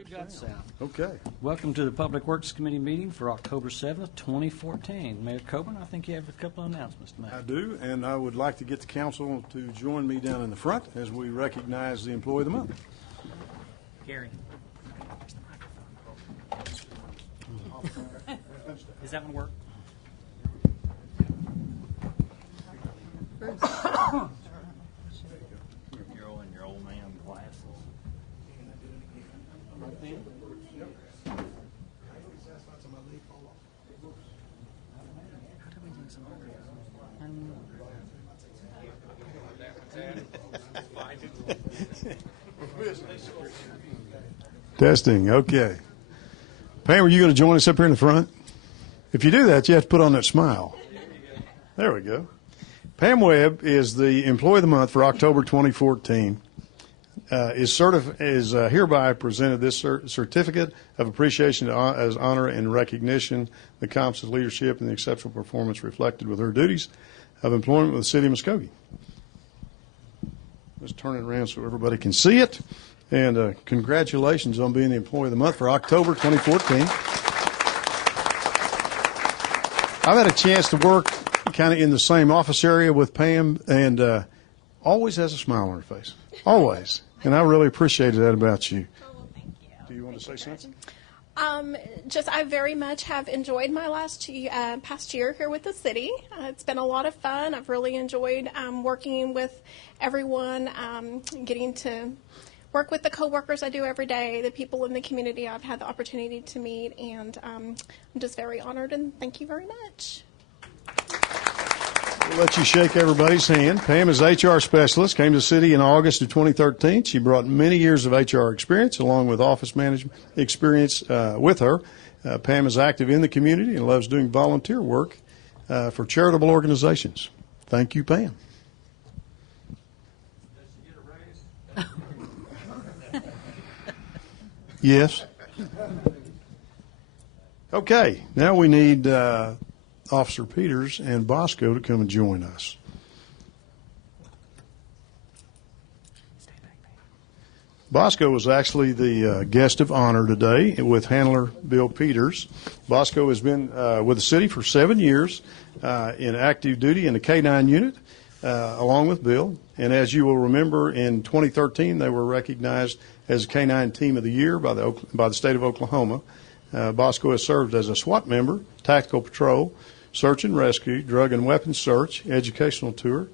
Good job, Sal. Okay. Welcome to the Public Works Committee meeting for October 7th, 2014. Mayor Coburn, I think you have a couple of announcements to make. I do, and I would like to get the council to join me down in the front as we recognize the Employee of the Month. Gary. Does that one work? You're all in your old man glasses. Testing, okay. Pam, are you going to join us up here in the front? If you do that, you have to put on that smile. There we go. Pam Webb is the Employee of the Month for October 2014. Is hereby presented this certificate of appreciation as honor and recognition, the accomplishments of leadership, and the exceptional performance reflected with her duties of employment with the City of Muskogee. Let's turn it around so everybody can see it. And congratulations on being the Employee of the Month for October 2014. I've had a chance to work kind of in the same office area with Pam, and always has a smile on her face. Always. And I really appreciated that about you. Oh, well, thank you. Do you want to say something? I very much have enjoyed my past year here with the city. It's been a lot of fun. I've really enjoyed working with everyone, getting to work with the coworkers I do every day, the people in the community I've had the opportunity to meet, and I'm just very honored, and thank you very much. We'll let you shake everybody's hand. Pam is HR specialist, came to the city in August of 2013. She brought many years of HR experience along with office management experience with her. Pam is active in the community and loves doing volunteer work for charitable organizations. Thank you, Pam. Yes. Okay, now we need Officer Peters and Bosco to come and join us. Bosco was actually the guest of honor today with Handler Bill Peters. Bosco has been with the city for 7 years in active duty in the K-9 unit, along with Bill. And as you will remember, in 2013, they were recognized as K-9 Team of the Year by the state of Oklahoma. Bosco has served as a SWAT member, tactical patrol, search and rescue, drug and weapons search, educational tour,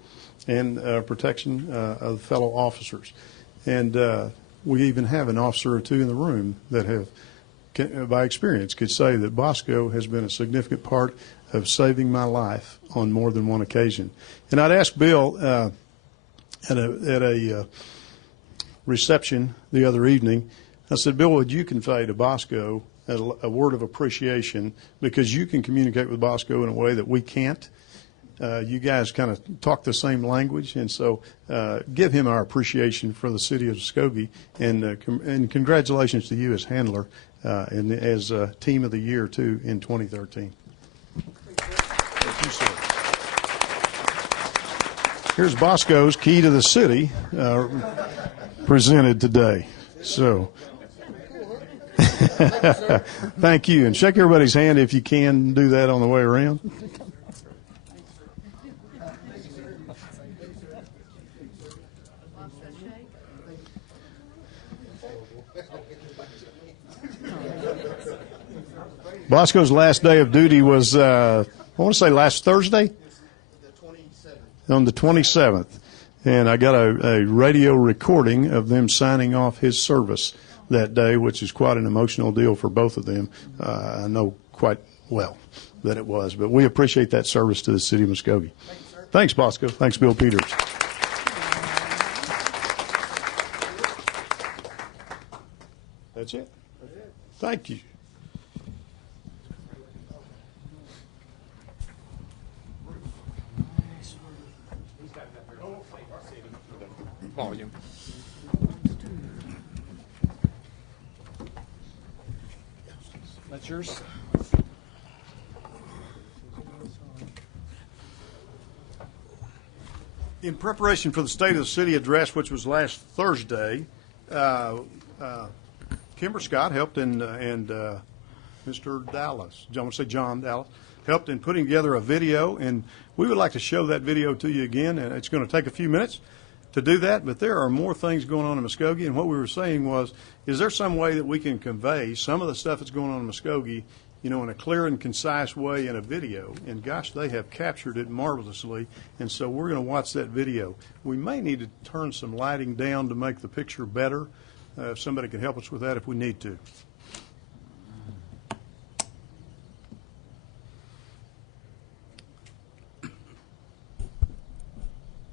and protection of fellow officers. And we even have an officer or two in the room that by experience, could say that Bosco has been a significant part of saving my life on more than one occasion. And I'd asked Bill at a reception the other evening, I said, Bill, would you convey to Bosco a word of appreciation, because you can communicate with Bosco in a way that we can't. You guys kind of talk the same language, and so give him our appreciation for the city of Muskogee, and congratulations to you as handler and as Team of the Year, too, in 2013. Thank you, sir. Here's Bosco's Key to the City presented today. So. Thank you, and shake everybody's hand if you can do that on the way around. Bosco's last day of duty was, I want to say last Thursday? On the 27th. And I got a radio recording of them signing off his service that day, which is quite an emotional deal for both of them. I know quite well that it was, but we appreciate that service to the city of Muskogee. Thanks, Bosco. Thanks, Bill Peters. That's it. Thank you. Volume. That's yours. In preparation for the State of the City address, which was last Thursday, Kimber Scott helped and Mr. Dallas, I want to say John Dallas, helped in putting together a video, and we would like to show that video to you again, and it's going to take a few minutes to do that, but there are more things going on in Muskogee, and what we were saying was, is there some way that we can convey some of the stuff that's going on in Muskogee, in a clear and concise way in a video? And gosh, they have captured it marvelously, and so we're going to watch that video. We may need to turn some lighting down to make the picture better. If somebody can help us with that if we need to.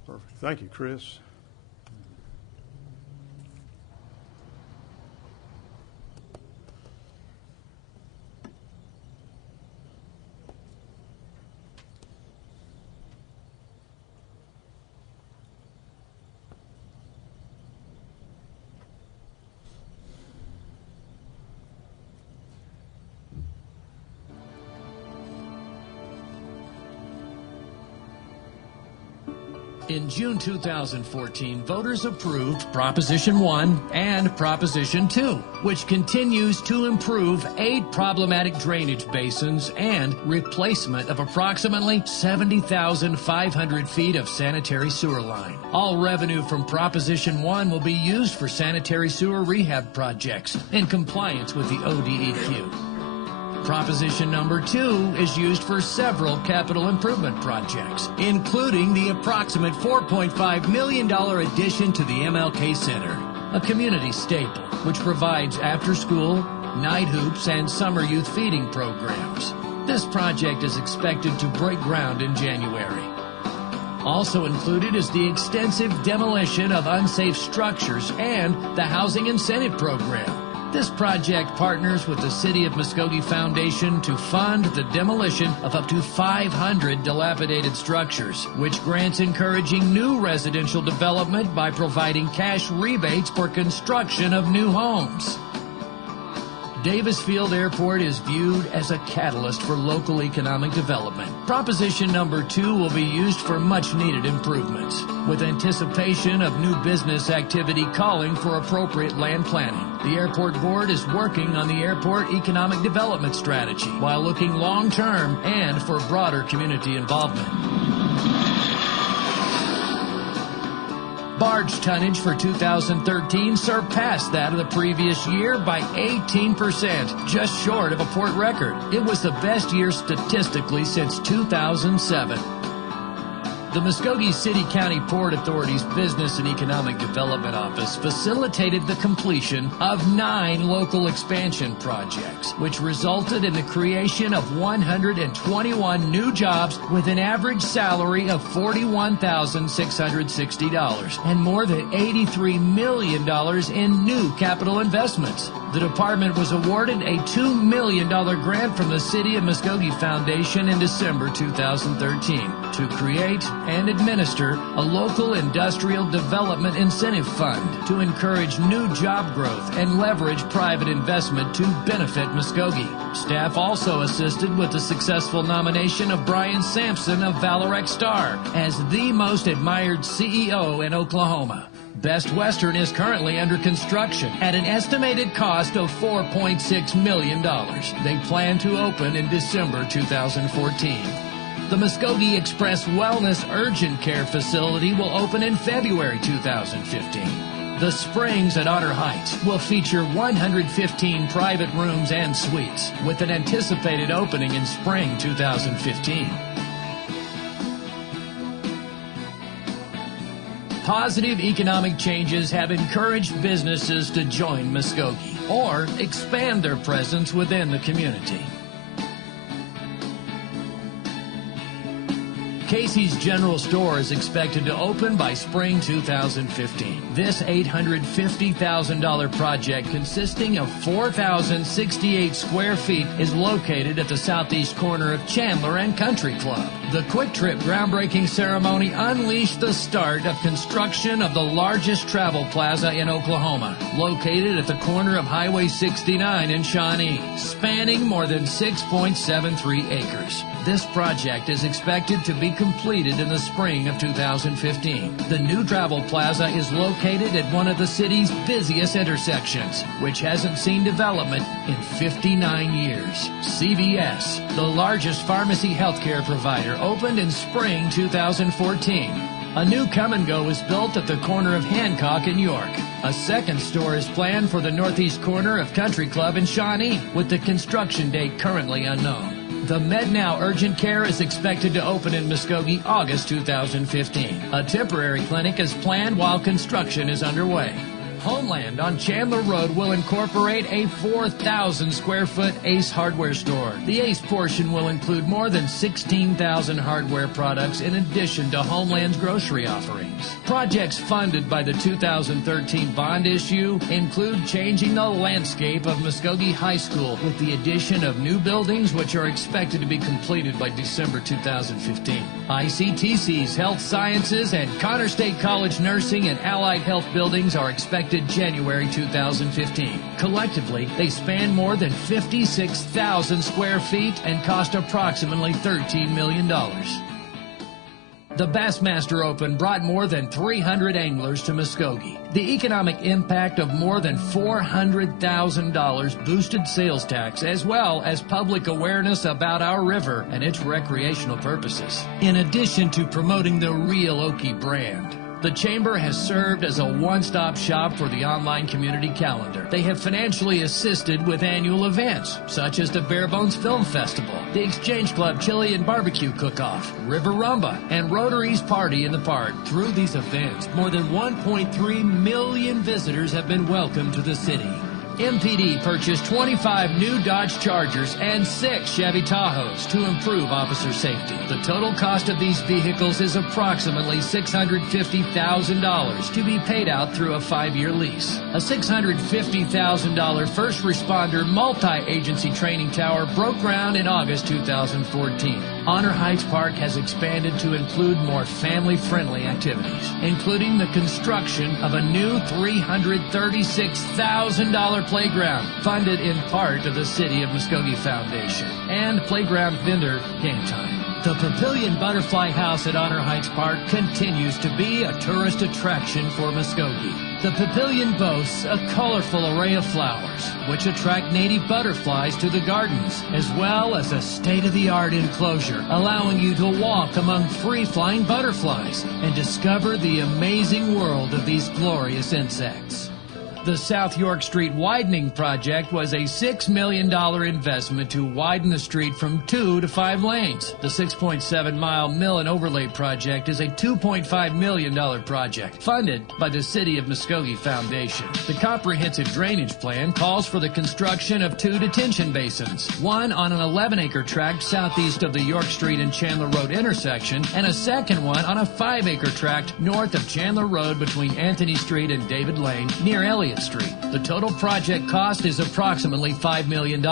Perfect. Thank you, Chris. In June 2014, voters approved Proposition 1 and Proposition 2, which continues to improve 8 problematic drainage basins and replacement of approximately 70,500 feet of sanitary sewer line. All revenue from Proposition 1 will be used for sanitary sewer rehab projects in compliance with the ODEQ. Proposition number 2 is used for several capital improvement projects, including the approximate $4.5 million addition to the MLK Center, a community staple which provides after-school, night hoops, and summer youth feeding programs. This project is expected to break ground in January. Also included is the extensive demolition of unsafe structures and the Housing Incentive Program. This project partners with the City of Muskogee Foundation to fund the demolition of up to 500 dilapidated structures, which grants encouraging new residential development by providing cash rebates for construction of new homes. Davis Field Airport is viewed as a catalyst for local economic development. Proposition number 2 will be used for much-needed improvements, with anticipation of new business activity calling for appropriate land planning. The airport board is working on the airport economic development strategy while looking long-term and for broader community involvement. Barge tonnage for 2013 surpassed that of the previous year by 18%, just short of a port record. It was the best year statistically since 2007. The Muskogee City County Port Authority's Business and Economic Development Office facilitated the completion of 9 local expansion projects, which resulted in the creation of 121 new jobs with an average salary of $41,660 and more than $83 million in new capital investments. The department was awarded a $2 million grant from the City of Muskogee Foundation in December 2013 to create and administer a local industrial development incentive fund to encourage new job growth and leverage private investment to benefit Muskogee. Staff also assisted with the successful nomination of Brian Sampson of Valorec Star as the most admired CEO in Oklahoma. Best Western is currently under construction at an estimated cost of $4.6 million. They plan to open in December 2014. The Muskogee Express Wellness Urgent Care Facility will open in February 2015. The Springs at Otter Heights will feature 115 private rooms and suites, with an anticipated opening in spring 2015. Positive economic changes have encouraged businesses to join Muskogee or expand their presence within the community. Casey's General Store is expected to open by spring 2015. This $850,000 project, consisting of 4,068 square feet, is located at the southeast corner of Chandler and Country Club. The Quick Trip groundbreaking ceremony unleashed the start of construction of the largest travel plaza in Oklahoma, located at the corner of Highway 69 in Shawnee, spanning more than 6.73 acres. This project is expected to be completed in the spring of 2015. The new travel plaza is located at one of the city's busiest intersections, which hasn't seen development in 59 years. CVS, the largest pharmacy healthcare provider, opened in spring 2014. A new Come and Go is built at the corner of Hancock and York. A second store is planned for the northeast corner of Country Club in Shawnee, with the construction date currently unknown. The MedNow Urgent Care is expected to open in Muskogee August 2015. A temporary clinic is planned while construction is underway. Homeland on Chandler Road will incorporate a 4,000 square foot Ace hardware store. The Ace portion will include more than 16,000 hardware products in addition to Homeland's grocery offerings. Projects funded by the 2013 bond issue include changing the landscape of Muskogee High School with the addition of new buildings which are expected to be completed by December 2015. ICTC's Health Sciences and Connor State College Nursing and Allied Health buildings are expected January 2015. Collectively, they span more than 56,000 square feet and cost approximately $13 million. The Bassmaster Open brought more than 300 anglers to Muskogee. The economic impact of more than $400,000 boosted sales tax as well as public awareness about our river and its recreational purposes. In addition to promoting the Real Okie brand, the Chamber has served as a one-stop shop for the online community calendar. They have financially assisted with annual events, such as the Bare Bones Film Festival, the Exchange Club Chili and Barbecue Cook-Off, River Rumba, and Rotary's Party in the Park. Through these events, more than 1.3 million visitors have been welcomed to the city. MPD purchased 25 new Dodge Chargers and 6 Chevy Tahoes to improve officer safety. The total cost of these vehicles is approximately $650,000 to be paid out through a 5-year lease. A $650,000 first responder multi-agency training tower broke ground in August 2014. Honor Heights Park has expanded to include more family-friendly activities, including the construction of a new $336,000 playground, funded in part of the City of Muskogee Foundation, and playground vendor Game Time. The Papillion Butterfly House at Honor Heights Park continues to be a tourist attraction for Muskogee. The Papillion boasts a colorful array of flowers, which attract native butterflies to the gardens, as well as a state-of-the-art enclosure, allowing you to walk among free-flying butterflies and discover the amazing world of these glorious insects. The South York Street widening project was a $6 million investment to widen the street from 2 to 5 lanes. The 6.7-mile mill and overlay project is a $2.5 million project funded by the City of Muskogee Foundation. The comprehensive drainage plan calls for the construction of 2 detention basins, one on an 11-acre tract southeast of the York Street and Chandler Road intersection, and a second one on a 5-acre tract north of Chandler Road between Anthony Street and David Lane near Elliott Street. The total project cost is approximately $5 million.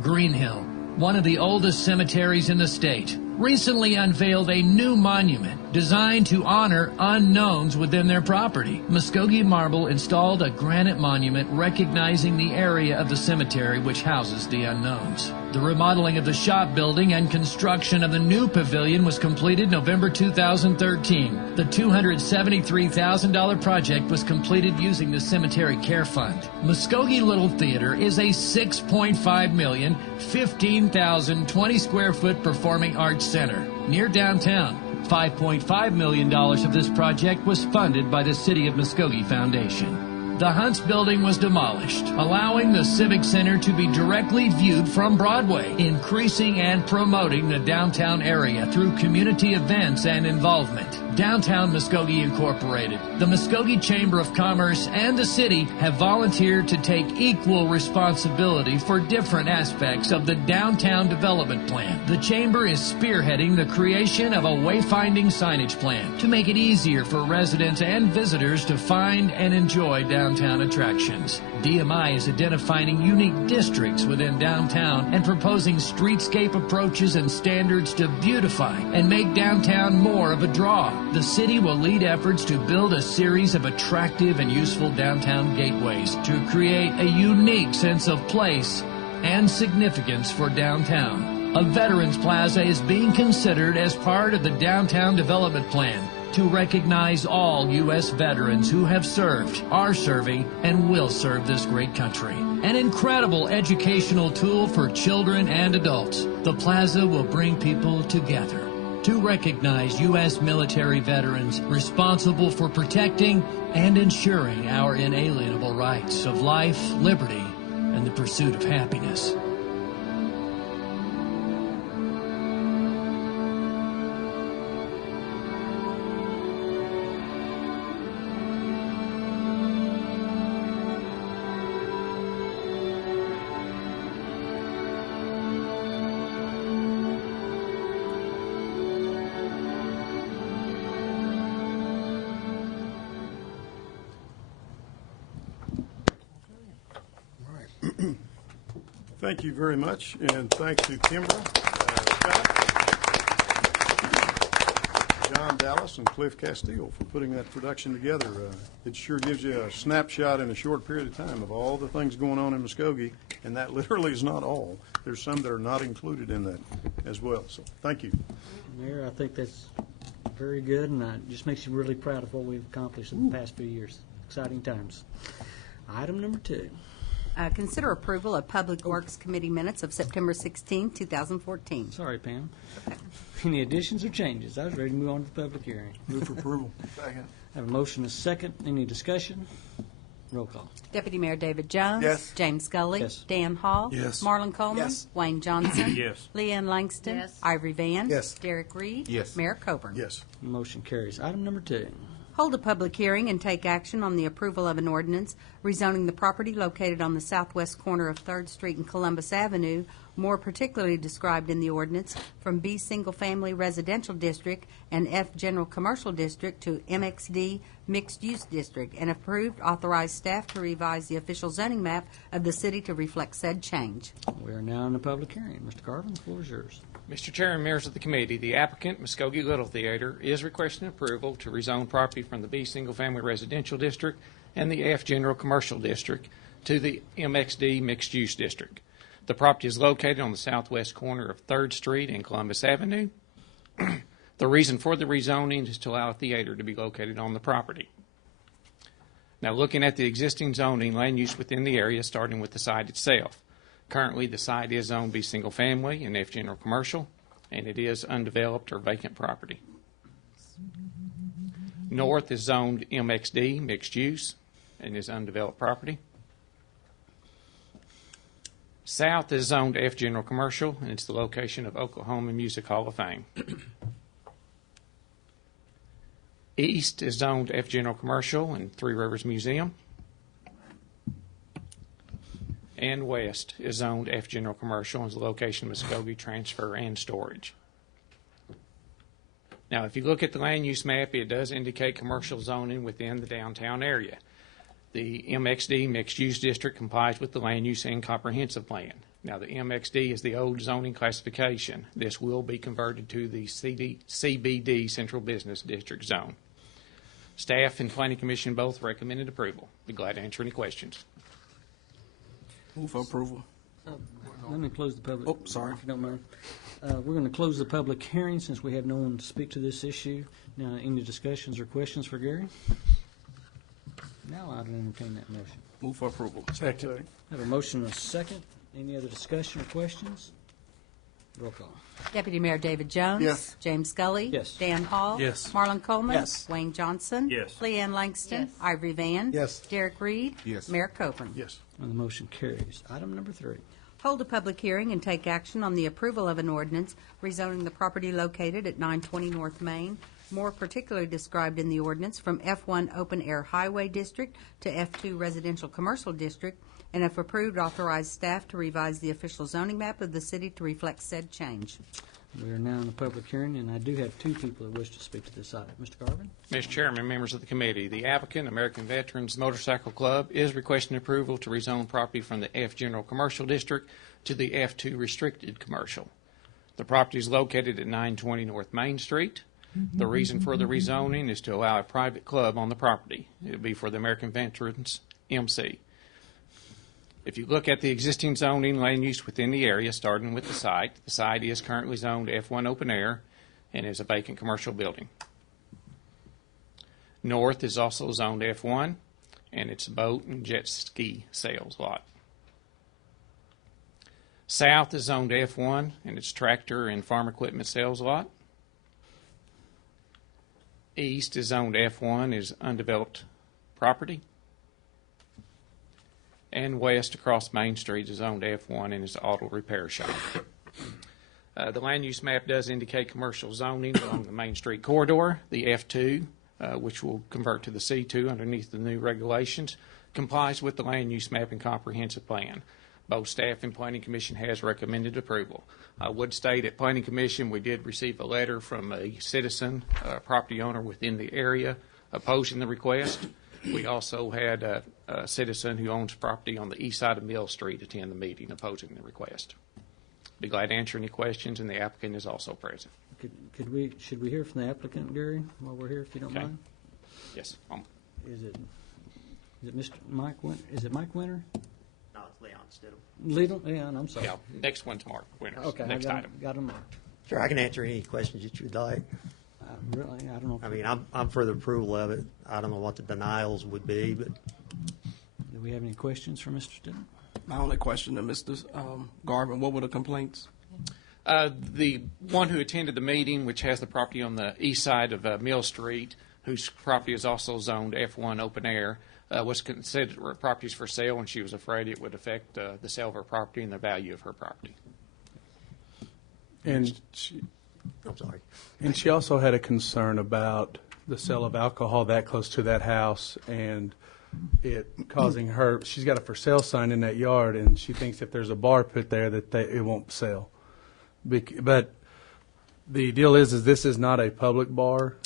Green Hill, one of the oldest cemeteries in the state, recently unveiled a new monument designed to honor unknowns within their property. Muskogee Marble installed a granite monument recognizing the area of the cemetery which houses the unknowns. The remodeling of the shop building and construction of the new pavilion was completed November 2013. The $273,000 project was completed using the Cemetery Care Fund. Muskogee Little Theater is a $6.5 million, 15,020 square foot performing arts center near downtown. $5.5 million of this project was funded by the City of Muskogee Foundation. The Hunts building was demolished, allowing the Civic Center to be directly viewed from Broadway, increasing and promoting the downtown area through community events and involvement. Downtown Muskogee Incorporated, the Muskogee Chamber of Commerce, and the city have volunteered to take equal responsibility for different aspects of the downtown development plan. The Chamber is spearheading the creation of a wayfinding signage plan to make it easier for residents and visitors to find and enjoy downtown. downtown attractions. DMI is identifying unique districts within downtown and proposing streetscape approaches and standards to beautify and make downtown more of a draw. The city will lead efforts to build a series of attractive and useful downtown gateways to create a unique sense of place and significance for downtown. A Veterans Plaza is being considered as part of the Downtown Development Plan to recognize all U.S. veterans who have served, are serving, and will serve this great country. An incredible educational tool for children and adults. The plaza will bring people together to recognize U.S. military veterans responsible for protecting and ensuring our inalienable rights of life, liberty, and the pursuit of happiness. Thank you very much, and thanks to Kimber, Scott, John Dallas, and Cliff Castile for putting that production together. It sure gives you a snapshot in a short period of time of all the things going on in Muskogee, and that literally is not all. There's some that are not included in that as well. So thank you. Mayor, I think that's very good, and it just makes you really proud of what we've accomplished in the past few years. Exciting times. Item number 2. Consider approval of Public Works Committee minutes of September 16, 2014. Sorry, Pam. Any additions or changes? I was ready to move on to the public hearing. Move for approval. Second. I have a motion and a second. Any discussion? Roll call. Deputy Mayor David Jones. Yes. James Scully. Yes. Dan Hall. Yes. Marlon Coleman. Yes. Wayne Johnson. Yes. Leanne Langston. Yes. Ivory Van. Yes. Derek Reed. Yes. Mayor Coburn. Yes. Motion carries. Item number 2. Hold a public hearing and take action on the approval of an ordinance rezoning the property located on the southwest corner of 3rd Street and Columbus Avenue, more particularly described in the ordinance, from B Single Family Residential District and F General Commercial District to MXD Mixed Use District, and approved, authorized staff to revise the official zoning map of the city to reflect said change. We are now in the public hearing. Mr. Carvin, the floor is yours. Mr. Chair and members of the committee, the applicant, Muskogee Little Theater, is requesting approval to rezone property from the B Single Family Residential District and the F General Commercial District to the MXD Mixed Use District. The property is located on the southwest corner of 3rd Street and Columbus Avenue. The reason for the rezoning is to allow a theater to be located on the property. Now, looking at the existing zoning land use within the area, starting with the site itself. Currently, the site is zoned B Single Family and F General Commercial, and it is undeveloped or vacant property. North is zoned MXD, Mixed Use, and is undeveloped property. South is zoned F General Commercial, and it's the location of Oklahoma Music Hall of Fame. East is zoned F General Commercial and Three Rivers Museum. And west is zoned F General Commercial and is the location of Muskogee Transfer and Storage. Now, if you look at the land use map, it does indicate commercial zoning within the downtown area. The MXD Mixed Use District complies with the Land Use and Comprehensive Plan. Now, the MXD is the old zoning classification. This will be converted to the CBD, Central Business District Zone. Staff and Planning Commission both recommended approval. Be glad to answer any questions. Move for approval. Let me close the public. Oh, sorry. If you don't mind. We're going to close the public hearing since we have no one to speak to this issue. Now, any discussions or questions for Gary? Now I'd entertain that motion. Move for approval. Second. I have a motion and a second. Any other discussion or questions? Roll call. Deputy Mayor David Jones. Yes. James Scully. Yes. Dan Hall. Yes. Marlon Coleman. Yes. Wayne Johnson. Yes. Leanne Langston. Yes. Ivory Van. Yes. Derek Reed. Yes. Mayor Coburn. Yes. And the motion carries. Item number 3. Hold a public hearing and take action on the approval of an ordinance rezoning the property located at 920 North Main, more particularly described in the ordinance, from F1 Open Air Highway District to F2 Residential Commercial District, and if approved, authorize staff to revise the official zoning map of the city to reflect said change. We are now in the public hearing, and I do have two people that wish to speak to this item. Mr. Garvin? Mr. Chairman, members of the committee, the applicant, American Veterans Motorcycle Club, is requesting approval to rezone property from the F General Commercial District to the F2 Restricted Commercial. The property is located at 920 North Main Street. The reason for the rezoning is to allow a private club on the property. It will be for the American Veterans MC. If you look at the existing zoning land use within the area, starting with the site is currently zoned F1 open air and is a vacant commercial building. North is also zoned F1, and it's a boat and jet ski sales lot. South is zoned F1, and it's tractor and farm equipment sales lot. East is zoned F1, is undeveloped property. And west across Main Street is zoned F1 and is an auto repair shop. The land use map does indicate commercial zoning along the Main Street corridor. The F2, which will convert to the C2 underneath the new regulations, complies with the land use map and comprehensive plan. Both staff and Planning Commission has recommended approval. I would state at Planning Commission we did receive a letter from a citizen, property owner within the area opposing the request. We also had a citizen who owns property on the east side of Mill Street attend the meeting opposing the request. Be glad to answer any questions, and the applicant is also present. Should we hear from the applicant, Gary, while we're here, if you don't mind? Yes. Is it Mr. Mike? Is it Mike Winter? No, it's Leon Stidham. Leon, I'm sorry. Yeah. Next one's Mark Winters. Okay, Next item. Got him marked. Sure, I can answer any questions that you'd like. Really, I don't know. I mean, I'm for the approval of it. I don't know what the denials would be, but Do we have any questions for Mr. Stidham? My only question to Mr. Garvin, what were the complaints? The one who attended the meeting, which has the property on the east side of Mill Street, whose property is also zoned F1 open air, was considered properties for sale, and she was afraid it would affect the sale of her property and the value of her property. And I'm sorry. and she also had a concern about the sale of alcohol that close to that house and it causing her, she's got a for sale sign in that yard, and she thinks if there's a bar put there that it won't sell. But the deal is this is not a public bar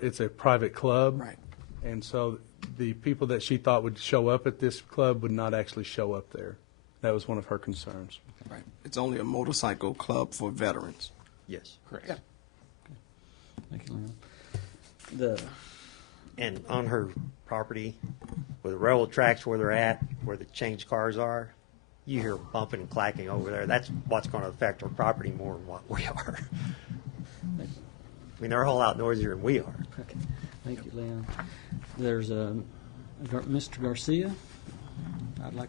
it's a private club. Right. And so the people that she thought would show up at this club would not actually show up there. That was one of her concerns. Right. It's only a motorcycle club for veterans. Yes. Correct. Thank you, Leon. And on her property, where the railroad tracks where they're at, where the change cars are, you hear bumping and clacking over there. That's what's going to affect her property more than what we are. I mean, they're a whole lot noisier than we are. Okay. Thank you, Leon. There's Mr. Garcia. I'd like.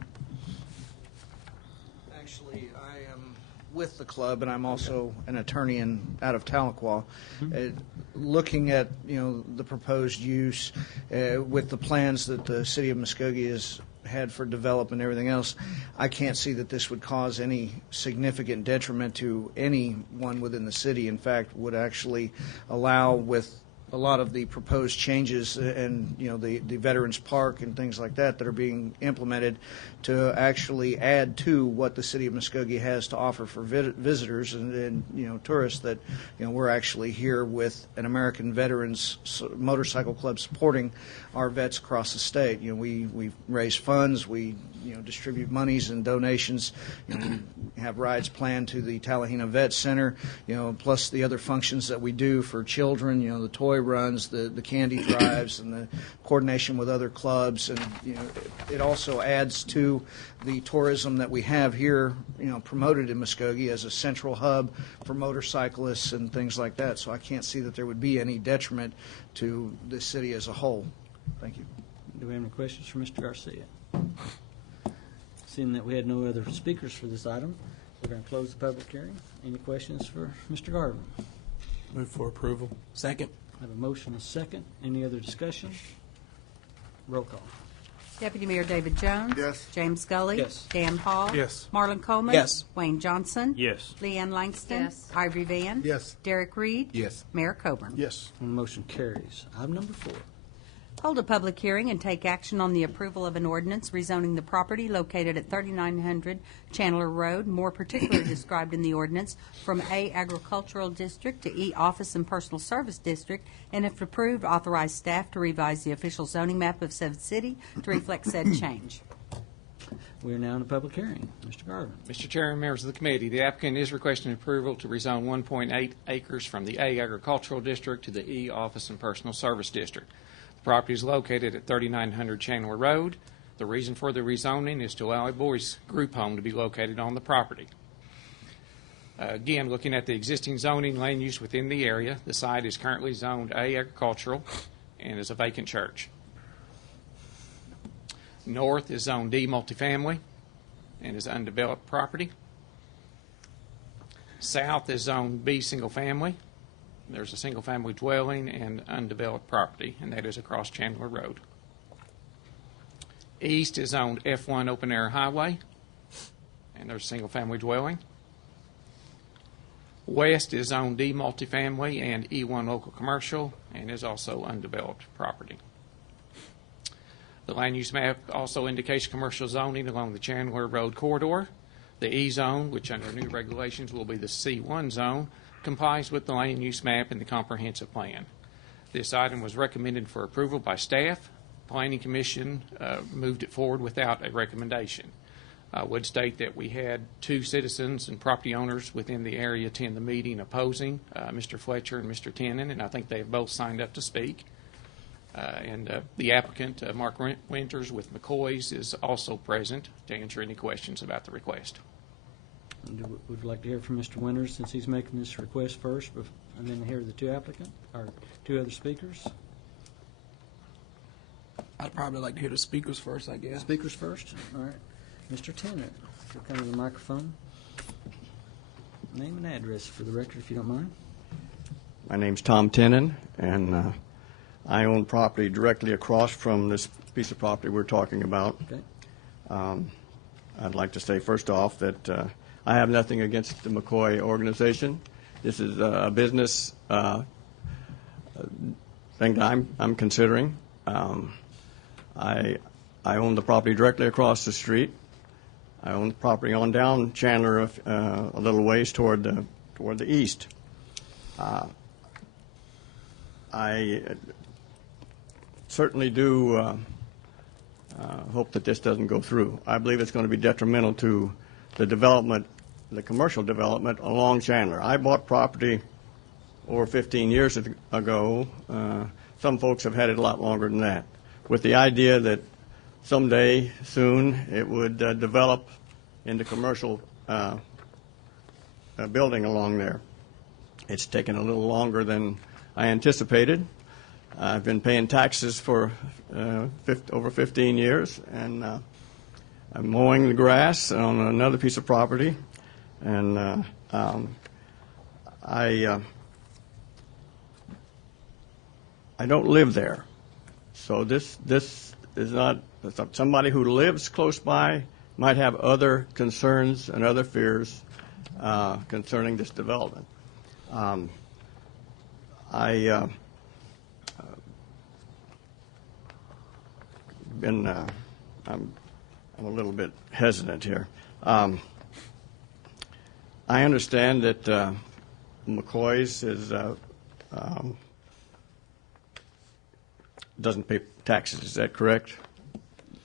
Actually, I am with the club, and I'm also an attorney out of Tahlequah. Looking at the proposed use with the plans that the city of Muskogee has had for development and everything else, I can't see that this would cause any significant detriment to anyone within the city. In fact, would actually allow, with a lot of the proposed changes and the Veterans Park and things like that are being implemented, to actually add to what the city of Muskogee has to offer for visitors and tourists, that we're actually here with an American Veterans Motorcycle Club supporting our vets across the state. We raise funds, we distribute monies and donations. We have rides planned to the Tallahena Vet Center, plus the other functions that we do for children, the toy runs, the candy drives, and the coordination with other clubs. And it also adds to the tourism that we have here, promoted in Muskogee as a central hub for motorcyclists and things like that. So I can't see that there would be any detriment to the city as a whole. Thank you. Do we have any questions for Mr. Garcia? Seeing that we had no other speakers for this item, we're going to close the public hearing. Any questions for Mr. Garvin? Move for approval. Second. I have a motion and a second. Any other discussion? Roll call. Deputy Mayor David Jones. Yes. James Scully. Yes. Dan Hall. Yes. Marlon Coleman. Yes. Wayne Johnson. Yes. Leanne Langston. Yes. Ivory Van. Yes. Derek Reed. Yes. Mayor Coburn. Yes. And the motion carries. Item number 4. hold a public hearing and take action on the approval of an ordinance rezoning the property located at 3900 Chandler Road, more particularly described in the ordinance, from A Agricultural District to E Office and Personal Service District, and if approved, authorize staff to revise the official zoning map of said city to reflect said change. We are now in a public hearing. Mr. Garvin. Mr. Chairman, members of the committee, the applicant is requesting approval to rezone 1.8 acres from the A Agricultural District to the E Office and Personal Service District. The property is located at 3900 Chandler Road. The reason for the rezoning is to allow a boys group home to be located on the property. Again, looking at the existing zoning land use within the area, the site is currently zoned A Agricultural and is a vacant church. North is Zone D multifamily and is undeveloped property. South is Zone B single family. There's a single family dwelling and undeveloped property, and that is across Chandler Road. East is Zone F1 open air highway, and there's a single family dwelling. West is Zone D multifamily and E1 local commercial, and is also undeveloped property. The land use map also indicates commercial zoning along the Chandler Road corridor. The E zone, which under new regulations will be the C1 zone, complies with the land use map and the comprehensive plan. This item was recommended for approval by staff. Planning Commission moved it forward without a recommendation. I would state that we had 2 citizens and property owners within the area attend the meeting opposing, Mr. Fletcher and Mr. Tennant, and I think they have both signed up to speak. The applicant, Mark Winters with McCoy's, is also present to answer any questions about the request. Would you like to hear from Mr. Winters since he's making this request first, and then hear the 2 applicants or 2 other speakers? I'd probably like to hear the speakers first, I guess. Speakers first? All right. Mr. Tennant, if you'll come to the microphone. Name and address for the record, if you don't mind. My name's Tom Tennant, and I own property directly across from this piece of property we're talking about. Okay. I'd like to say first off that I have nothing against the McCoy organization. This is a business thing that I'm considering. I own the property directly across the street. I own the property on down Chandler a little ways toward the east. I certainly do hope that this doesn't go through. I believe it's going to be detrimental to the development, the commercial development along Chandler. I bought property over 15 years ago. Some folks have had it a lot longer than that, with the idea that someday soon it would develop into commercial building along there. It's taken a little longer than I anticipated. I've been paying taxes for over 15 years, and I'm mowing the grass on another piece of property, and I don't live there. So this is not somebody who lives close by might have other concerns and other fears concerning this development. I'm a little bit hesitant here. I understand that McCoy's doesn't pay taxes. Is that correct?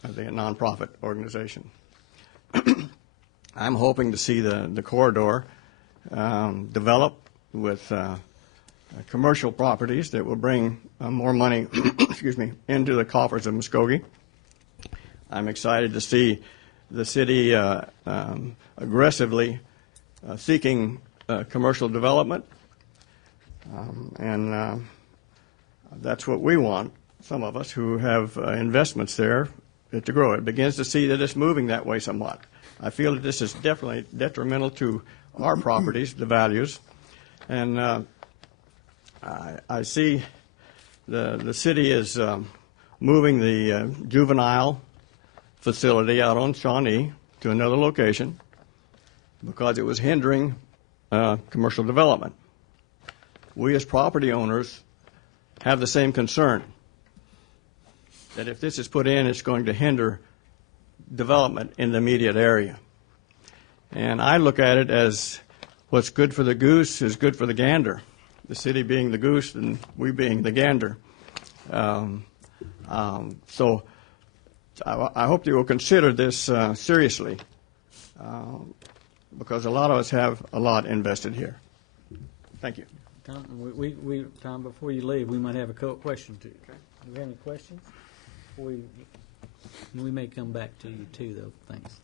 Are they a nonprofit organization? I'm hoping to see the corridor develop with commercial properties that will bring more money excuse me, into the coffers of Muskogee. I'm excited to see the city aggressively seeking commercial development, and that's what we want, some of us who have investments there, to grow. It begins to see that it's moving that way somewhat. I feel that this is definitely detrimental to our properties, the values, and I see the city is moving the juvenile facility out on Shawnee to another location because it was hindering commercial development. We as property owners have the same concern. that if this is put in, it's going to hinder development in the immediate area. And I look at it as what's good for the goose is good for the gander, the city being the goose and we being the gander. So I hope you will consider this seriously because a lot of us have a lot invested here. Thank you. Tom, Tom, before you leave, we might have a question too. Okay. Do we have any questions? We may come back to you too, though. Thanks.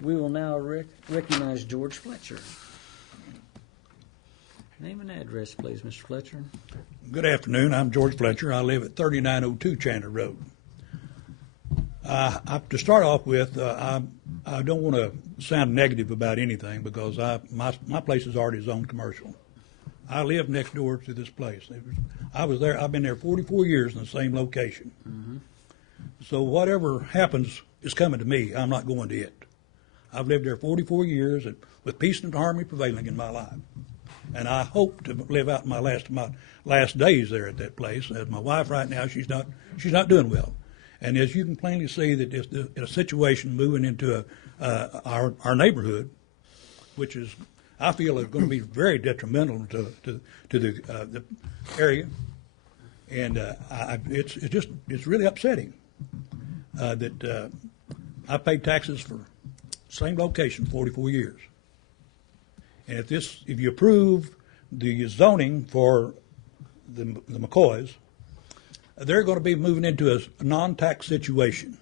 We will now recognize George Fletcher. Name and address, please, Mr. Fletcher. Good afternoon. I'm George Fletcher. I live at 3902 Chandler Road. To start off with, I don't want to sound negative about anything because my place is already zoned commercial. I live next door to this place. I've been there 44 years in the same location. Mm-hmm. So whatever happens is coming to me. I'm not going to it. I've lived there 44 years with peace and harmony prevailing in my life. And I hope to live out my last days there at that place. As my wife right now, she's not doing well. And as you can plainly see, that it's a situation moving into our neighborhood, which is, I feel, is going to be very detrimental to the area, and it's really upsetting that I paid taxes for same location 44 years, and if you approve the zoning for the McCoys, they're going to be moving into a non-tax situation.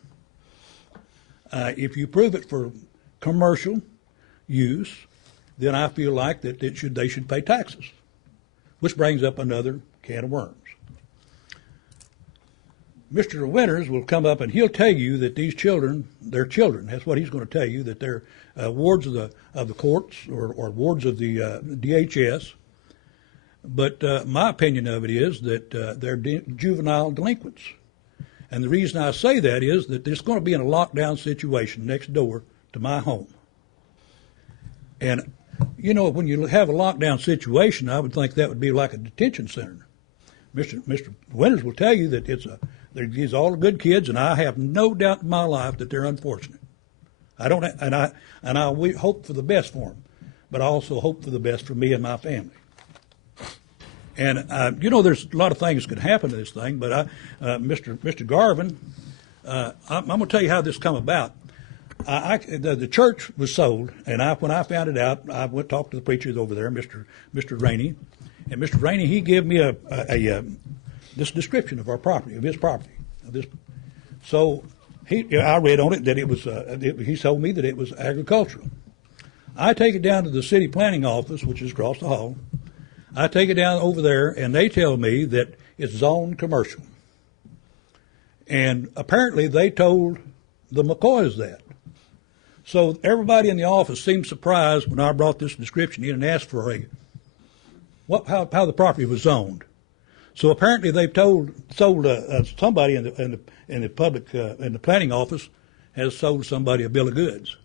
If you approve it for commercial use, then I feel like that they should pay taxes, which brings up another can of worms. Mr. Winters will come up and he'll tell you that these children, they're children. That's what he's going to tell you, that they're wards of the courts or wards of the DHS. But my opinion of it is that they're juvenile delinquents. And the reason I say that is that there's going to be in a lockdown situation next door to my home. And, you know, when you have a lockdown situation, I would think that would be like a detention center. Mr. Winters will tell you that these are all good kids, and I have no doubt in my life that they're unfortunate. I hope for the best for them, but I also hope for the best for me and my family. And you know, there's a lot of things that could happen to this thing, but Mr. Garvin, I'm going to tell you how this come about. The church was sold, and when I found it out, I went to talk to the preachers over there, Mr. Rainey, and Mr. Rainey, he gave me this description of our property, of his property. So I read on it that it was. He told me that it was agricultural. I take it down to the city planning office, which is across the hall. I take it down over there, and they tell me that it's zoned commercial. And apparently they told the McCoys that. So everybody in the office seemed surprised when I brought this description in and asked for how the property was zoned. So apparently they've sold somebody in the planning office has sold somebody a bill of goods.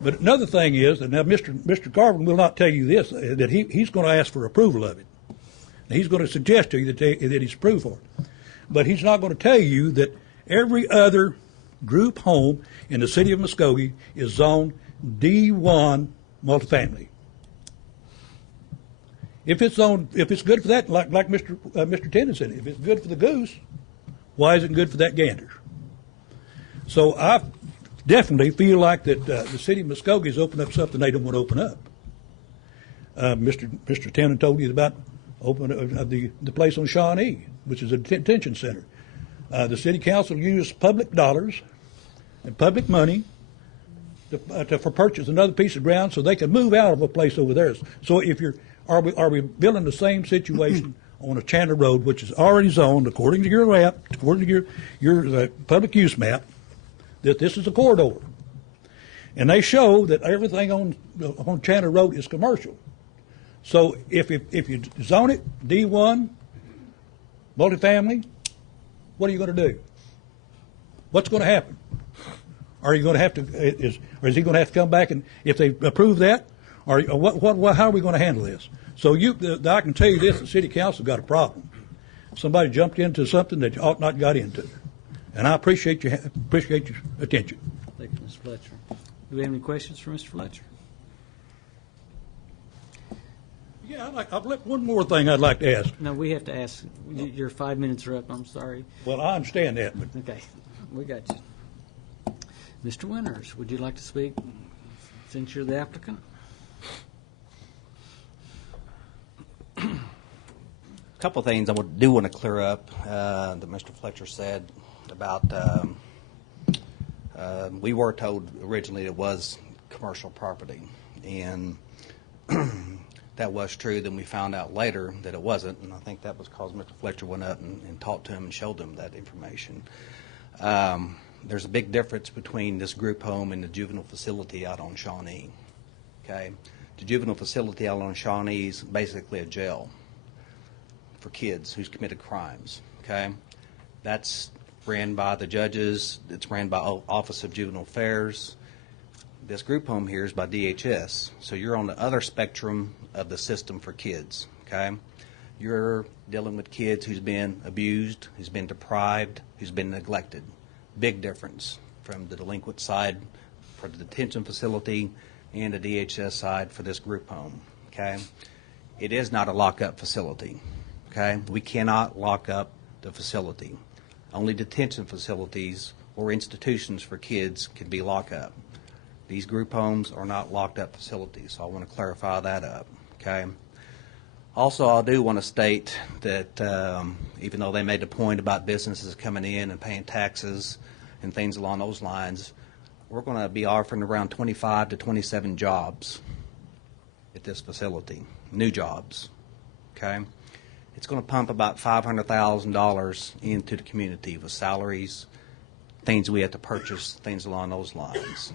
But another thing is that now Mr. Garvin will not tell you this, that he's going to ask for approval of it. And he's going to suggest to you that he's approved for it. But he's not going to tell you that every other group home in the city of Muskogee is zoned D1 multifamily. If it's good for that, like Mr. Tennant said, if it's good for the goose, why isn't it good for that gander? So I definitely feel like that the city of Muskogee has opened up something they don't want to open up. Mr. Tennant told you about opening the place on Shawnee, which is a detention center. The city council used public dollars and public money for purchase another piece of ground so they could move out of a place over there. So are we building the same situation on a Chandler Road, which is already zoned according to your map, according to your public use map, that this is a corridor? And they show that everything on Chandler Road is commercial. So if you zone it D1 multifamily, what are you going to do? What's going to happen? Are you going to have to? Is he going to have to come back and if they approve that, or how are we going to handle this? So I can tell you this: the city council got a problem. somebody jumped into something that you ought not got into. And I appreciate your attention. Thank you, Mr. Fletcher. Do we have any questions for Mr. Fletcher? Yeah, one more thing I'd like to ask. No, we have to ask. Your 5 minutes are up. I'm sorry. Well, I understand that, but Okay, we got you. Mr. Winters, would you like to speak since you're the applicant? A couple of things I do want to clear up that Mr. Fletcher said about we were told originally it was commercial property, and that was true. Then we found out later that it wasn't, and I think that was because Mr. Fletcher went up and talked to him and showed him that information. There's a big difference between this group home and the juvenile facility out on Shawnee. Okay, the juvenile facility out on Shawnee is basically a jail for kids who's committed crimes. Okay, that's ran by the judges. It's ran by Office of Juvenile Affairs. This group home here is by DHS. So you're on the other spectrum of the system for kids. Okay, you're dealing with kids who's been abused, who's been deprived, who's been neglected. Big difference from the delinquent side for the detention facility and the DHS side for this group home. Okay, it is not a lockup facility. Okay, we cannot lock up the facility. Only detention facilities or institutions for kids can be locked up. These group homes are not locked up facilities, so I want to clarify that up. Okay. Also, I do want to state that even though they made a point about businesses coming in and paying taxes and things along those lines, we're going to be offering around 25 to 27 jobs at this facility, new jobs. Okay. It's going to pump about $500,000 into the community with salaries, things we have to purchase, things along those lines.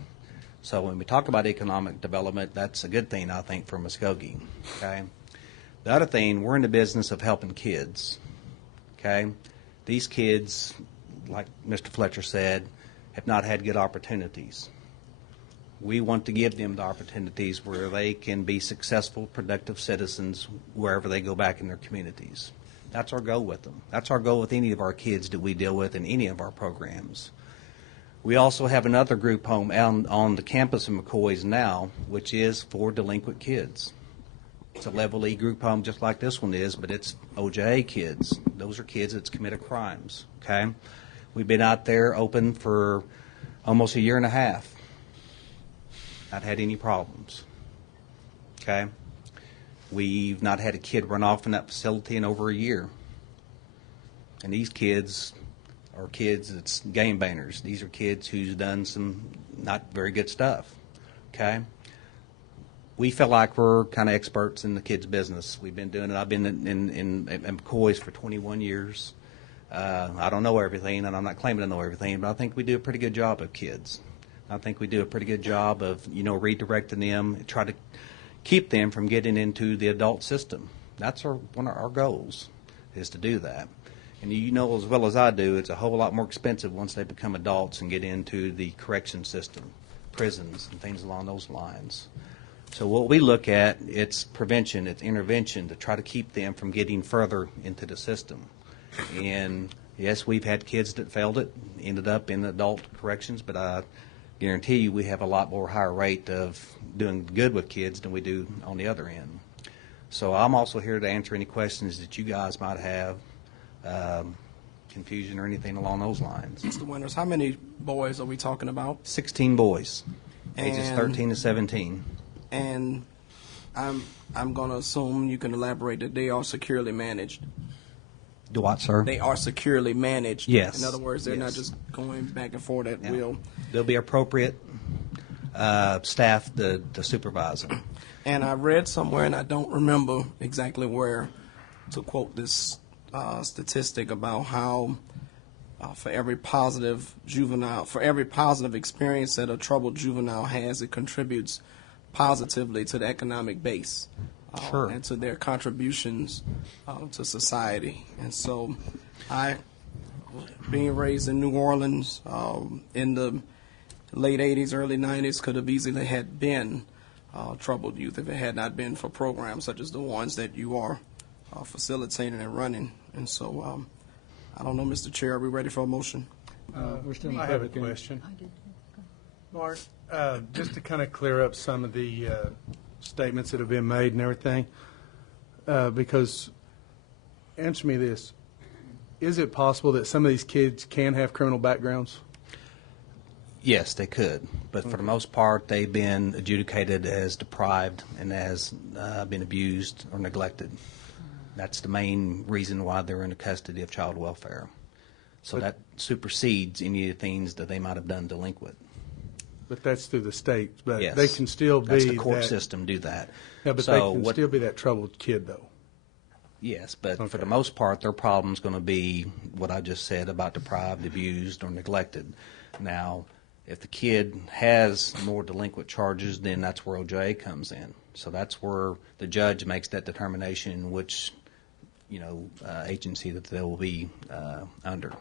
So when we talk about economic development, that's a good thing, I think, for Muskogee. Okay. The other thing, we're in the business of helping kids. Okay. These kids, like Mr. Fletcher said, have not had good opportunities. We want to give them the opportunities where they can be successful, productive citizens wherever they go back in their communities. That's our goal with them. That's our goal with any of our kids that we deal with in any of our programs. We also have another group home on the campus of McCoy's now, which is for delinquent kids. It's a Level E group home just like this one is, but it's OJA kids. Those are kids that's committed crimes. Okay, we've been out there open for almost a year and a half. Not had any problems. Okay, we've not had a kid run off in that facility in over a year. And these kids are kids that's game bangers. These are kids who's done some not very good stuff. Okay, we feel like we're kind of experts in the kids' business. We've been doing it. I've been in McCoy's for 21 years. I don't know everything, and I'm not claiming to know everything, but I think we do a pretty good job of kids. I think we do a pretty good job of, redirecting them, and try to keep them from getting into the adult system. That's one of our goals, is to do that. And you know as well as I do, it's a whole lot more expensive once they become adults and get into the correction system, prisons and things along those lines. So what we look at, it's prevention, it's intervention to try to keep them from getting further into the system. And yes, we've had kids that failed it, ended up in adult corrections, but I guarantee you we have a lot more higher rate of doing good with kids than we do on the other end. So I'm also here to answer any questions that you guys might have, confusion or anything along those lines. Mr. Winters, how many boys are we talking about? 16 boys, ages 13 to 17. And I'm going to assume you can elaborate that they are securely managed. Do what, sir? They are securely managed. Yes. In other words, they're not Yes. just going back and forth at will. There'll be appropriate staff to supervise them. And I read somewhere, and I don't remember exactly where, to quote this statistic about how for every positive experience that a troubled juvenile has, it contributes positively to the economic base. Sure. And to their contributions to society. And so being raised in New Orleans in the late 80s, early 90s, could have easily had been troubled youth if it had not been for programs such as the ones that you are facilitating and running And so, I don't know, Mr. Chair, are we ready for a motion? We're still in I have a public hearing. question. Mark, just to kind of clear up some of the statements that have been made and everything, because, answer me this, is it possible that some of these kids can have criminal backgrounds? Yes, they could, but for the most part, they've been adjudicated as deprived and as been abused or neglected. That's the main reason why they're in the custody of child welfare. So that supersedes any of the things that they might have done delinquent. But that's through the state, but Yes. they can still be That's the court that- system do that. Yeah, but So they can what- still be that troubled kid, though. Yes, but for Okay. the most part, their problem's going to be what I just said about deprived, abused, or neglected. Now, if the kid has more delinquent charges, then that's where OJA comes in. So that's where the judge makes that determination in which, agency that they will be under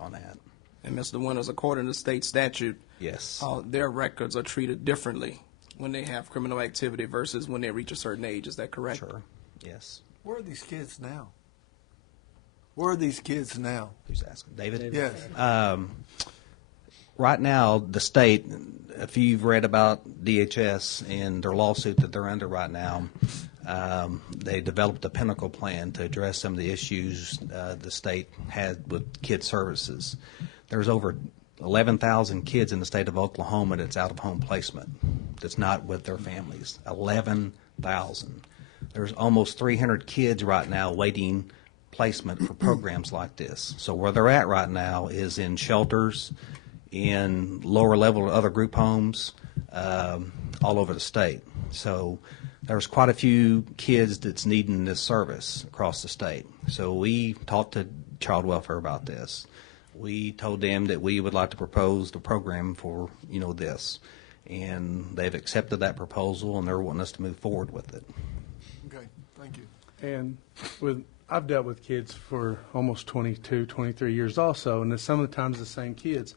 on that. And Mr. Winters, according to state statute, Yes. their records are treated differently when they have criminal activity versus when they reach a certain age. Is that correct? Sure. Yes. Where are these kids now? Where are these kids now? Who's asking? David? Yes. Right now, the state, if you've read about DHS and their lawsuit that they're under right now, they developed a pinnacle plan to address some of the issues the state had with kid services. There's over 11,000 kids in the state of Oklahoma that's out of home placement, that's not with their families. 11,000. There's almost 300 kids right now waiting placement for programs like this. So where they're at right now is in shelters, in lower level other group homes, all over the state. So there's quite a few kids that's needing this service across the state. So we talked to child welfare about this. We told them that we would like to propose the program for, this. And they've accepted that proposal, and they're wanting us to move forward with it. Okay, thank you. And I've dealt with kids for almost 22, 23 years also, and some of the times the same kids.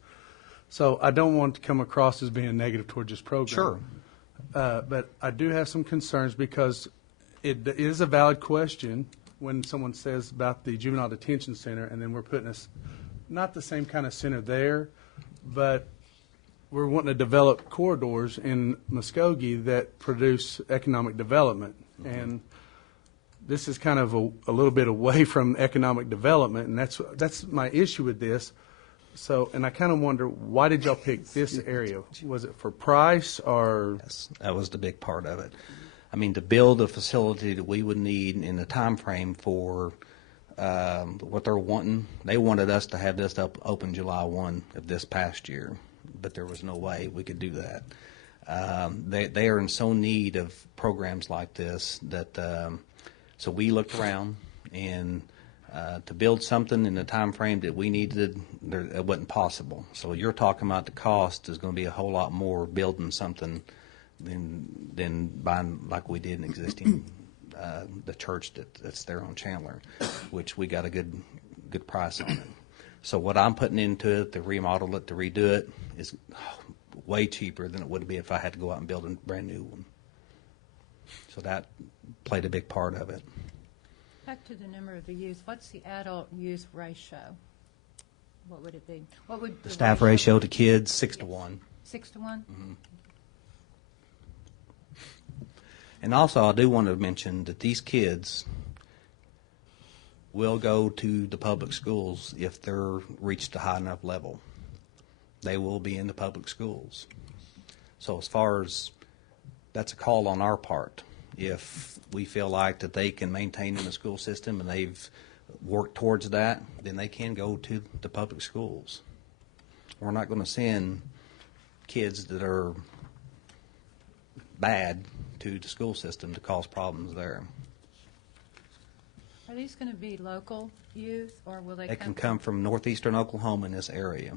So I don't want to come across as being negative towards this program. Sure. But I do have some concerns because it is a valid question when someone says about the juvenile detention center, and then we're putting not the same kind of center there, but we're wanting to develop corridors in Muskogee that produce economic development. Mm-hmm. And this is kind of a little bit away from economic development, and that's my issue with this. So, and I kind of wonder, why did y'all pick this area? Was it for price or? Yes, that was the big part of it. I mean, to build a facility that we would need in the time frame for what they're wanting, they wanted us to have this open July 1 of this past year, but there was no way we could do that. They are in so need of programs like this that, so we looked around, and to build something in the time frame that we needed, it wasn't possible. So you're talking about the cost is going to be a whole lot more building something than buying like we did in existing the church that's there on Chandler, which we got a good price on it. So what I'm putting into it, to remodel it, to redo it, is way cheaper than it would be if I had to go out and build a brand new one. So that played a big part of it. Back to the number of the youth, what's the adult youth ratio? What would it be? What would The staff ratio to kids, 6 to 1. 6 to 1? Mm-hmm. And also, I do want to mention that these kids will go to the public schools if they're reached a high enough level. They will be in the public schools. So as far as that's a call on our part. If we feel like that they can maintain in the school system and they've worked towards that, then they can go to the public schools. We're not going to send kids that are bad to the school system to cause problems there. Are these going to be local youth, or will they They can come from northeastern Oklahoma in this area.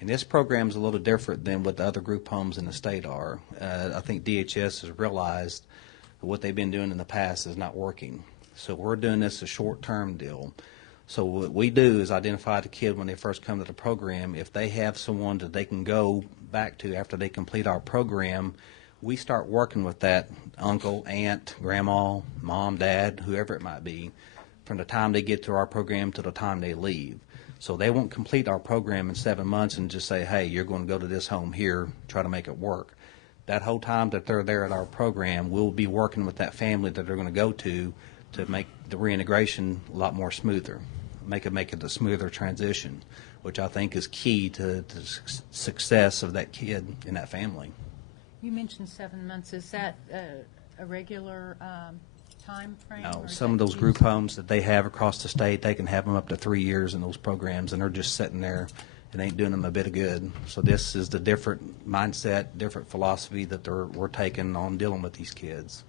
And this program is a little different than what the other group homes in the state are. I think DHS has realized that what they've been doing in the past is not working. So we're doing this a short-term deal. So what we do is identify the kid when they first come to the program. If they have someone that they can go back to after they complete our program, we start working with that uncle, aunt, grandma, mom, dad, whoever it might be, from the time they get through our program to the time they leave. So they won't complete our program in 7 months and just say, hey, you're going to go to this home here, try to make it work. That whole time that they're there at our program, we'll be working with that family that they're going to go to make the reintegration a lot more smoother, make it a smoother transition, which I think is key to the success of that kid and that family. You mentioned 7 months. Is that a regular time frame? No, some of those group homes that they have across the state, they can have them up to 3 years in those programs, and they're just sitting there and ain't doing them a bit of good. So this is the different mindset, different philosophy that we're taking on dealing with these kids.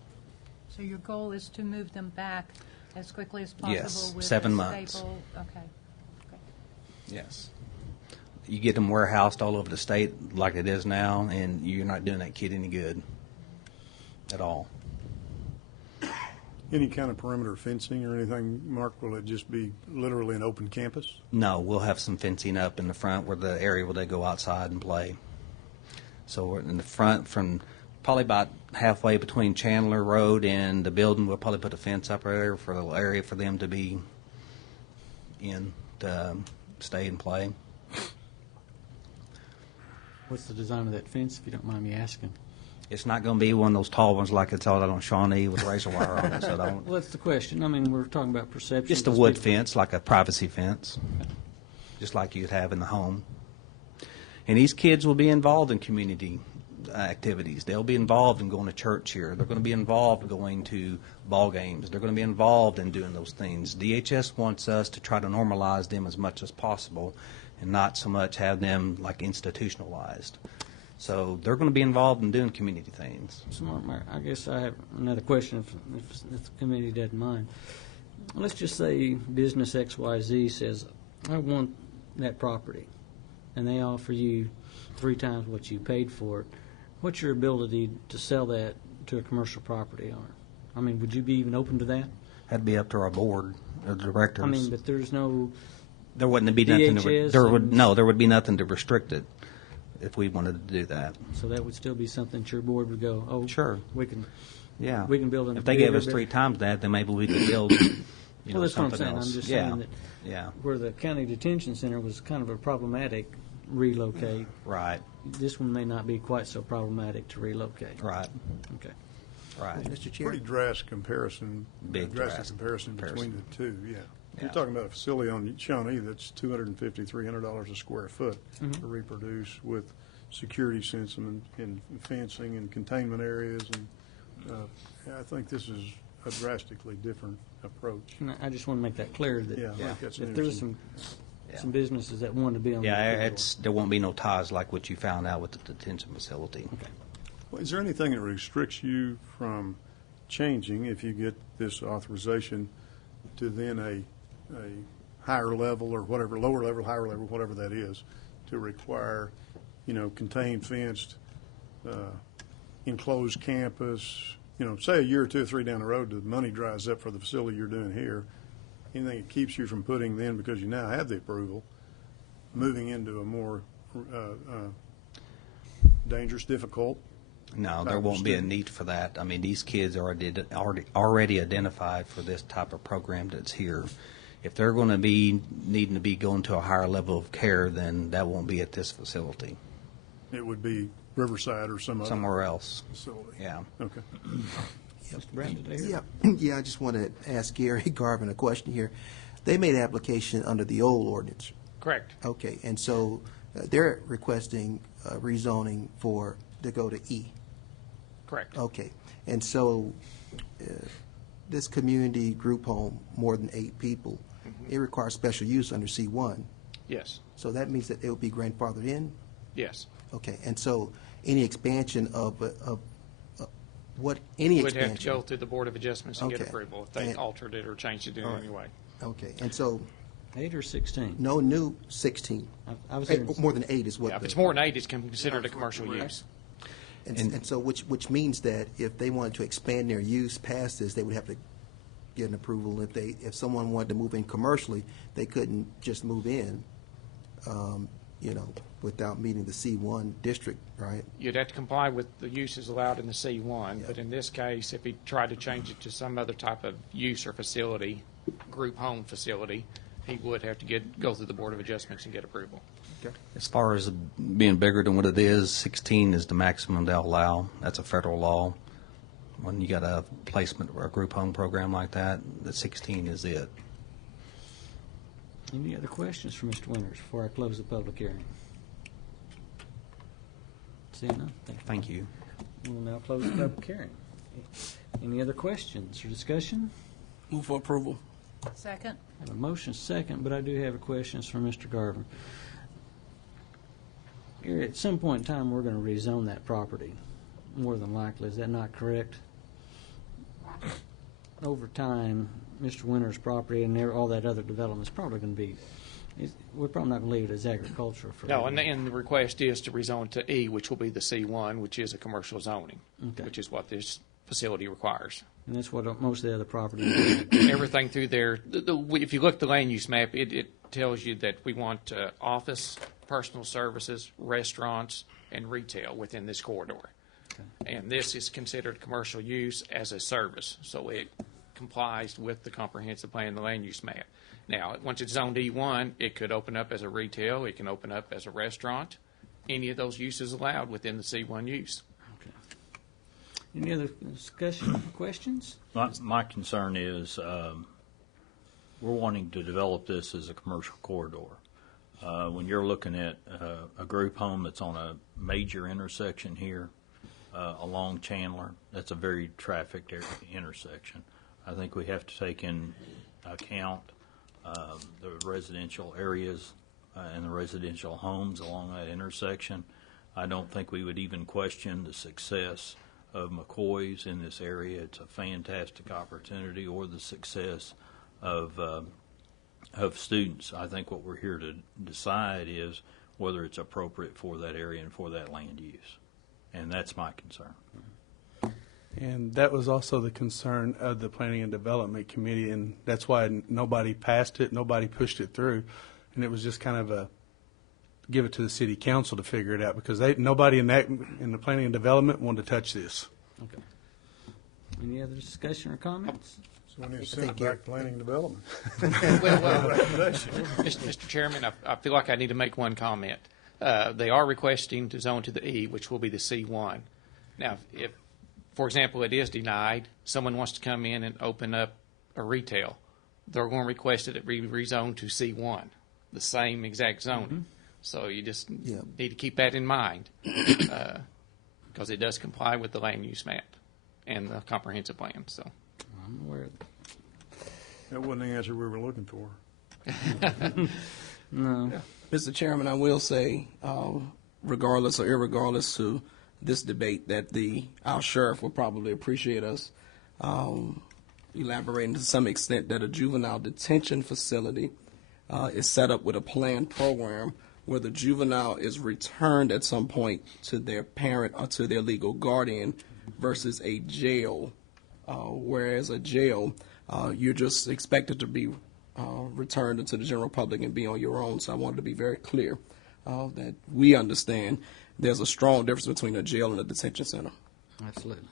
So your goal is to move them back as quickly as possible? Yes, with 7 a months. Stable, okay. Yes. You get them warehoused all over the state like it is now, and you're not doing that kid any good at all. Any kind of perimeter fencing or anything, Mark? Will it just be literally an open campus? No, we'll have some fencing up in the front where the area where they go outside and play. So we're in the front from probably about halfway between Chandler Road and the building, we'll probably put a fence up there for a little area for them to be in, to stay and play. What's the design of that fence, if you don't mind me asking? It's not going to be one of those tall ones like it's all out on Shawnee with razor wire on it. So don't. Well, that's the question. I mean, we're talking about perception. Just a wood fence, like a privacy fence, just like you'd have in the home. And these kids will be involved in community activities. They'll be involved in going to church here. They're going to be involved in going to ball games. They're going to be involved in doing those things. DHS wants us to try to normalize them as much as possible and not so much have them like institutionalized. So they're going to be involved in doing community things. Smart, Mayor. I guess I have another question if the committee doesn't mind. Let's just say business XYZ says, I want that property, and they offer you 3 times what you paid for it. What's your ability to sell that to a commercial property owner? I mean, would you be even open to that? That'd be up to our board of directors. I mean, but there's no there wouldn't be nothing. There would be nothing to restrict it if we wanted to do that. So that would still be something that your board would go, oh, sure, we can. Yeah, we can build an. If they gave us 3 times that, then maybe we could build. Well, that's what I'm saying. Else. I'm just saying that where the county detention center was kind of a problematic relocate. Right. This one may not be quite so problematic to relocate. Right. Okay. Right. Mr. Chair. Pretty drastic comparison. Big drastic comparison between the two. Yeah. You're talking about a facility on Shawnee that's $250, $300 a square foot to reproduce with security system and fencing and containment areas, and I think this is a drastically different approach. And I just want to make that clear that that's if there's some businesses that want to be on there won't be no ties like what you found out with the detention facility. Okay. Well, is there anything that restricts you from changing if you get this authorization to then a higher level or whatever, lower level, higher level, whatever that is, to require, contained, fenced, enclosed campus, say a year or 2 or 3 down the road, the money dries up for the facility you're doing here, anything that keeps you from putting then, because you now have the approval, moving into a more dangerous, difficult. No, there won't be a need for that. I mean, these kids are already identified for this type of program that's here. If they're going to be needing to be going to a higher level of care, then that won't be at this facility. It would be Riverside or somewhere else. Facility. Yeah. Okay. Yeah, I just want to ask Gary Garvin a question here. They made an application under the old ordinance. Correct. Okay, and so they're requesting rezoning to go to E. Correct. Okay, and so this community group home, more than 8 people, it requires special use under C1. Yes. So that means that it will be grandfathered in? Yes. Okay, and so any expansion any would expansion? have to go through the Board of Adjustments and get Okay. approval if they altered it or changed it in any way. Okay, and so 8 or 16? no new 16. I was hearing More than 8 is what. Yeah, if it's more than 8, it's considered a commercial use. And so which means that if they wanted to expand their use past this, they would have to get an approval. If someone wanted to move in commercially, they couldn't just move in, without meeting the C1 district, right? You'd have to comply with the uses allowed in the C1, but in this case, if he tried to change it to some other type of use or facility, group home facility, he would have to go through the Board of Adjustments and get approval. As far as being bigger than what it is, 16 is the maximum they'll allow. That's a federal law. When you got a placement or a group home program like that, the 16 is it. Any other questions for Mr. Winters before I close the public hearing? Seeing none, Thank you. We'll now close the public hearing. Any other questions or discussion? Move for approval. Second. I have a motion second, but I do have a questions for Mr. Garvin. Here, at some point in time, we're going to rezone that property, more than likely. Is that not correct? Over time, Mr. Winter's property and all that other development is probably going to be, we're probably not going to leave it as agriculture for. No, and the request is to rezone to E, which will be the C1, which is a commercial zoning, Okay. which is what this facility requires. And that's what most of the other property is. Everything through there, if you look at the land use map, it tells you that we want office, personal services, restaurants, and retail within this corridor. Okay. And this is considered commercial use as a service, so it complies with the comprehensive plan and the land use map. Now, once it's zoned E1, it could open up as a retail, it can open up as a restaurant. Any of those uses allowed within the C1 use. Any other discussion, questions? My concern is we're wanting to develop this as a commercial corridor. When you're looking at a group home that's on a major intersection here along Chandler, that's a very trafficked intersection. I think we have to take in account the residential areas and the residential homes along that intersection. I don't think we would even question the success of McCoy's in this area. It's a fantastic opportunity, or the success of students. I think what we're here to decide is whether it's appropriate for that area and for that land use, and that's my concern. And that was also the concern of the Planning and Development Committee, and that's why nobody passed it, nobody pushed it through, and it was just kind of a give it to the city council to figure it out, because nobody in the Planning and Development wanted to touch this. Okay. Any other discussion or comments? So we need to send it back to Planning and Development. Mr. Chairman, I feel like I need to make one comment. They are requesting to zone to the E, which will be the C1. Now, if, for example, it is denied, someone wants to come in and open up a retail, they're going to request that it be rezoned to C1, the same exact zoning. Mm-hmm. So you just need to keep that in mind, because it does comply with the land use map and the comprehensive plan. So I'm aware of that. That wasn't the answer we were looking for. No. Mr. Chairman, I will say, regardless or irregardless to this debate, that our sheriff will probably appreciate us elaborating to some extent that a juvenile detention facility is set up with a planned program where the juvenile is returned at some point to their parent or to their legal guardian versus a jail, whereas a jail, you're just expected to be returned into the general public and be on your own. So I wanted to be very clear that we understand there's a strong difference between a jail and a detention center. Absolutely.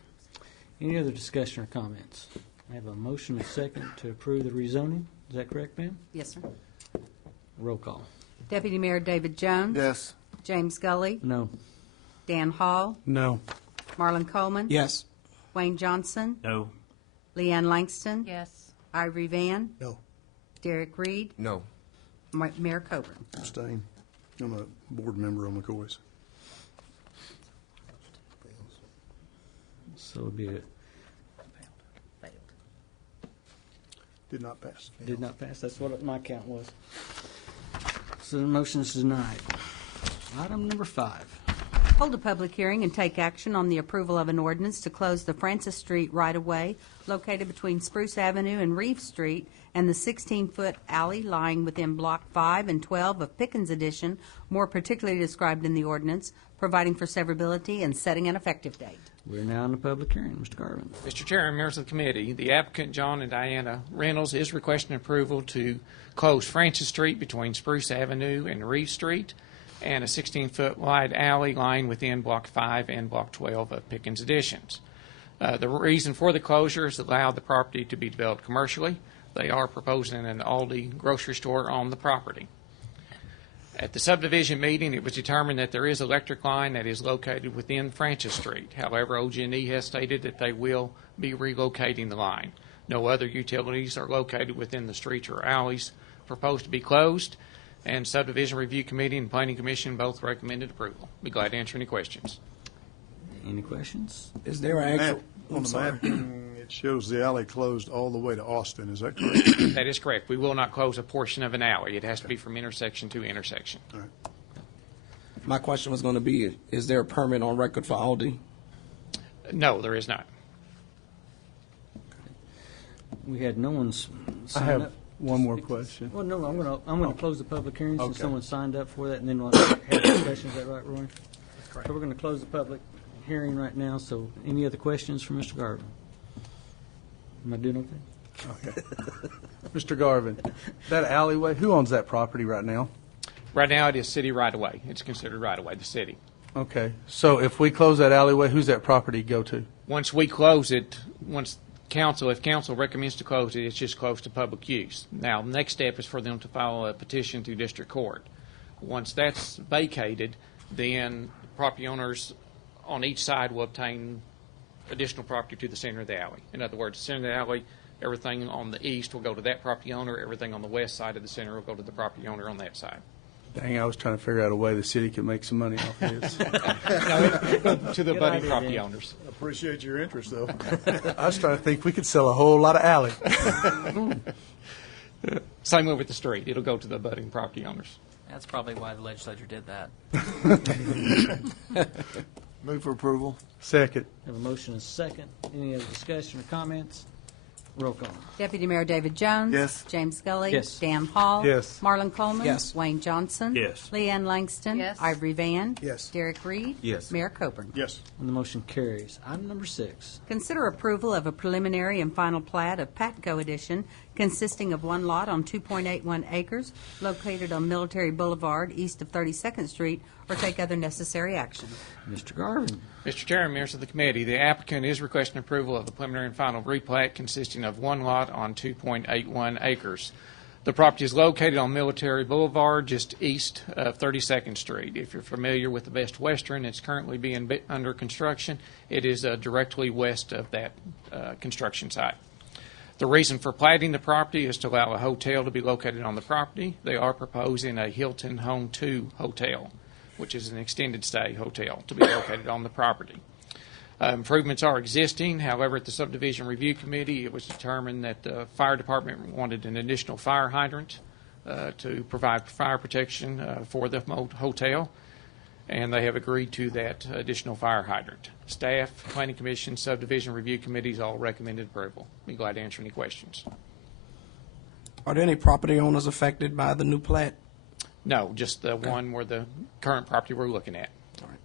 Any other discussion or comments? I have a motion and a second to approve the rezoning. Is that correct, ma'am? Yes, sir. Roll call. Deputy Mayor David Jones? Yes. James Gully? No. Dan Hall? No. Marlon Coleman? Yes. Wayne Johnson? No. Leanne Langston? Yes. Ivory Van? No. Derek Reed? No. Mayor Coburn? Abstain. I'm a board member on McCoy's. So it'll be Did not pass. did not pass. That's what my count was. So the motion is denied. Item number 5. Hold a public hearing and take action on the approval of an ordinance to close the Francis Street right-of-way located between Spruce Avenue and Reeve Street and the 16-foot alley lying within Block 5 and 12 of Pickens Edition, more particularly described in the ordinance, providing for severability and setting an effective date. We're now in the public hearing. Mr. Garvin. Mr. Chairman, members of the committee, the applicant, John and Diana Reynolds, is requesting approval to close Francis Street between Spruce Avenue and Reeve Street and a 16-foot wide alley lying within Block 5 and Block 12 of Pickens Additions. The reason for the closure is to allow the property to be developed commercially. They are proposing an Aldi grocery store on the property. At the subdivision meeting, it was determined that there is electric line that is located within Francis Street. However, OG&E has stated that they will be relocating the line. No other utilities are located within the streets or alleys proposed to be closed, and Subdivision Review Committee and Planning Commission both recommended approval. Be glad to answer any questions. Any questions? Is there an actual? On the map, it shows the alley closed all the way to Austin. Is that correct? That is correct. We will not close a portion of an alley. It has to be from intersection to intersection. All right. My question was going to be, is there a permit on record for Aldi? No, there is not. We had no one's I signed have up. one more question. Well, no, I'm gonna close the public hearing since Okay. someone signed up for that, and then we'll have discussion. Is that right, Roy? That's correct. So we're gonna close the public hearing right now. So any other questions for Mr. Garvin? Am I doing okay? Okay. Mr. Garvin, that alleyway, who owns that property right now? Right now, it is city right-of-way. It's considered right-of-way, the city. Okay, so if we close that alleyway, who's that property go to? Once we close it, if council recommends to close it, it's just closed to public use. Now, the next step is for them to file a petition to district court. Once that's vacated, then property owners on each side will obtain additional property to the center of the alley. In other words, the center of the alley, everything on the east will go to that property owner, everything on the west side of the center will go to the property owner on that side. Dang, I was trying to figure out a way the city could make some money off this. To the budding property owners. Appreciate your interest, though. I was trying to think we could sell a whole lot of alley. Same way with the street. It'll go to the budding property owners. That's probably why the legislature did that. Move for approval. Second. Have a motion and a second. Any other discussion or comments? Roll call. Deputy Mayor David Jones. Yes. James Scully. Yes. Dan Hall. Yes. Marlon Coleman. Yes. Wayne Johnson. Yes. Leanne Langston. Yes. Ivory Van. Yes. Derek Reed. Yes. Mayor Coburn. Yes. And the motion carries. Item number 6. Consider approval of a preliminary and final plat of Patco Edition consisting of one lot on 2.81 acres located on Military Boulevard east of 32nd Street, or take other necessary action. Mr. Garvin. Mr. Chairman, members of the committee, the applicant is requesting approval of the preliminary and final replat consisting of one lot on 2.81 acres. The property is located on Military Boulevard, just east of 32nd Street. If you're familiar with the Best Western, it's currently being under construction. It is directly west of that construction site. The reason for platting the property is to allow a hotel to be located on the property. They are proposing a Hilton Home 2 hotel, which is an extended stay hotel, to be located on the property. Improvements are existing. However, at the Subdivision Review Committee, it was determined that the fire department wanted an additional fire hydrant to provide fire protection for the hotel, and they have agreed to that additional fire hydrant. Staff, Planning Commission, Subdivision Review Committees all recommended approval. Be glad to answer any questions. Are there any property owners affected by the new plat? No, just the one where the current property we're looking at. All right.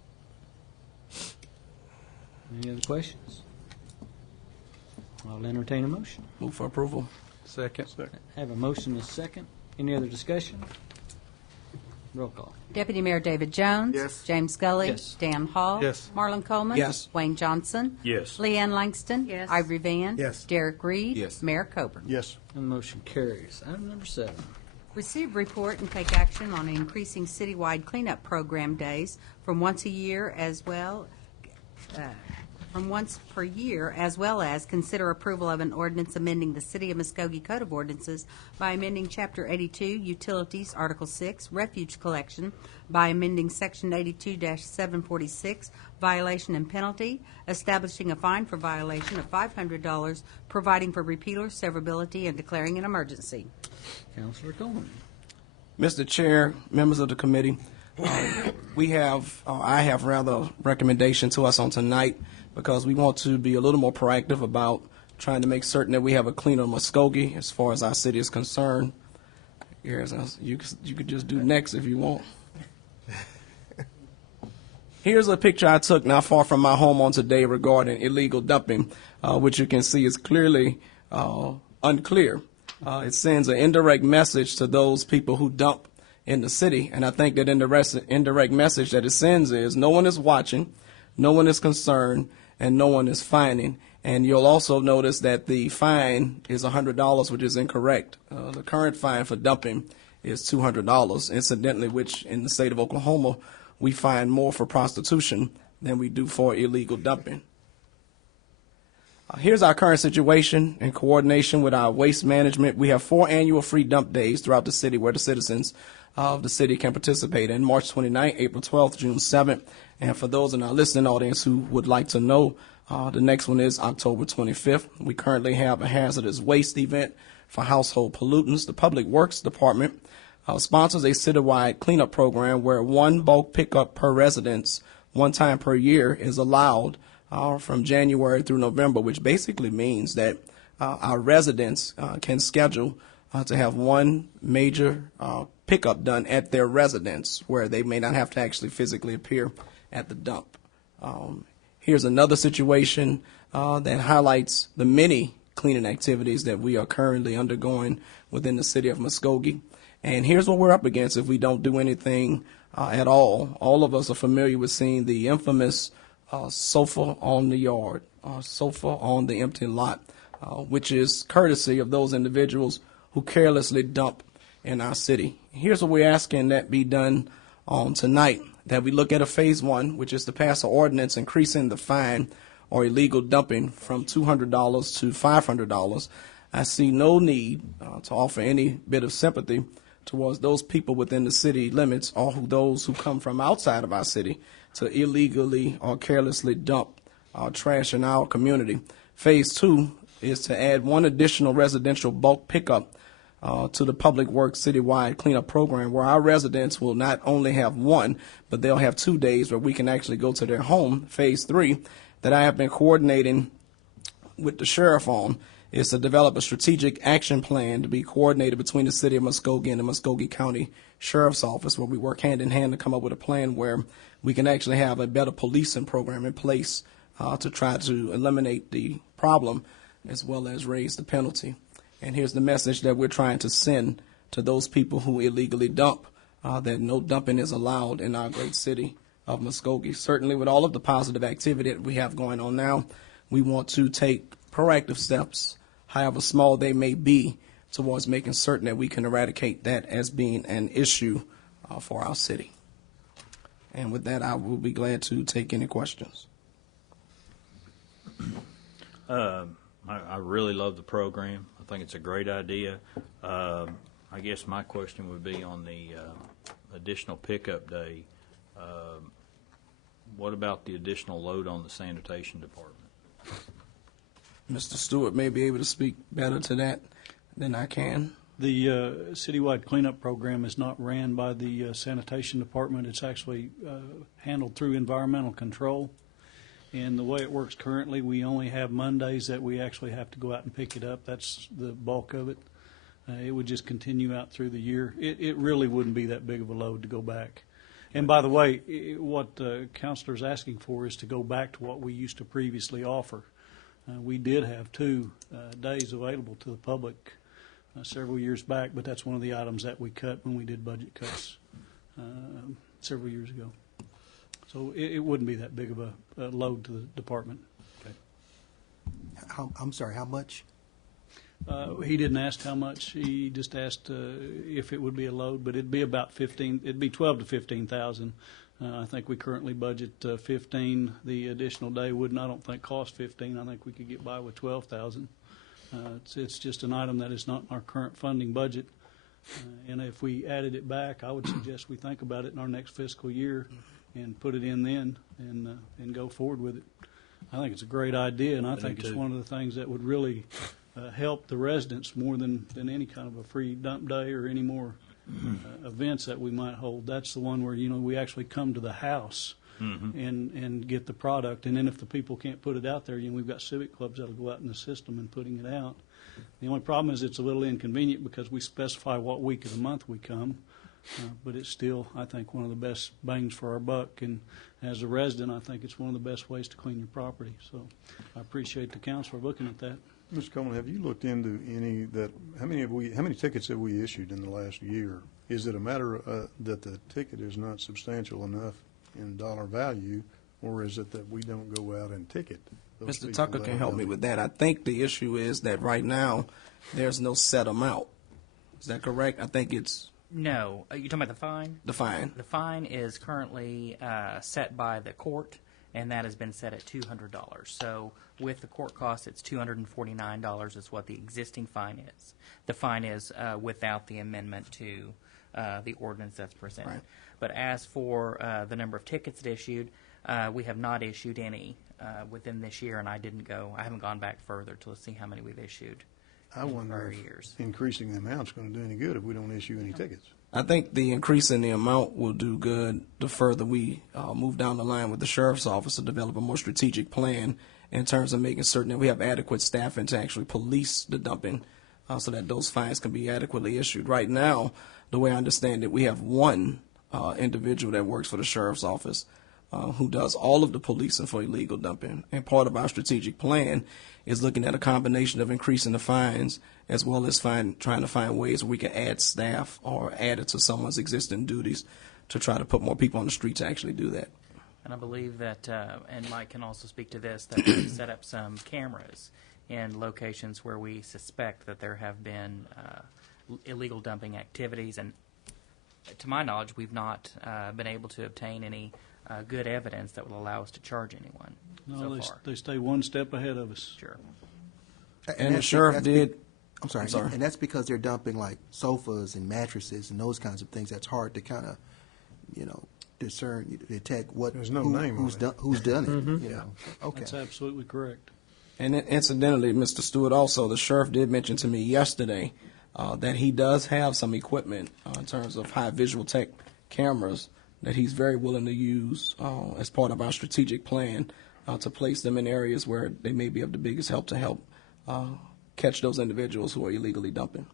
Any other questions? I'll entertain a motion. Move for approval. Second. Have a motion and a second. Any other discussion? Roll call. Deputy Mayor David Jones. Yes. James Scully. Yes. Dan Hall. Yes. Marlon Coleman. Yes. Wayne Johnson. Yes. Leanne Langston. Yes. Ivory Van. Yes. Derek Reed. Yes. Mayor Coburn. Yes. And the motion carries. Item number 7. Receive, report, and take action on increasing citywide cleanup program days from once a year from once per year, as well as consider approval of an ordinance amending the City of Muskogee Code of Ordinances by amending Chapter 82, Utilities, Article 6, Refuge Collection, by amending Section 82-746, Violation and Penalty, establishing a fine for violation of $500, providing for repealer severability, and declaring an emergency. Councilor Coleman. Mr. Chair, members of the committee, I have a recommendation to us on tonight because we want to be a little more proactive about trying to make certain that we have a cleaner Muskogee as far as our city is concerned. You could just do next if you want. Here's a picture I took not far from my home on today regarding illegal dumping, which you can see is clearly unclear. It sends an indirect message to those people who dump in the city, and I think that indirect message that it sends is no one is watching, no one is concerned, and no one is fining, And you'll also notice that the fine is $100, which is incorrect. The current fine for dumping is $200, incidentally, which in the state of Oklahoma, we fine more for prostitution than we do for illegal dumping. Here's our current situation in coordination with our waste management. We have 4 annual free dump days throughout the city where the citizens of the city can participate in: March 29th, April 12th, June 7th. And for those in our listening audience who would like to know, the next one is October 25th. We currently have a hazardous waste event for household pollutants. The Public Works Department sponsors a citywide cleanup program where 1 bulk pickup per residence 1 time per year is allowed from January through November, which basically means that our residents can schedule to have 1 major pickup done at their residence where they may not have to actually physically appear at the dump. Here's another situation that highlights the many cleaning activities that we are currently undergoing within the city of Muskogee. And here's what we're up against if we don't do anything at all. All of us are familiar with seeing the infamous sofa on the yard, sofa on the empty lot, which is courtesy of those individuals who carelessly dump in our city. Here's what we're asking that be done tonight, that we look at a phase 1, which is to pass an ordinance increasing the fine or illegal dumping from $200 to $500. I see no need to offer any bit of sympathy towards those people within the city limits or those who come from outside of our city to illegally or carelessly dump trash in our community. Phase 2 is to add 1 additional residential bulk pickup to the Public Works citywide cleanup program, where our residents will not only have 1, but they'll have 2 days where we can actually go to their home. Phase 3 that I have been coordinating with the sheriff on is to develop a strategic action plan to be coordinated between the city of Muskogee and the Muskogee County Sheriff's Office, where we work hand in hand to come up with a plan where we can actually have a better policing program in place to try to eliminate the problem as well as raise the penalty. And here's the message that we're trying to send to those people who illegally dump, that no dumping is allowed in our great city of Muskogee. Certainly with all of the positive activity that we have going on now, we want to take proactive steps, however small they may be, towards making certain that we can eradicate that as being an issue for our city. And with that, I will be glad to take any questions. I really love the program. I think it's a great idea. I guess my question would be on the additional pickup day. What about the additional load on the sanitation department? Mr. Stewart may be able to speak better to that than I can. The citywide cleanup program is not ran by the sanitation department. It's actually handled through environmental control. And the way it works currently, we only have Mondays that we actually have to go out and pick it up. That's the bulk of it. It would just continue out through the year. It really wouldn't be that big of a load to go back. And by the way, what the counselor's asking for is to go back to what we used to previously offer. We did have 2 days available to the public several years back, but that's one of the items that we cut when we did budget cuts several years ago. So it wouldn't be that big of a load to the department. Okay. I'm sorry, how much? He didn't ask how much. He just asked if it would be a load, but it'd be about 15. It'd be 12 to 15,000. I think we currently budget 15. The additional day wouldn't, I don't think, cost 15. I think we could get by with 12,000. It's just an item that is not in our current funding budget. And if we added it back, I would suggest we think about it in our next fiscal year and put it in then and go forward with it. I think it's a great idea, and I think it's one of the things that would really help the residents more than any kind of a free dump day or any more events that we might hold. That's the one where, we actually come to the house and get the product. And then if the people can't put it out there, we've got civic clubs that'll go out in the system and putting it out. The only problem is it's a little inconvenient because we specify what week of the month we come. But it's still, I think, one of the best bangs for our buck. And as a resident, I think it's one of the best ways to clean your property. So I appreciate the counselor looking at that. Mr. Coleman, have you looked into any that? How many tickets have we issued in the last year? Is it a matter that the ticket is not substantial enough in dollar value, or is it that we don't go out and ticket those Mr. people Tucker that can are help me dumping. with that. I think the issue is that right now, there's no set amount. Is that correct? I think it's No, you're talking about the fine? the fine. The fine is currently set by the court, and that has been set at $200. So with the court costs, it's $249 is what the existing fine is. The fine is without the amendment to the ordinance that's presented. Right. But as for the number of tickets issued, we have not issued any within this year, and I haven't gone back further to see how many we've issued. I wonder prior if years. increasing the amount's going to do any good if we don't issue any tickets. I think the increase in the amount will do good the further we move down the line with the sheriff's office to develop a more strategic plan in terms of making certain that we have adequate staffing to actually police the dumping so that those fines can be adequately issued. Right now, the way I understand it, we have one individual that works for the sheriff's office who does all of the policing for illegal dumping. And part of our strategic plan is looking at a combination of increasing the fines as well as trying to find ways where we can add staff or add it to someone's existing duties to try to put more people on the street to actually do that. And I believe that, and Mike can also speak to this, that we set up some cameras in locations where we suspect that there have been illegal dumping activities. And to my knowledge, we've not been able to obtain any good evidence that will allow us to charge anyone No, so far. they stay one step ahead of us. Sure. And the sheriff did. I'm sorry. I'm sorry. And that's because they're dumping like sofas and mattresses and those kinds of things. That's hard to kind of, discern, detect what There's no name on it. who's done it. Yeah. Okay. That's absolutely correct. And incidentally, Mr. Stewart, also, the sheriff did mention to me yesterday that he does have some equipment in terms of high visual tech cameras that he's very willing to use as part of our strategic plan to place them in areas where they may be of the biggest help to help catch those individuals who are illegally dumping.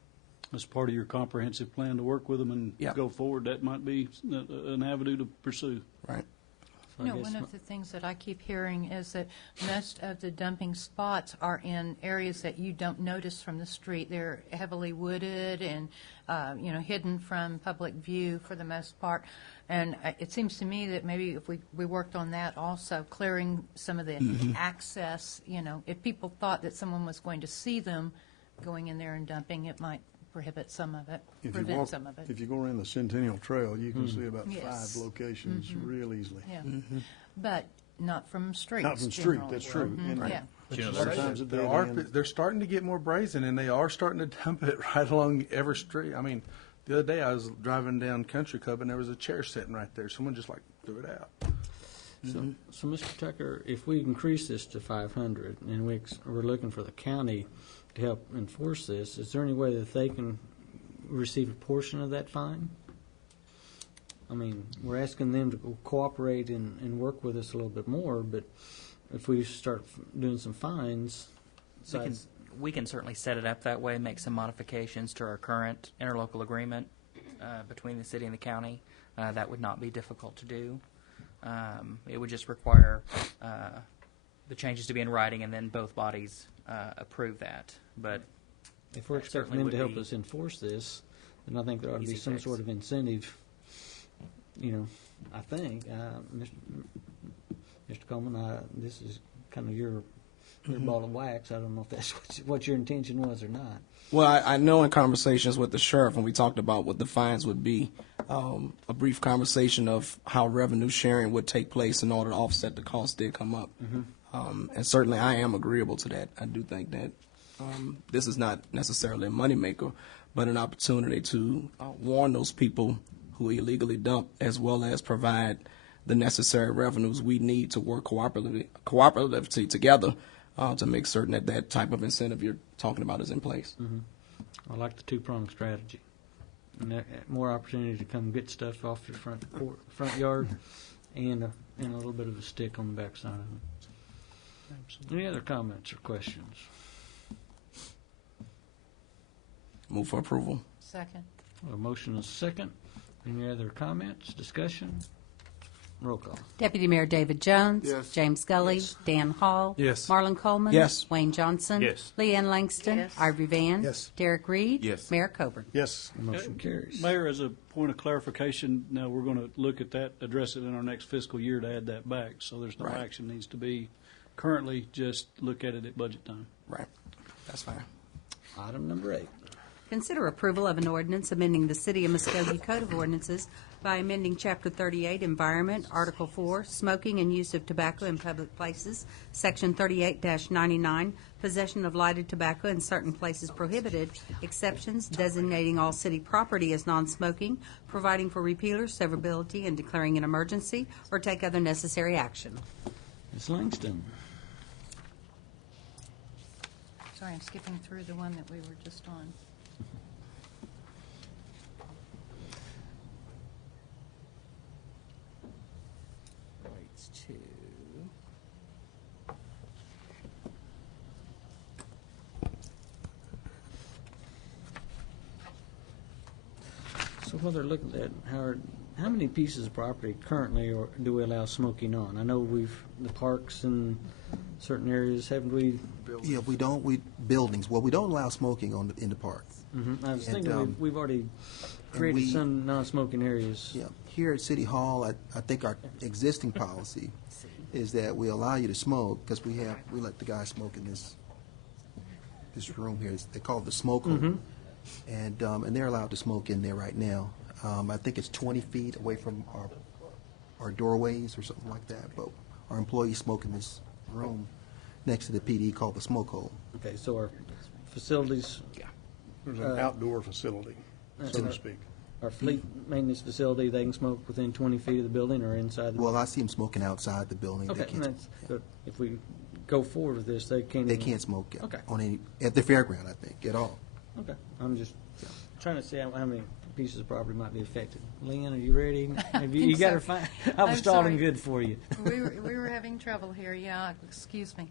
As part of your comprehensive plan to work with them and Yep. go forward, that might be an avenue to pursue. Right. You know, one of the things that I keep hearing is that most of the dumping spots are in areas that you don't notice from the street. They're heavily wooded and, hidden from public view for the most part. And it seems to me that maybe if we worked on that also, clearing some of the access, if people thought that someone was going to see them going in there and dumping, it might prohibit some of it, prevent some of it. If you go around the Centennial Trail, you can see about Yes. 5 locations real easily. Yeah. But not from streets. Not from street, generally. that's true. And Yeah. a lot of times They're starting to get more brazen, and they are starting to dump it right along every street. I mean, the other day I was driving down Country Club, and there was a chair sitting right there. Someone just threw it out. So, Mr. Tucker, if we increase this to 500 and we're looking for the county to help enforce this, is there any way that they can receive a portion of that fine? I mean, we're asking them to cooperate and work with us a little bit more, but if we start doing some fines, We can certainly set it up that way, make some modifications to our current interlocal agreement between the city and the county. That would not be difficult to do. It would just require the changes to be in writing, and then both bodies approve that. But if we're expecting them to help us enforce this, then I think there ought to be some sort of incentive. I think, Mr. Coleman, this is kind of your ball of wax. I don't know if that's what your intention was or not. Well, I know in conversations with the sheriff when we talked about what the fines would be, a brief conversation of how revenue sharing would take place in order to offset the cost did come up. And certainly I am agreeable to that. I do think that this is not necessarily a moneymaker, but an opportunity to warn those people who illegally dump, as well as provide the necessary revenues we need to work cooperatively together to make certain that that type of incentive you're talking about is in place. I like the two-pronged strategy. And more opportunity to come get stuff off your front yard and a little bit of a stick on the backside of it. Absolutely. Any other comments or questions? Move for approval. Second. A motion is second. Any other comments, discussion? Roll call. Deputy Mayor David Jones. Yes. James Gully. Dan Hall. Yes. Marlon Coleman. Yes. Wayne Johnson. Yes. Leanne Langston. Yes. Ivory Van. Yes. Derek Reed. Yes. Mayor Coburn. Yes. The motion carries. Mayor, as a point of clarification, now we're going to look at that, address it in our next fiscal year to add that back. So there's no Right. action needs to be currently just look at it at budget time. Right. That's fine. Item number 8. Consider approval of an ordinance amending the City of Muskogee Code of Ordinances by amending Chapter 38, Environment, Article 4, Smoking and Use of Tobacco in Public Places, Section 38-99, Possession of Lighted Tobacco in Certain Places Prohibited, Exceptions, designating all city property as non-smoking, providing for repeal or severability, and declaring an emergency, or take other necessary action. Ms. Langston. Sorry, I'm skipping through the one that we were just on. Rates 2. So what they're looking at, Howard, how many pieces of property currently do we allow smoking on? I know the parks in certain areas, haven't we? Yeah, we don't, buildings, well, we don't allow smoking in the parks. I was thinking we've already created some non-smoking areas. Yeah, here at City Hall, I think our existing policy is that we allow you to smoke, because we let the guys smoke in this room here. They call it the smoke room. And they're allowed to smoke in there right now. I think it's 20 feet away from our doorways or something like that, but our employees smoke in this room next to the PD called the smoke hole. Okay, so our facilities. There's an outdoor facility, so to speak. Our fleet maintenance facility, they can smoke within 20 feet of the building or inside the building? Well, I see them smoking outside the building. Okay, but if we go forward with this, they can't. They can't smoke Okay. at the fairground, I think, at all. Okay, I'm just trying to see how many pieces of property might be affected. Lynn, are you ready? You got to find. I was stalling good for you. We were having trouble here. Yeah, excuse me.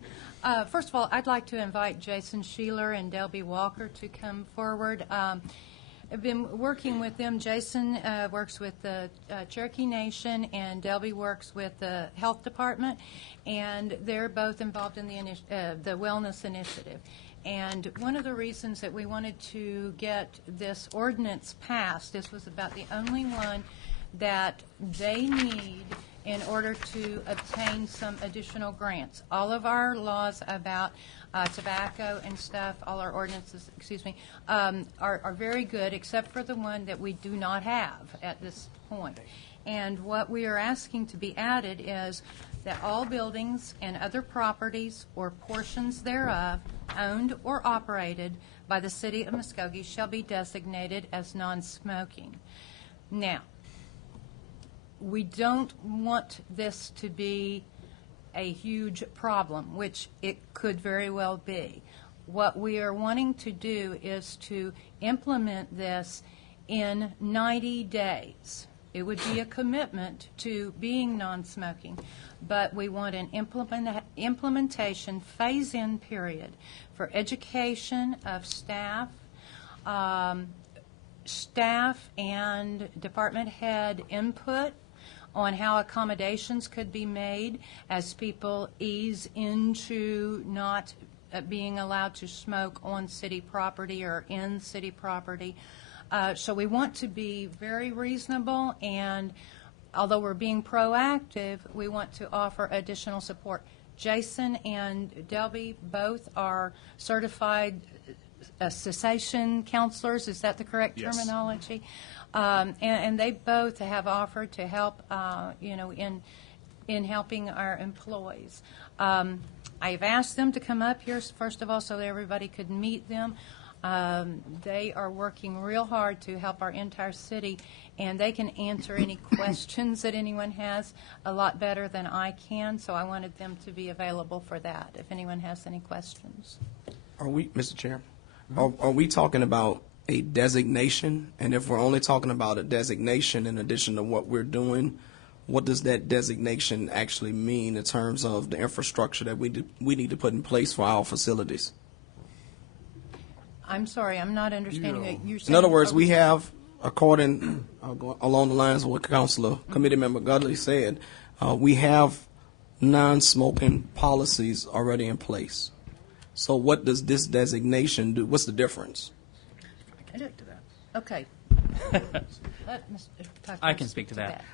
First of all, I'd like to invite Jason Sheeler and Delby Walker to come forward. I've been working with them. Jason works with the Cherokee Nation, and Delby works with the Health Department, and they're both involved in the Wellness Initiative. And one of the reasons that we wanted to get this ordinance passed, this was about the only one that they need in order to obtain some additional grants. All of our laws about tobacco and stuff, all our ordinances, are very good, except for the one that we do not have at this point. And what we are asking to be added is that all buildings and other properties or portions thereof owned or operated by the City of Muskogee shall be designated as non-smoking. Now, we don't want this to be a huge problem, which it could very well be. What we are wanting to do is to implement this in 90 days. It would be a commitment to being non-smoking, but we want an implementation phase-in period for education of staff, and department head input on how accommodations could be made as people ease into not being allowed to smoke on city property or in city property. So we want to be very reasonable, and although we're being proactive, we want to offer additional support. Jason and Delby both are certified cessation counselors. Is that the correct terminology? And they both have offered to help, in helping our employees. I've asked them to come up here, first of all, so that everybody could meet them. They are working real hard to help our entire city, and they can answer any questions that anyone has a lot better than I can, so I wanted them to be available for that, if anyone has any questions. Are we, Mr. Chair, are we talking about a designation? And if we're only talking about a designation in addition to what we're doing, what does that designation actually mean in terms of the infrastructure that we need to put in place for our facilities? I'm sorry, I'm not understanding what you're saying. In other words, we have, according along the lines of what Councilor Committee Member Gudley said, we have non-smoking policies already in place. So what does this designation do? What's the difference? Okay. I can speak to that.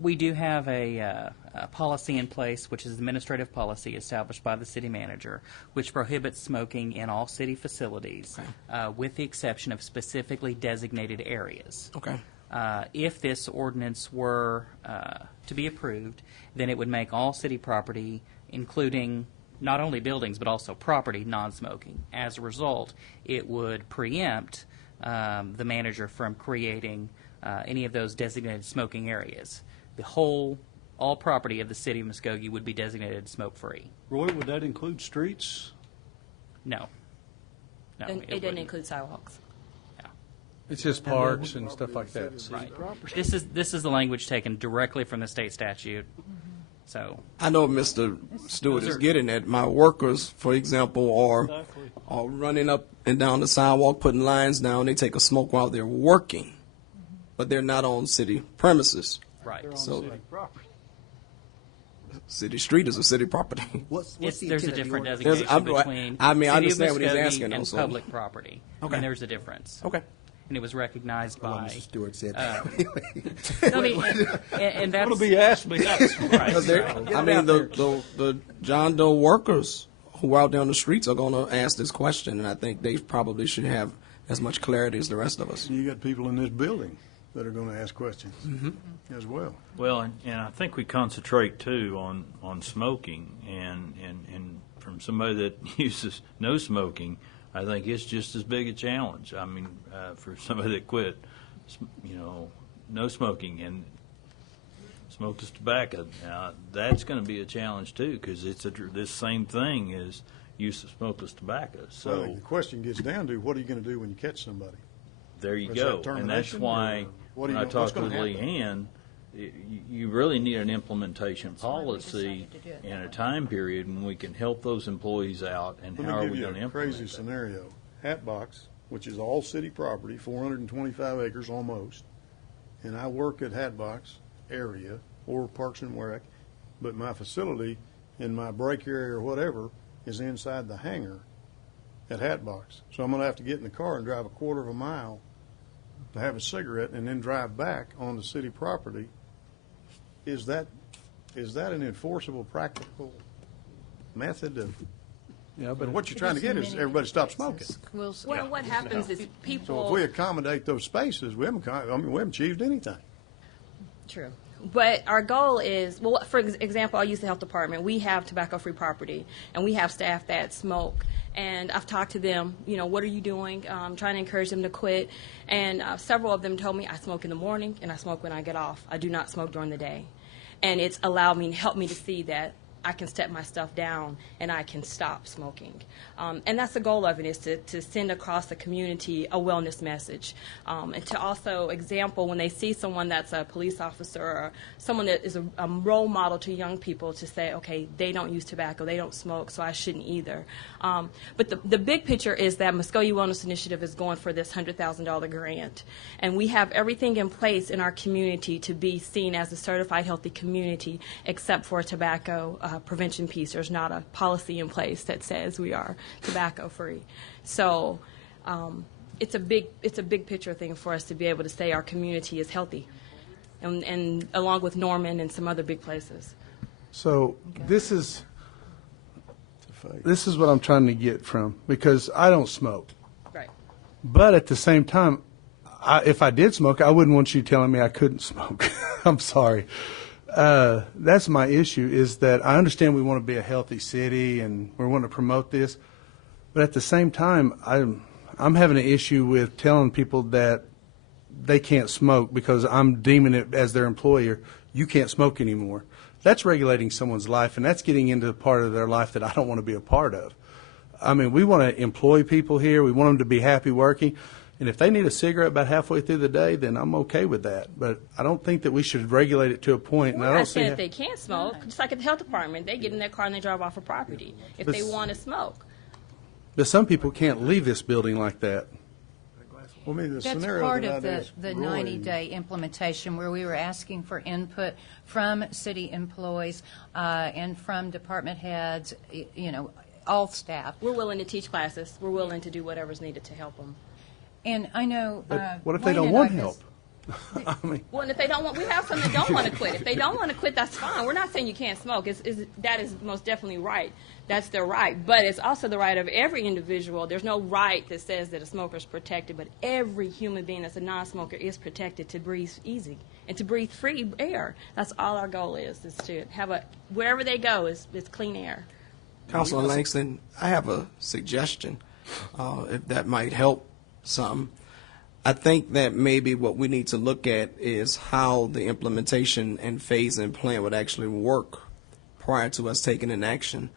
We do have a policy in place, which is administrative policy established by the city manager, which prohibits smoking in all city facilities, with the exception of specifically designated areas. Okay. If this ordinance were to be approved, then it would make all city property, including not only buildings but also property, non-smoking. As a result, it would preempt the manager from creating any of those designated smoking areas. All property of the city of Muskogee would be designated smoke-free. Roy, would that include streets? No. No, And it doesn't wouldn't. include sidewalks. It's just parks and stuff like that. Right. This is the language taken directly from the state statute. So I know Mr. Stewart is getting at. My workers, for example, are running up and down the sidewalk, putting lines down. They take a smoke while they're working, but they're not on city premises. Right. So city street is a city property. There's a different designation between I city understand of what he's Muskogee asking. and Also. public property. Okay. And there's a difference. Okay. And it was recognized by. Mr. Stewart said I mean, and that's What'll be asked me next. Right. I mean, the John Doe workers who are out there on the streets are going to ask this question, and I think they probably should have as much clarity as the rest of us. You got people in this building that are going to ask questions as well. Well, and I think we concentrate too on smoking, and from somebody that uses no smoking, I think it's just as big a challenge. I mean, for somebody that quit, no smoking and smokeless tobacco, that's going to be a challenge too, because it's this same thing as use of smokeless tobacco. So Well, the question gets down to, what are you going to do when you catch somebody? there you Is that go, and that's termination, why or what are when you I gonna- what's talked with gonna Leanne, you really need an implementation policy in a time period when we can help those employees out, and Let how are me we give going to you a implement crazy that? scenario. Hatbox, which is all city property, 425 acres almost, and I work at Hatbox area or Parks and Rec, but my facility in my break area or whatever is inside the hangar at Hatbox. So I'm going to have to get in the car and drive a quarter of a mile to have a cigarette and then drive back on the city property. Is that an enforceable, practical method of? Yeah, But what you're trying to get is everybody stop smoking. Well, what happens is people. So if we accommodate those spaces, we haven't achieved anything. True. But our goal is, well, for example, I'll use the health department. We have tobacco-free property, and we have staff that smoke. And I've talked to them, what are you doing? Trying to encourage them to quit. And several of them told me, I smoke in the morning and I smoke when I get off. I do not smoke during the day. And it's allowed me, helped me to see that I can step my stuff down and I can stop smoking. And that's the goal of it, is to send across the community a wellness message. And to also example, when they see someone that's a police officer or someone that is a role model to young people, to say, okay, they don't use tobacco, they don't smoke, so I shouldn't either. But the big picture is that Muskogee Wellness Initiative is going for this $100,000 grant. And we have everything in place in our community to be seen as a certified healthy community, except for tobacco prevention piece. There's not a policy in place that says we are tobacco free. So it's a big picture thing for us to be able to say our community is healthy, and along with Norman and some other big places. So this is what I'm trying to get from, because I don't smoke. Right. But at the same time, if I did smoke, I wouldn't want you telling me I couldn't smoke. I'm sorry. That's my issue, is that I understand we want to be a healthy city and we want to promote this, but at the same time, I'm having an issue with telling people that they can't smoke because I'm deeming it as their employer, you can't smoke anymore. That's regulating someone's life, and that's getting into a part of their life that I don't want to be a part of. I mean, we want to employ people here. We want them to be happy working. And if they need a cigarette about halfway through the day, then I'm okay with that. But I don't think that we should regulate it to a point. And We're I don't not see saying that they can't smoke. Just like at the health department, they get in their car and they drive off a property if But they want to smoke. But some people can't leave this building like that. Well, I mean, the That's scenario part that of I the asked Roy- 90-day implementation, where we were asking for input from city employees and from department heads, all staff. We're willing to teach classes. We're willing to do whatever's needed to help them. And I know. But what if they Wayne don't and want I help? I mean, Well, and if they don't want, we have some that don't want to quit. If they don't want to quit, that's fine. We're not saying you can't smoke. That is most definitely right. That's their right. But it's also the right of every individual. There's no right that says that a smoker is protected, but every human being that's a non-smoker is protected to breathe easy and to breathe free air. That's all our goal is to have wherever they go is clean air. Councilor Langston, I have a suggestion, if that might help some. I think that maybe what we need to look at is how the implementation and phasing plan would actually work prior to us taking an action.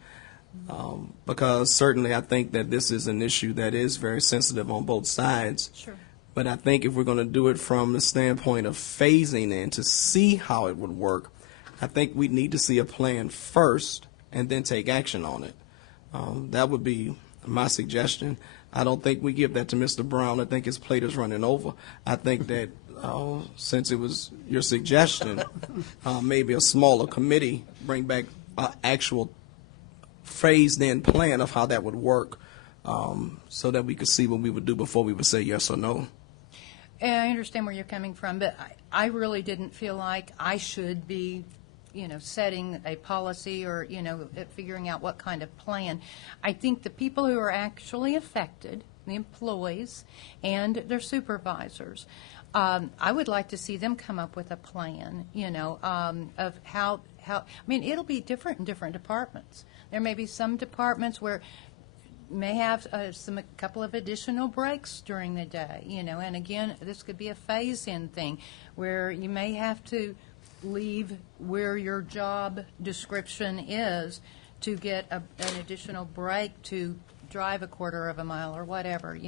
Because certainly I think that this is an issue that is very sensitive on both sides. Sure. But I think if we're going to do it from the standpoint of phasing in to see how it would work, I think we need to see a plan first and then take action on it. That would be my suggestion. I don't think we give that to Mr. Brown. I think his plate is running over. I think that since it was your suggestion, maybe a smaller committee bring back an actual phased-in plan of how that would work, so that we could see what we would do before we would say yes or no. And I understand where you're coming from, but I really didn't feel like I should be, setting a policy or, figuring out what kind of plan. I think the people who are actually affected, the employees and their supervisors, I would like to see them come up with a plan, of how, it'll be different in different departments. There may be some departments where may have a couple of additional breaks during the day, and again, this could be a phase-in thing where you may have to leave where your job description is to get an additional break to drive a quarter of a mile or whatever,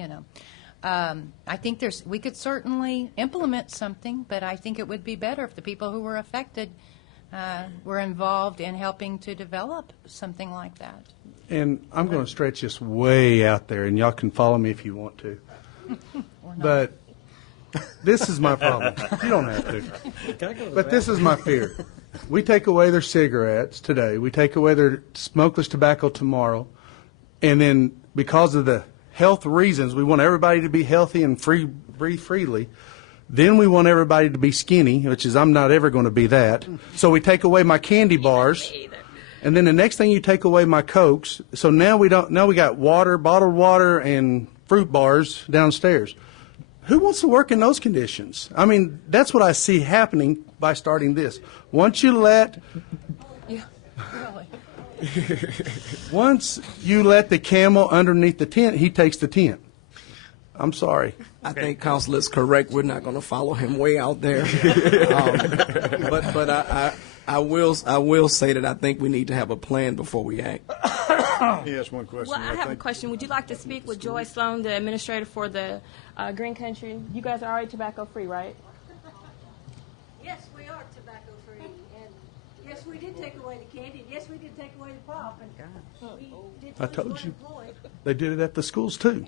I think we could certainly implement something, but I think it would be better if the people who were affected were involved in helping to develop something like that. and I'm going to stretch this way out there, and y'all can follow me if you want to. But this is my problem. You don't have to. But this is my fear. We take away their cigarettes today. We take away their smokeless tobacco tomorrow. And then because of the health reasons, we want everybody to be healthy and breathe freely. Then we want everybody to be skinny, which is I'm not ever going to be that. So we take away my candy bars. And then the next thing you take away my Cokes. So now we got water, bottled water, and fruit bars downstairs. Who wants to work in those conditions? I mean, that's what I see happening by starting this. Once you let the camel underneath the tent, he takes the tent. I'm sorry. I think Council is correct. We're not going to follow him way out there. But I will say that I think we need to have a plan before we act. He has one question. Well, I have a question. Would you like to speak with Joy Sloan, the administrator for the Green Country? You guys are already tobacco-free, right? Yes, we are tobacco-free. And yes, we did take away the candy. Yes, we did take away the pop. And we did I told you. They did it at the schools, too.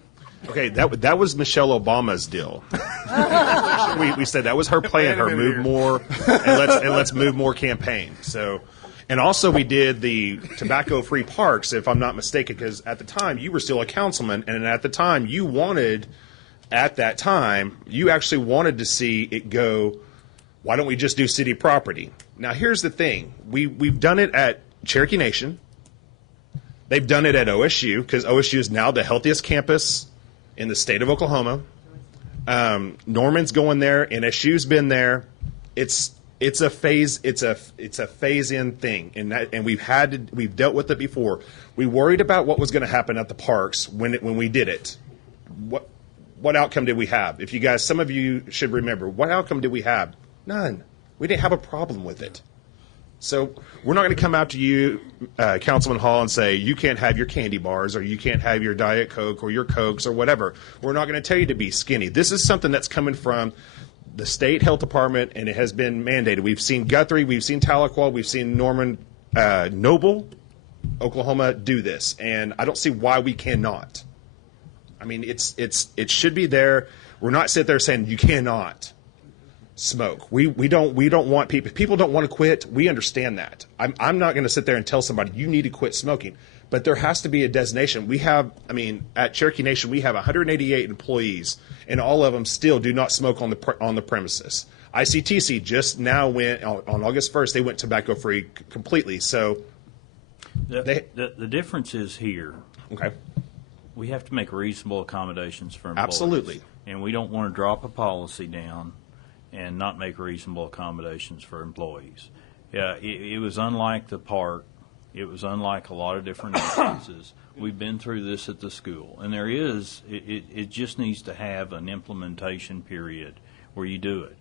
Okay, that was Michelle Obama's deal. we said that was her plan, her move more, and let's move more campaign. So, and also we did the tobacco-free parks, if I'm not mistaken, because at the time you were still a councilman, and at the time you actually wanted to see it go, why don't we just do city property? Now here's the thing, we've done it at Cherokee Nation. They've done it at OSU, because OSU is now the healthiest campus in the state of Oklahoma. Norman's going there, NSU's been there. It's a phase-in thing, and we've dealt with it before. We worried about what was going to happen at the parks when we did it. What outcome did we have? If you guys, some of you should remember, what outcome did we have? None. We didn't have a problem with it. So we're not going to come out to you, Councilman Hall, and say you can't have your candy bars or you can't have your Diet Coke or your Cokes or whatever. We're not going to tell you to be skinny. This is something that's coming from the state health department, and it has been mandated. We've seen Guthrie, we've seen Tahlequah, we've seen Norman, Noble, Oklahoma do this, and I don't see why we cannot. I mean, it should be there. We're not sitting there saying you cannot smoke. We don't want people don't want to quit. We understand that. I'm not going to sit there and tell somebody you need to quit smoking, but there has to be a designation. We have, at Cherokee Nation, we have 188 employees, and all of them still do not smoke on the premises. ICTC just now went, on August 1st, they went tobacco-free completely. So the difference is here. Okay. We have to make reasonable accommodations for employees. Absolutely. And we don't want to drop a policy down and not make reasonable accommodations for employees. Yeah, it was unlike the park. It was unlike a lot of different instances. We've been through this at the school. And it just needs to have an implementation period where you do it.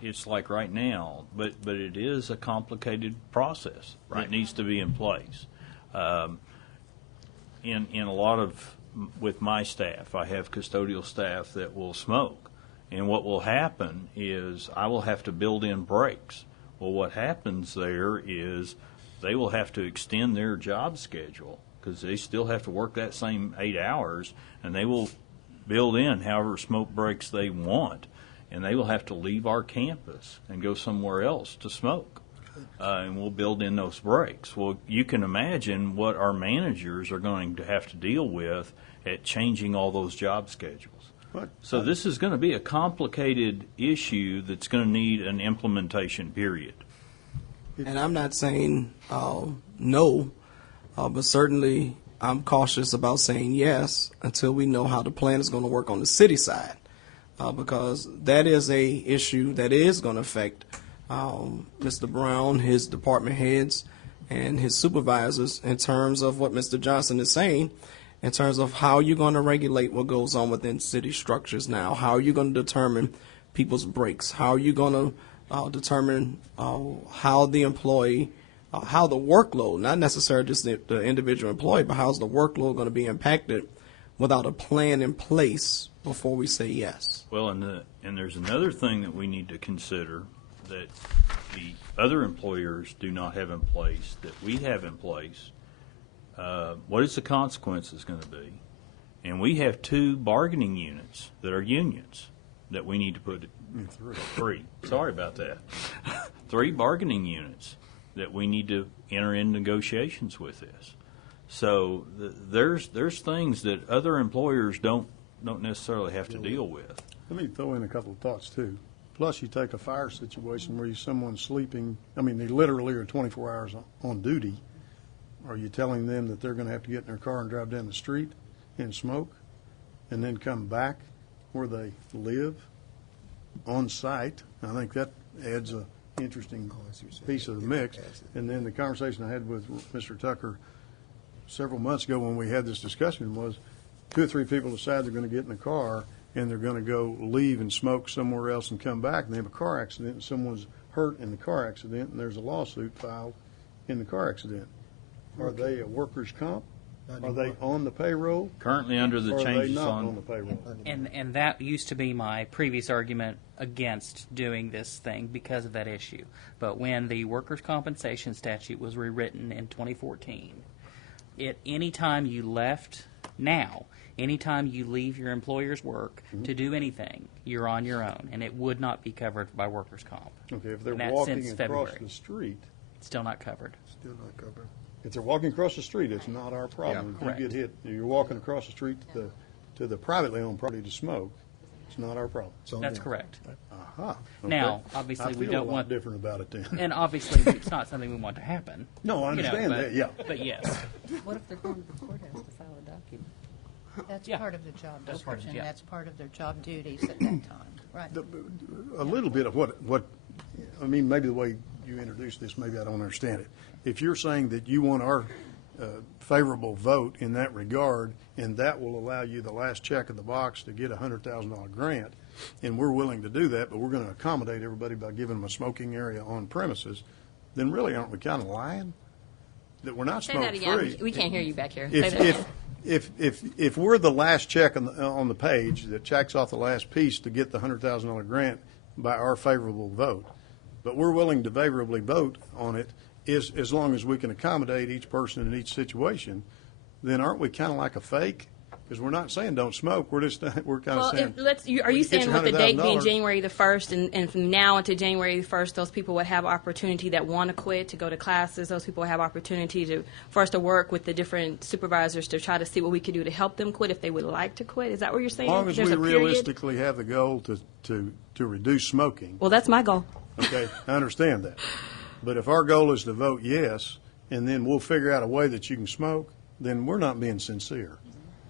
It's like right now, but it is a complicated process that needs to be in place. In a lot of, with my staff, I have custodial staff that will smoke. And what will happen is I will have to build in breaks. Well, what happens there is they will have to extend their job schedule because they still have to work that same 8 hours, and they will build in however smoke breaks they want. And they will have to leave our campus and go somewhere else to smoke. And we'll build in those breaks. Well, you can imagine what our managers are going to have to deal with at changing all those job schedules. So this is going to be a complicated issue that's going to need an implementation period. And I'm not saying no, but certainly I'm cautious about saying yes until we know how the plan is going to work on the city side. Because that is a issue that is going to affect Mr. Brown, his department heads, and his supervisors in terms of what Mr. Johnson is saying, in terms of how you're going to regulate what goes on within city structures now. How are you going to determine people's breaks? How are you going to determine how the employee, how the workload, not necessarily just the individual employee, but how's the workload going to be impacted without a plan in place before we say yes? Well, and there's another thing that we need to consider that the other employers do not have in place that we have in place. What is the consequences going to be? And we have 2 bargaining units that are unions that we need to put three. Sorry about that. 3 bargaining units that we need to enter in negotiations with this. So there's things that other employers don't necessarily have to deal with. Let me throw in a couple of thoughts too. Plus, you take a fire situation where someone's sleeping. They literally are 24 hours on duty. Are you telling them that they're going to have to get in their car and drive down the street and smoke, and then come back where they live on site? I think that adds a interesting piece of the mix. And then the conversation I had with Mr. Tucker several months ago when we had this discussion was 2 or 3 people decide they're going to get in the car and they're going to go leave and smoke somewhere else and come back, and they have a car accident and someone's hurt in the car accident and there's a lawsuit filed in the car accident. Are they a workers' comp? Are they on the payroll? Currently under the changes are they not on the payroll? And that used to be my previous argument against doing this thing because of that issue. But when the workers' compensation statute was rewritten in 2014, anytime you left now, anytime you leave your employer's work to do anything, you're on your own, and it would not be covered by workers' comp. Okay, if they're And that's walking since across February. the street. Still not covered. Still not covered. If they're walking across the street, it's not our problem. Yeah, if you get hit, you're walking across the street to the privately owned property to smoke, it's not our problem. That's correct. Aha. Okay. Now, obviously, I we feel don't a lot want different about it then. And obviously, it's not something we want to happen. No, I understand that. Yeah. But yes. What if they're going to the courthouse to file a document? That's Yeah. part of the job That's part of it, description. yeah. That's part of their job duties at that time, right? A little bit of what maybe the way you introduced this, maybe I don't understand it. If you're saying that you want our favorable vote in that regard, and that will allow you the last check in the box to get a $100,000 grant, and we're willing to do that, but we're going to accommodate everybody by giving them a smoking area on premises, then really aren't we kind of lying? That we're not Say that smoke-free. again. We can't hear you back here. Say that again. If we're the last check on the page that checks off the last piece to get the $100,000 grant by our favorable vote, but we're willing to favorably vote on it as long as we can accommodate each person in each situation, then aren't we kind of like a fake? Because we're not saying don't smoke. We're just we're kind of Well, saying. are you saying with the date being $100,000 January the 1st, and from now until January the 1st, those people would have opportunity that want to quit to go to classes. Those people have opportunity for us to work with the different supervisors to try to see what we could do to help them quit if they would like to quit. Is that what you're saying? As long as There's we a period? realistically have the goal to reduce smoking. Well, that's my goal. Okay, I understand that. But if our goal is to vote yes, and then we'll figure out a way that you can smoke, then we're not being sincere.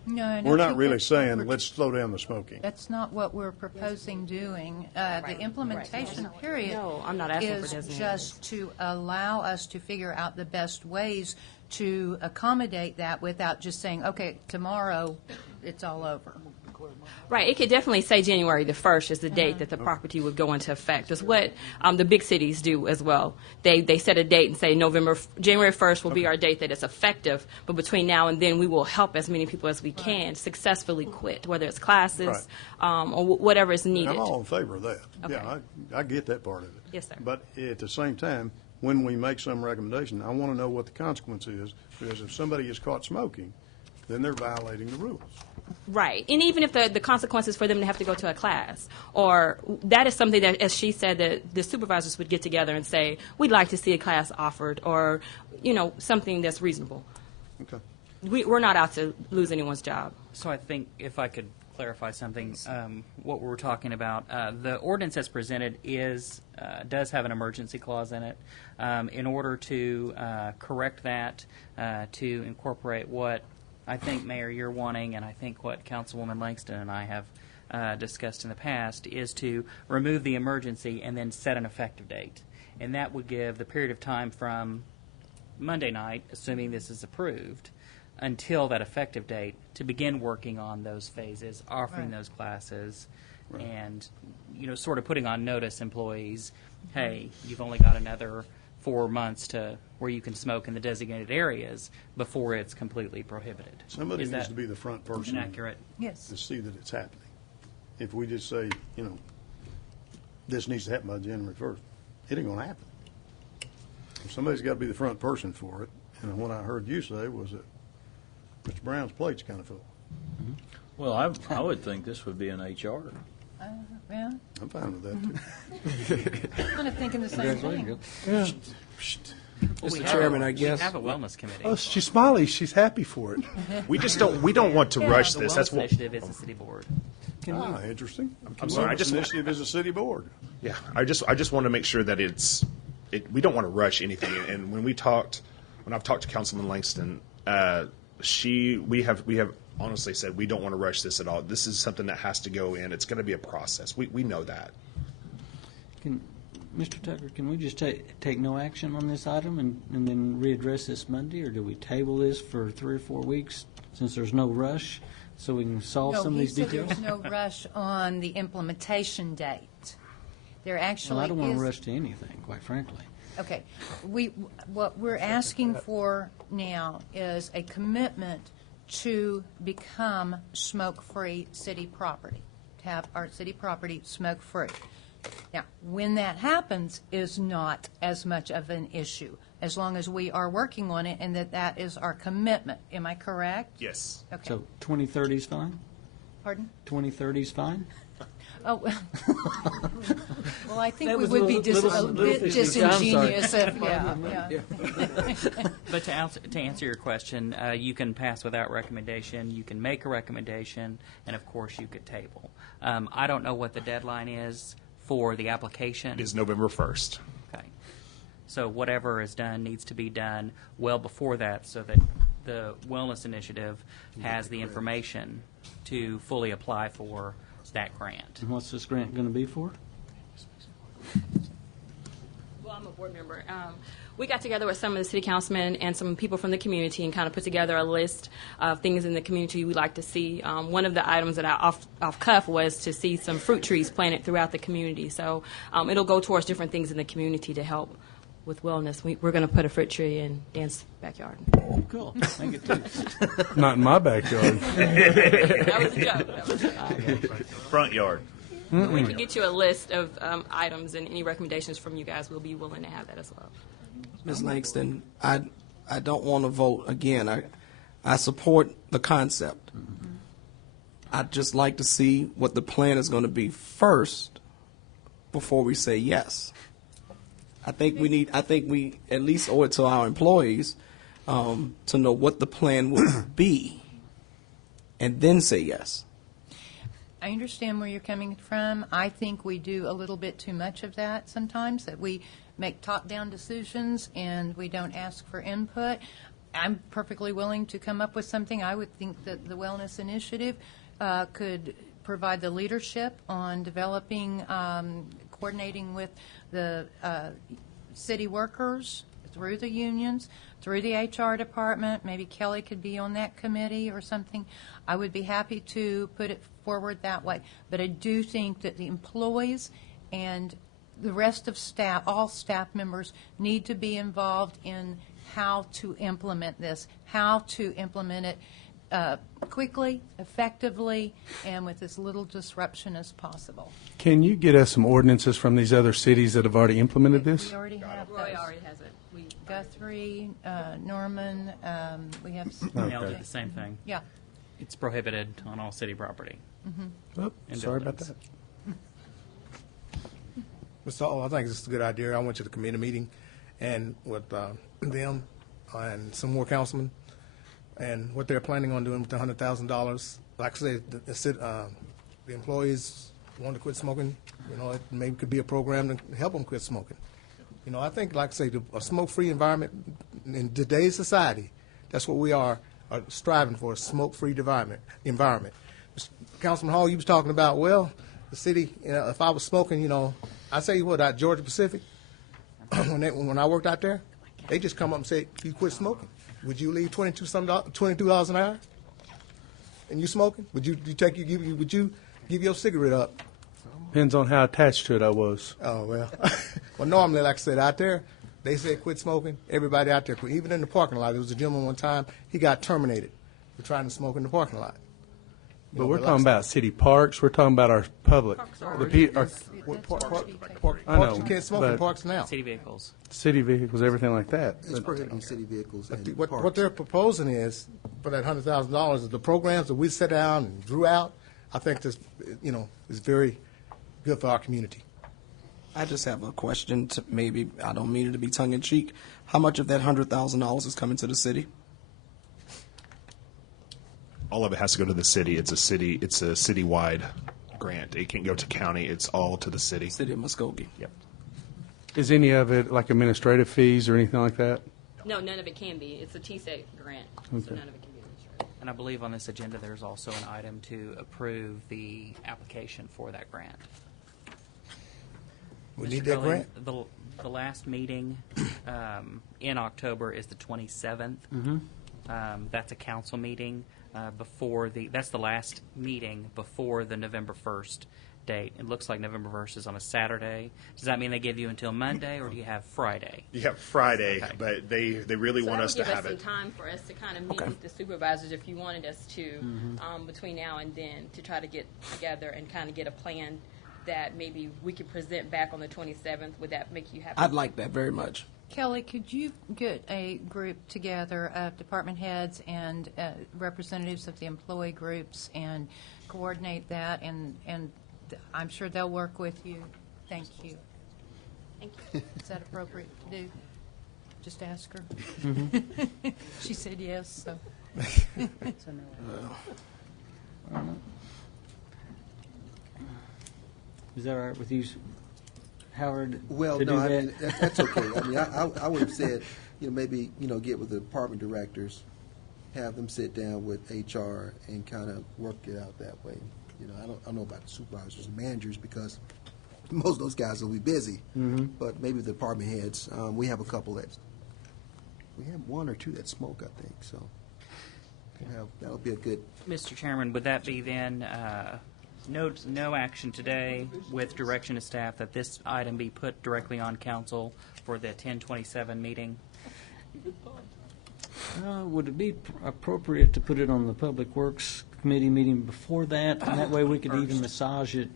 No, I don't We're not think really that's what saying, we're- let's slow down the smoking. That's not what we're proposing doing. The implementation period No, I'm not asking for is designated just to allow us to figure out the best ways to accommodate that without just saying, okay, tomorrow it's all over. Right. It could definitely say January the 1st is the date that the property would go into effect. Is what the big cities do as well. They set a date and say January 1st will be our date that it's effective. But between now and then, we will help as many people as we can successfully quit, whether it's classes or whatever is needed. I'm all in favor of that. Okay. Yeah, I get that part of it. Yes, sir. But at the same time, when we make some recommendation, I want to know what the consequence is, because if somebody is caught smoking, then they're violating the rules. Right. And even if the consequences for them to have to go to a class, or that is something that, as she said, that the supervisors would get together and say, we'd like to see a class offered, or, something that's reasonable. Okay. We're not out to lose anyone's job. So I think if I could clarify something, what we were talking about, the ordinance as presented does have an emergency clause in it. In order to correct that, to incorporate what I think, Mayor, you're wanting, and I think what Councilwoman Langston and I have discussed in the past, is to remove the emergency and then set an effective date. And that would give the period of time from Monday night, assuming this is approved, until that effective date to begin working on those phases, offering those classes, and sort of putting on notice employees, hey, you've only got another 4 months to where you can smoke in the designated areas before it's completely prohibited. Somebody Is needs that to be the front person inaccurate? Yes. to see that it's happening. If we just say, this needs to happen by January 1st, it ain't going to happen. Somebody's got to be the front person for it. And what I heard you say was that Mr. Brown's plate's kind of full. Well, I would think this would be an HR. Yeah, I'm fine with that, too. kind of thinking the same thing. Yeah. Mr. Chairman, I guess. We have a wellness committee. Oh, she's smiling. She's happy for it. We don't want to rush The this. wellness That's what. initiative is a city board. Interesting. I'm sorry. Initiative is a city board. Yeah, I just want to make sure that we don't want to rush anything. And when I've talked to Councilman Langston, we have honestly said we don't want to rush this at all. This is something that has to go in. It's going to be a process. We know that. Mr. Tucker, can we just take no action on this item and then readdress this Monday, or do we table this for 3 or 4 weeks since there's no rush so we can solve some of these details? No, he said there's no rush on the implementation date. There actually Well, I don't want is- to rush to anything, quite frankly. Okay, what we're asking for now is a commitment to become smoke-free city property, to have our city property smoke-free. Now, when that happens is not as much of an issue, as long as we are working on it and that is our commitment. Am I correct? Yes. Okay. So 2030 is fine? Pardon? 2030 is fine? Oh, well, I think That we was would be little bit disingenuous if, But to answer your question, you can pass without recommendation, you can make a recommendation, and of course you could table. I don't know what the deadline is for the application. It is November 1st. Okay. So whatever is done needs to be done well before that so that the Wellness Initiative has the information to fully apply for that grant. And what's this grant going to be for? Well, I'm a board member. We got together with some of the city councilmen and some people from the community and kind of put together a list of things in the community we'd like to see. One of the items that I off cuff was to see some fruit trees planted throughout the community. So it'll go towards different things in the community to help with wellness. We're going to put a fruit tree in Dan's backyard. Cool. Thank you, too. Not in my backyard. That was a joke. That was a joke. Front yard. We can get you a list of items and any recommendations from you guys. We'll be willing to have that as well. Ms. Langston, I don't want to vote again. I support the concept, I'd just like to see what the plan is going to be first before we say yes. I think we at least owe it to our employees to know what the plan will be and then say yes. I understand where you're coming from. I think we do a little bit too much of that sometimes, that we make top-down decisions and we don't ask for input. I'm perfectly willing to come up with something. I would think that the Wellness Initiative could provide the leadership on developing, coordinating with the city workers through the unions, through the HR department. Maybe Kelly could be on that committee or something. I would be happy to put it forward that way. But I do think that the employees and the rest of staff, all staff members, need to be involved in how to implement this, how to implement it quickly, effectively, and with as little disruption as possible. Can you get us some ordinances from these other cities that have already implemented this? We already have those. Roy already has it. Guthrie, Norman, we have. They'll do the same thing. Yeah. It's prohibited on all city property. Oh, sorry about that. Mr. Hall, I think this is a good idea. I went to the committee meeting and with them and some more councilmen, and what they're planning on doing with the $100,000. Like I said, the employees want to quit smoking. You know, it maybe could be a program to help them quit smoking. You know, I think, like I say, a smoke-free environment in today's society, that's what we are striving for, a smoke-free environment. Councilman Hall, you was talking about, well, the city, you know, if I was smoking, you know, I tell you what, at Georgia Pacific, when I worked out there, they just come up and say, you quit smoking. Would you leave $22 an hour? And you smoking? Would you give your cigarette up? Depends on how attached to it I was. Oh, well. Well, normally, like I said, out there, they said quit smoking. Everybody out there quit. Even in the parking lot. There was a gentleman one time, he got terminated for trying to smoke in the parking lot. But we're talking about city parks. We're talking about our public. Parks, you can't smoke in parks now. City vehicles. City vehicles, everything like that. It's prohibiting city vehicles and What parks. they're proposing is, for that $100,000, is the programs that we sat down and drew out. I think this, you know, is very good for our community. I just have a question. Maybe I don't mean it to be tongue in cheek. How much of that $100,000 is coming to the city? All of it has to go to the city. It's a citywide grant. It can't go to county. It's all to the city. City of Muskogee. Yep. Is any of it like administrative fees or anything like that? No, none of it can be. It's a TSEC grant, so Okay. none of it can be administrative. And I believe on this agenda, there's also an item to approve the application for that grant. We Mr. need that Cullen, grant? The last meeting in October is the 27th. That's a council meeting that's the last meeting before the November 1st date. It looks like November 1st is on a Saturday. Does that mean they give you until Monday, or do you have Friday? You have Friday, Okay. but they really want us to have That would give it. us some time for us to kind of meet with the supervisors if you wanted us to, between now and then, to try to get together and kind of get a plan that maybe we could present back on the 27th. Would that make you happy? I'd like that very much. Kelly, could you get a group together of department heads and representatives of the employee groups and coordinate that? And I'm sure they'll work with you. Thank you. Thank you. Is that appropriate to do? Just ask her. She said yes, so. Is that all right with you, Howard? Well, to no, do I that? mean, that's okay. I mean, I would have said, you know, maybe, you know, get with the department directors, have them sit down with HR and kind of work it out that way. You know, I don't know about the supervisors and managers because most of those guys will be busy. But maybe the department heads, we have a couple we have one or two that smoke, I think, so that'll be a good. Mr. Chairman, would that be then no action today with direction to staff that this item be put directly on council for the 10/27 meeting? Would it be appropriate to put it on the Public Works Committee meeting before that? And that way we could even massage it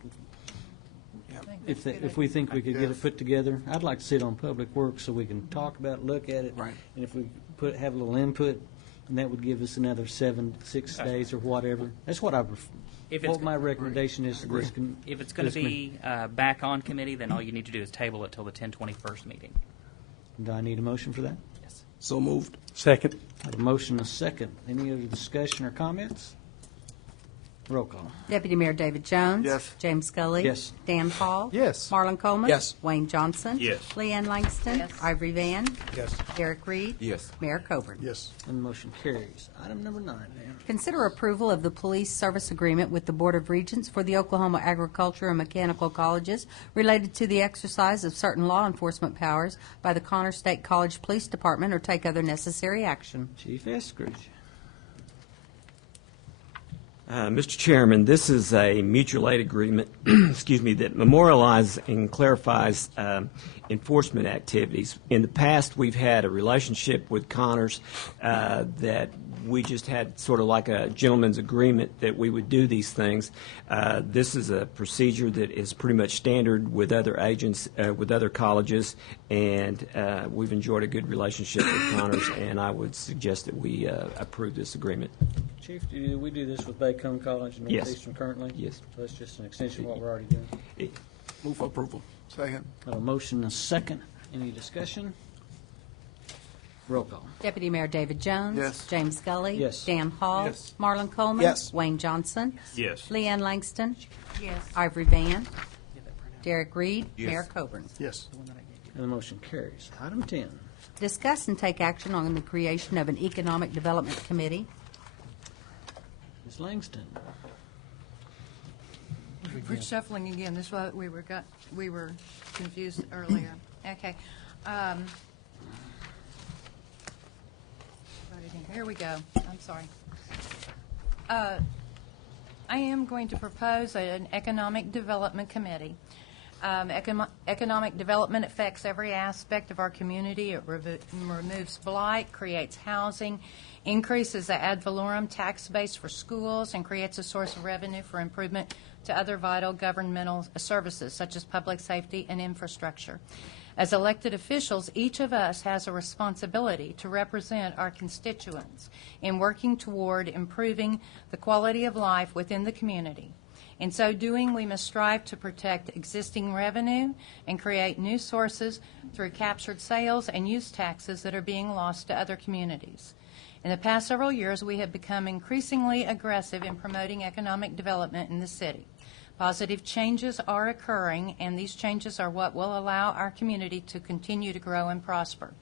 if we think we could get it put together. I'd like to see it on Public Works so we can talk about it, look at it. Right. And if we have a little input, and that would give us another 6 days or whatever. That's what I If it's what my recommendation is to this. If it's going to be back on committee, then all you need to do is table it till the 10/21 meeting. Do I need a motion for that? Yes. So moved. Second. I have a motion and a second. Any other discussion or comments? Roll call. Deputy Mayor David Jones. Yes. James Scully. Yes. Dan Paul. Yes. Marlon Coleman. Yes. Wayne Johnson. Yes. Leanne Langston. Yes. Ivory Van. Yes. Derek Reed. Yes. Mayor Coburn. Yes. And the motion carries. Item number 9, ma'am. Consider approval of the police service agreement with the Board of Regents for the Oklahoma Agriculture and Mechanical Colleges related to the exercise of certain law enforcement powers by the Connors State College Police Department, or take other necessary action. Chief Eskridge. Mr. Chairman, this is a mutual aid agreement excuse me, that memorializes and clarifies enforcement activities. In the past, we've had a relationship with Connors that we just had sort of like a gentleman's agreement that we would do these things. This is a procedure that is pretty much standard with other agents, with other colleges, and we've enjoyed a good relationship with Connors, and I would suggest that we approve this agreement. Chief, do we do this with Bacone College and Yes. Northeastern currently? Yes. So that's just an extension of what we're already doing. Move for approval. Second. I have a motion and a second. Any discussion? Roll call. Deputy Mayor David Jones. Yes. James Scully. Yes. Dan Hall. Yes. Marlon Coleman. Yes. Wayne Johnson. Yes. Leanne Langston. Yes. Ivory Van. Derek Reed. Yes. Mayor Coburn. Yes. And the motion carries. Item 10. Discuss and take action on the creation of an Economic Development Committee. Ms. Langston. We're shuffling again. This is what we were confused earlier. Okay. Wrote it in. Here we go. I'm sorry. I am going to propose an economic development committee. Economic development affects every aspect of our community. It removes blight, creates housing, increases the ad valorem tax base for schools, and creates a source of revenue for improvement to other vital governmental services such as public safety and infrastructure. As elected officials, each of us has a responsibility to represent our constituents in working toward improving the quality of life within the community. In so doing, we must strive to protect existing revenue and create new sources through captured sales and use taxes that are being lost to other communities. In the past several years, we have become increasingly aggressive in promoting economic development in the city. Positive changes are occurring, and these changes are what will allow our community to continue to grow and prosper.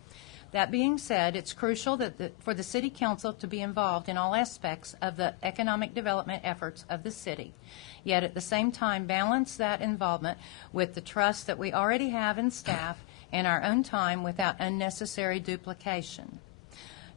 That being said, it's crucial for the City Council to be involved in all aspects of the economic development efforts of the city, yet at the same time balance that involvement with the trust that we already have in staff and our own time without unnecessary duplication.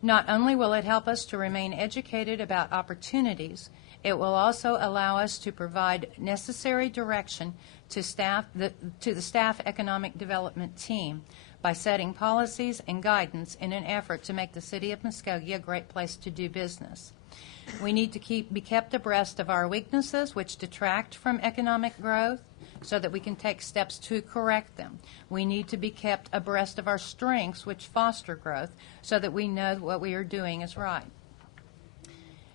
Not only will it help us to remain educated about opportunities, it will also allow us to provide necessary direction to the staff economic development team by setting policies and guidance in an effort to make the city of Muskogee a great place to do business. We need to be kept abreast of our weaknesses, which detract from economic growth, so that we can take steps to correct them. We need to be kept abreast of our strengths, which foster growth, so that we know what we are doing is right.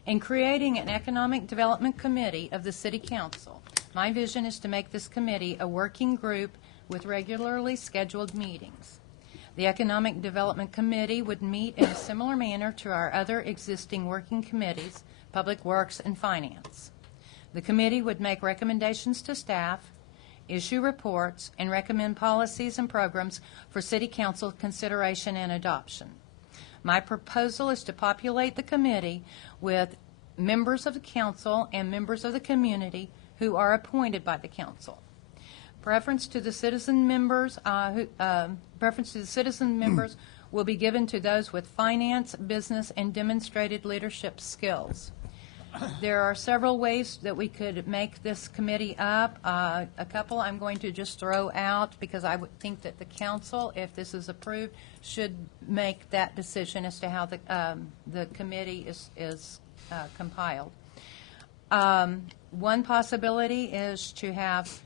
In creating an economic development committee of the City Council, my vision is to make this committee a working group with regularly scheduled meetings. The Economic Development Committee would meet in a similar manner to our other existing working committees, Public Works and Finance. The committee would make recommendations to staff, issue reports, and recommend policies and programs for City Council consideration and adoption. My proposal is to populate the committee with members of the council and members of the community who are appointed by the council. Preference to the citizen members will be given to those with finance, business, and demonstrated leadership skills. There are several ways that we could make this committee up. A couple I'm going to just throw out because I would think that the council, if this is approved, should make that decision as to how the committee is compiled. One possibility is to have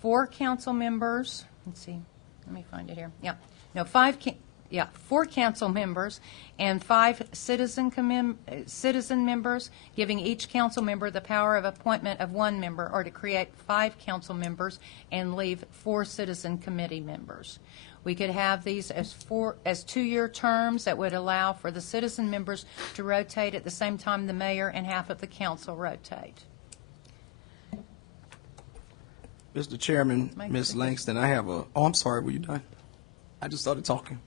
4 council members. Let's see. Let me find it here. Yeah. No, 4 council members and 5 citizen members, giving each council member the power of appointment of 1 member, or to create 5 council members and leave 4 citizen committee members. We could have these as 2-year terms that would allow for the citizen members to rotate at the same time the mayor and half of the council rotate. Mr. Chairman, Ms. Langston, I have a. Oh, I'm sorry. Were you done? I just started talking.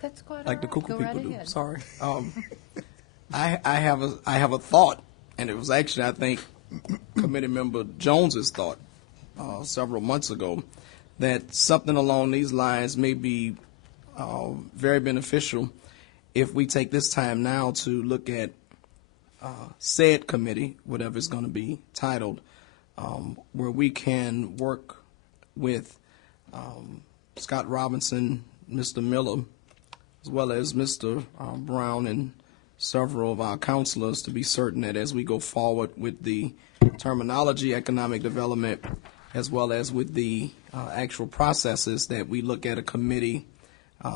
That's quite like the all right. cuckoo Go people right do. ahead. Sorry. I have a thought, and it was actually, I think, Committee Member Jones's thought several months ago, that something along these lines may be very beneficial if we take this time now to look at said committee, whatever it's going to be titled, where we can work with Scott Robinson, Mr. Miller, as well as Mr. Brown and several of our counselors, to be certain that as we go forward with the terminology, economic development, as well as with the actual processes, that we look at a committee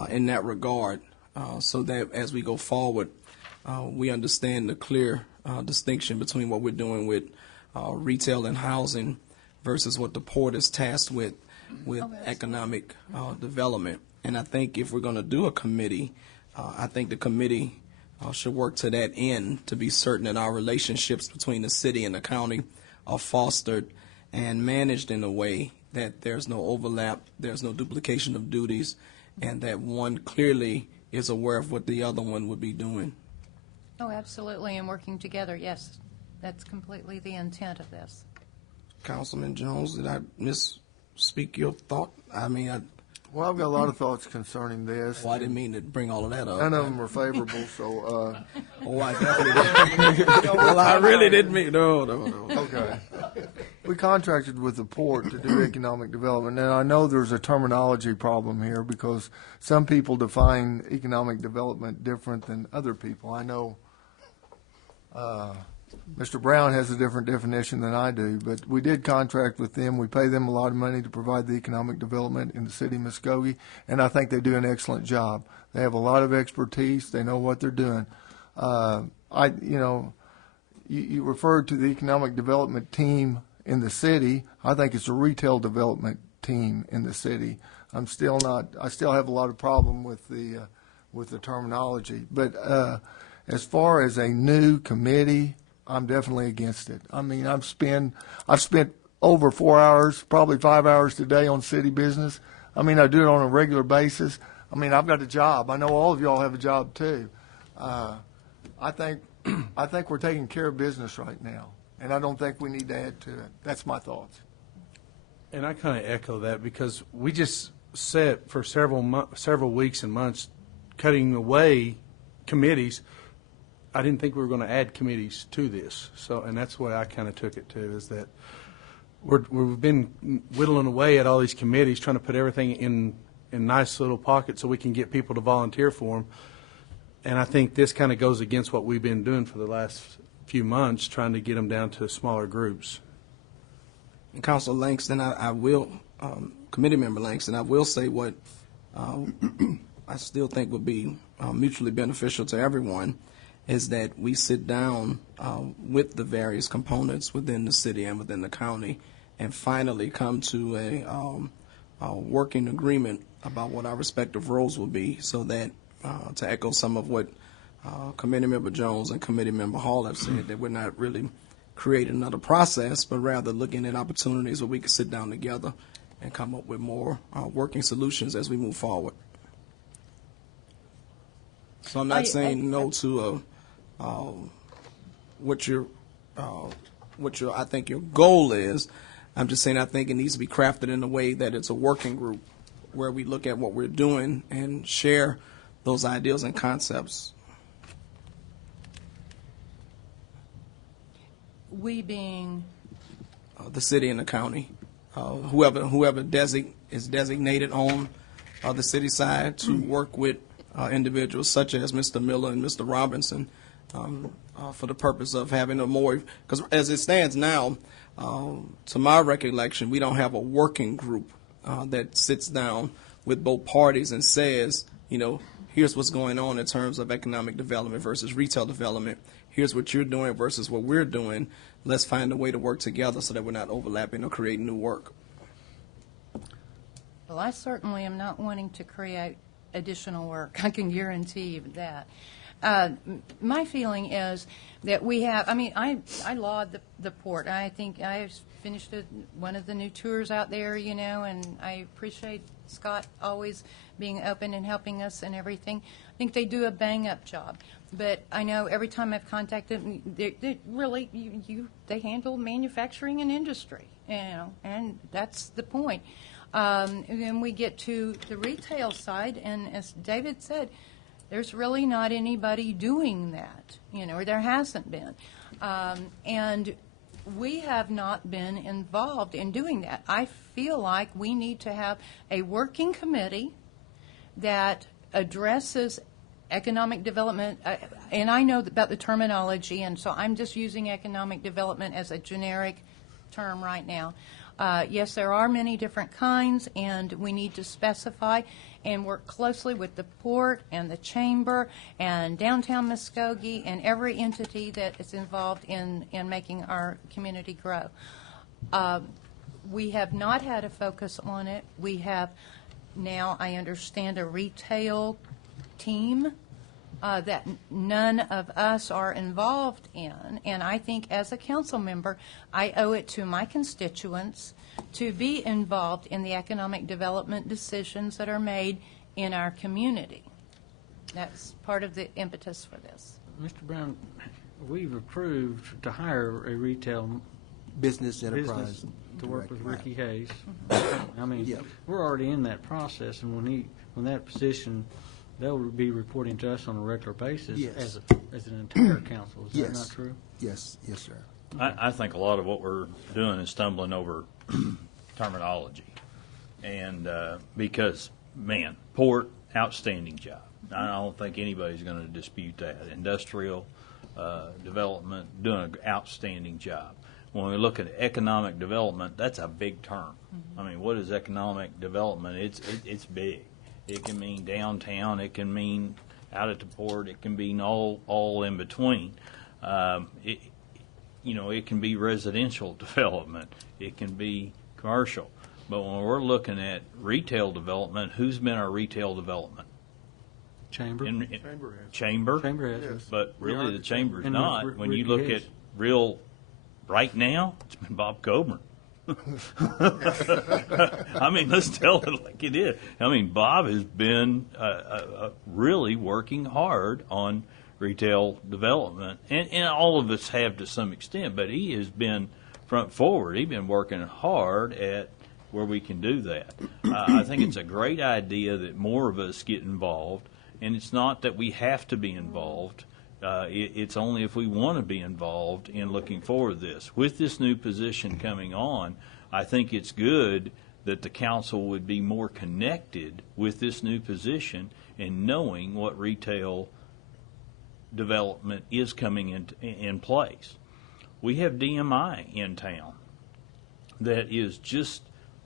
in that regard, so that as we go forward, we understand the clear distinction between what we're doing with retail and housing versus what the port is tasked with economic development. And I think if we're going to do a committee, I think the committee should work to that end, to be certain that our relationships between the city and the county are fostered and managed in a way that there's no overlap, there's no duplication of duties, and that one clearly is aware of what the other one would be doing. Oh, absolutely, and working together, yes. That's completely the intent of this. Councilman Jones, did I misspeak your thought? I mean, Well, I've got a lot of thoughts concerning this. Well, I didn't mean to bring all of that up. None of them are favorable, so. Oh, I definitely didn't. Well, I really didn't mean. No. Okay. We contracted with the port to do economic development, and I know there's a terminology problem here because some people define economic development different than other people. I know Mr. Brown has a different definition than I do, but we did contract with them. We pay them a lot of money to provide the economic development in the city of Muskogee, and I think they do an excellent job. They have a lot of expertise. They know what they're doing. You referred to the economic development team in the city. I think it's a retail development team in the city. I still have a lot of problem with the terminology. But as far as a new committee, I'm definitely against it. I mean, I've spent over 4 hours, probably 5 hours today on city business. I mean, I do it on a regular basis. I mean, I've got a job. I know all of y'all have a job too. I think we're taking care of business right now, and I don't think we need to add to it. That's my thoughts. And I kind of echo that because we just set for several weeks and months cutting away committees. I didn't think we were going to add committees to this. So, and that's the way I kind of took it too, is that we've been whittling away at all these committees, trying to put everything in nice little pockets so we can get people to volunteer for them. And I think this kind of goes against what we've been doing for the last few months, trying to get them down to smaller groups. And Councilor Langston, I will, Committee Member Langston, I will say what I still think would be mutually beneficial to everyone is that we sit down with the various components within the city and within the county and finally come to a working agreement about what our respective roles will be, so that, to echo some of what Committee Member Jones and Committee Member Hall have said, that we're not really creating another process, but rather looking at opportunities where we can sit down together and come up with more working solutions as we move forward. So I'm not saying no to what I think your goal is. I'm just saying I think it needs to be crafted in a way that it's a working group where we look at what we're doing and share those ideas and concepts. We being the city and the county, whoever is designated on the city side to work with individuals such as Mr. Miller and Mr. Robinson for the purpose of having a more, because as it stands now, to my recollection, we don't have a working group that sits down with both parties and says, here's what's going on in terms of economic development versus retail development. Here's what you're doing versus what we're doing. Let's find a way to work together so that we're not overlapping or creating new work. Well, I certainly am not wanting to create additional work. I can guarantee you that. My feeling is that we have, I laud the port. I think I finished one of the new tours out there, and I appreciate Scott always being open and helping us and everything. I think they do a bang-up job. But I know every time I've contacted them, they really, they handle manufacturing and industry, and that's the point. Then we get to the retail side, and as David said, there's really not anybody doing that, or there hasn't been. And we have not been involved in doing that. I feel like we need to have a working committee that addresses economic development, and I know about the terminology, and so I'm just using economic development as a generic term right now. Yes, there are many different kinds, and we need to specify and work closely with the port and the chamber and downtown Muskogee and every entity that is involved in making our community grow. We have not had a focus on it. We have now, I understand, a retail team that none of us are involved in, and I think as a council member, I owe it to my constituents to be involved in the economic development decisions that are made in our community. That's part of the impetus for this. Mr. Brown, we've approved to hire a retail business enterprise to work with director. Ricky Hayes. Yeah. We're already in that process, and when that position, they'll be reporting to us on a regular basis Yes. as an entire council. Is that not true? Yes, sir. I think a lot of what we're doing is stumbling over terminology. And because, man, port, outstanding job. I don't think anybody's going to dispute that. Industrial development, doing an outstanding job. When we look at economic development, that's a big term. I mean, what is economic development? It's big. It can mean downtown. It can mean out at the port. It can mean all in between. It can be residential development. It can be commercial. But when we're looking at retail development, who's been our retail development? Chamber. Chamber? Chamber has. Yes. But really, the chamber's And not. When you Ricky look Hayes. at right now, it's been Bob Coburn. I mean, let's tell it like it is. I mean, Bob has been really working hard on retail development, and all of us have to some extent, but he has been front forward. He's been working hard at where we can do that. I think it's a great idea that more of us get involved, and it's not that we have to be involved. It's only if we want to be involved in looking forward to this. With this new position coming on, I think it's good that the council would be more connected with this new position and knowing what retail development is coming in place. We have DMI in town that is just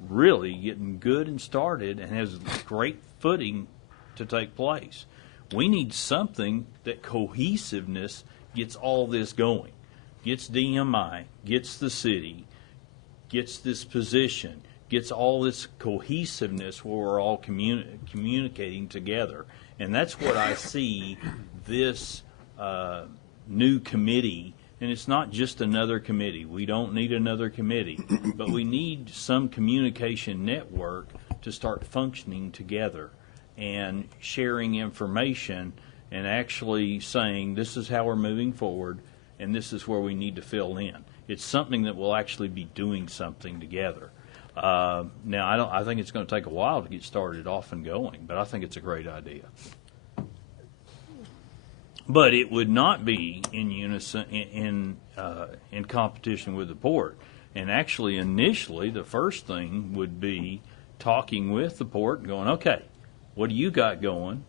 really getting good and started and has great footing to take place. We need something that cohesiveness gets all this going, gets DMI, gets the city, gets this position, gets all this cohesiveness where we're all communicating together. And that's what I see this new committee, and it's not just another committee. We don't need another committee, but we need some communication network to start functioning together and sharing information and actually saying this is how we're moving forward and this is where we need to fill in. It's something that will actually be doing something together. Now, I think it's going to take a while to get started off and going, but I think it's a great idea. But it would not be in unison, in competition with the port. And actually, initially, the first thing would be talking with the port and going, okay, what do you got going?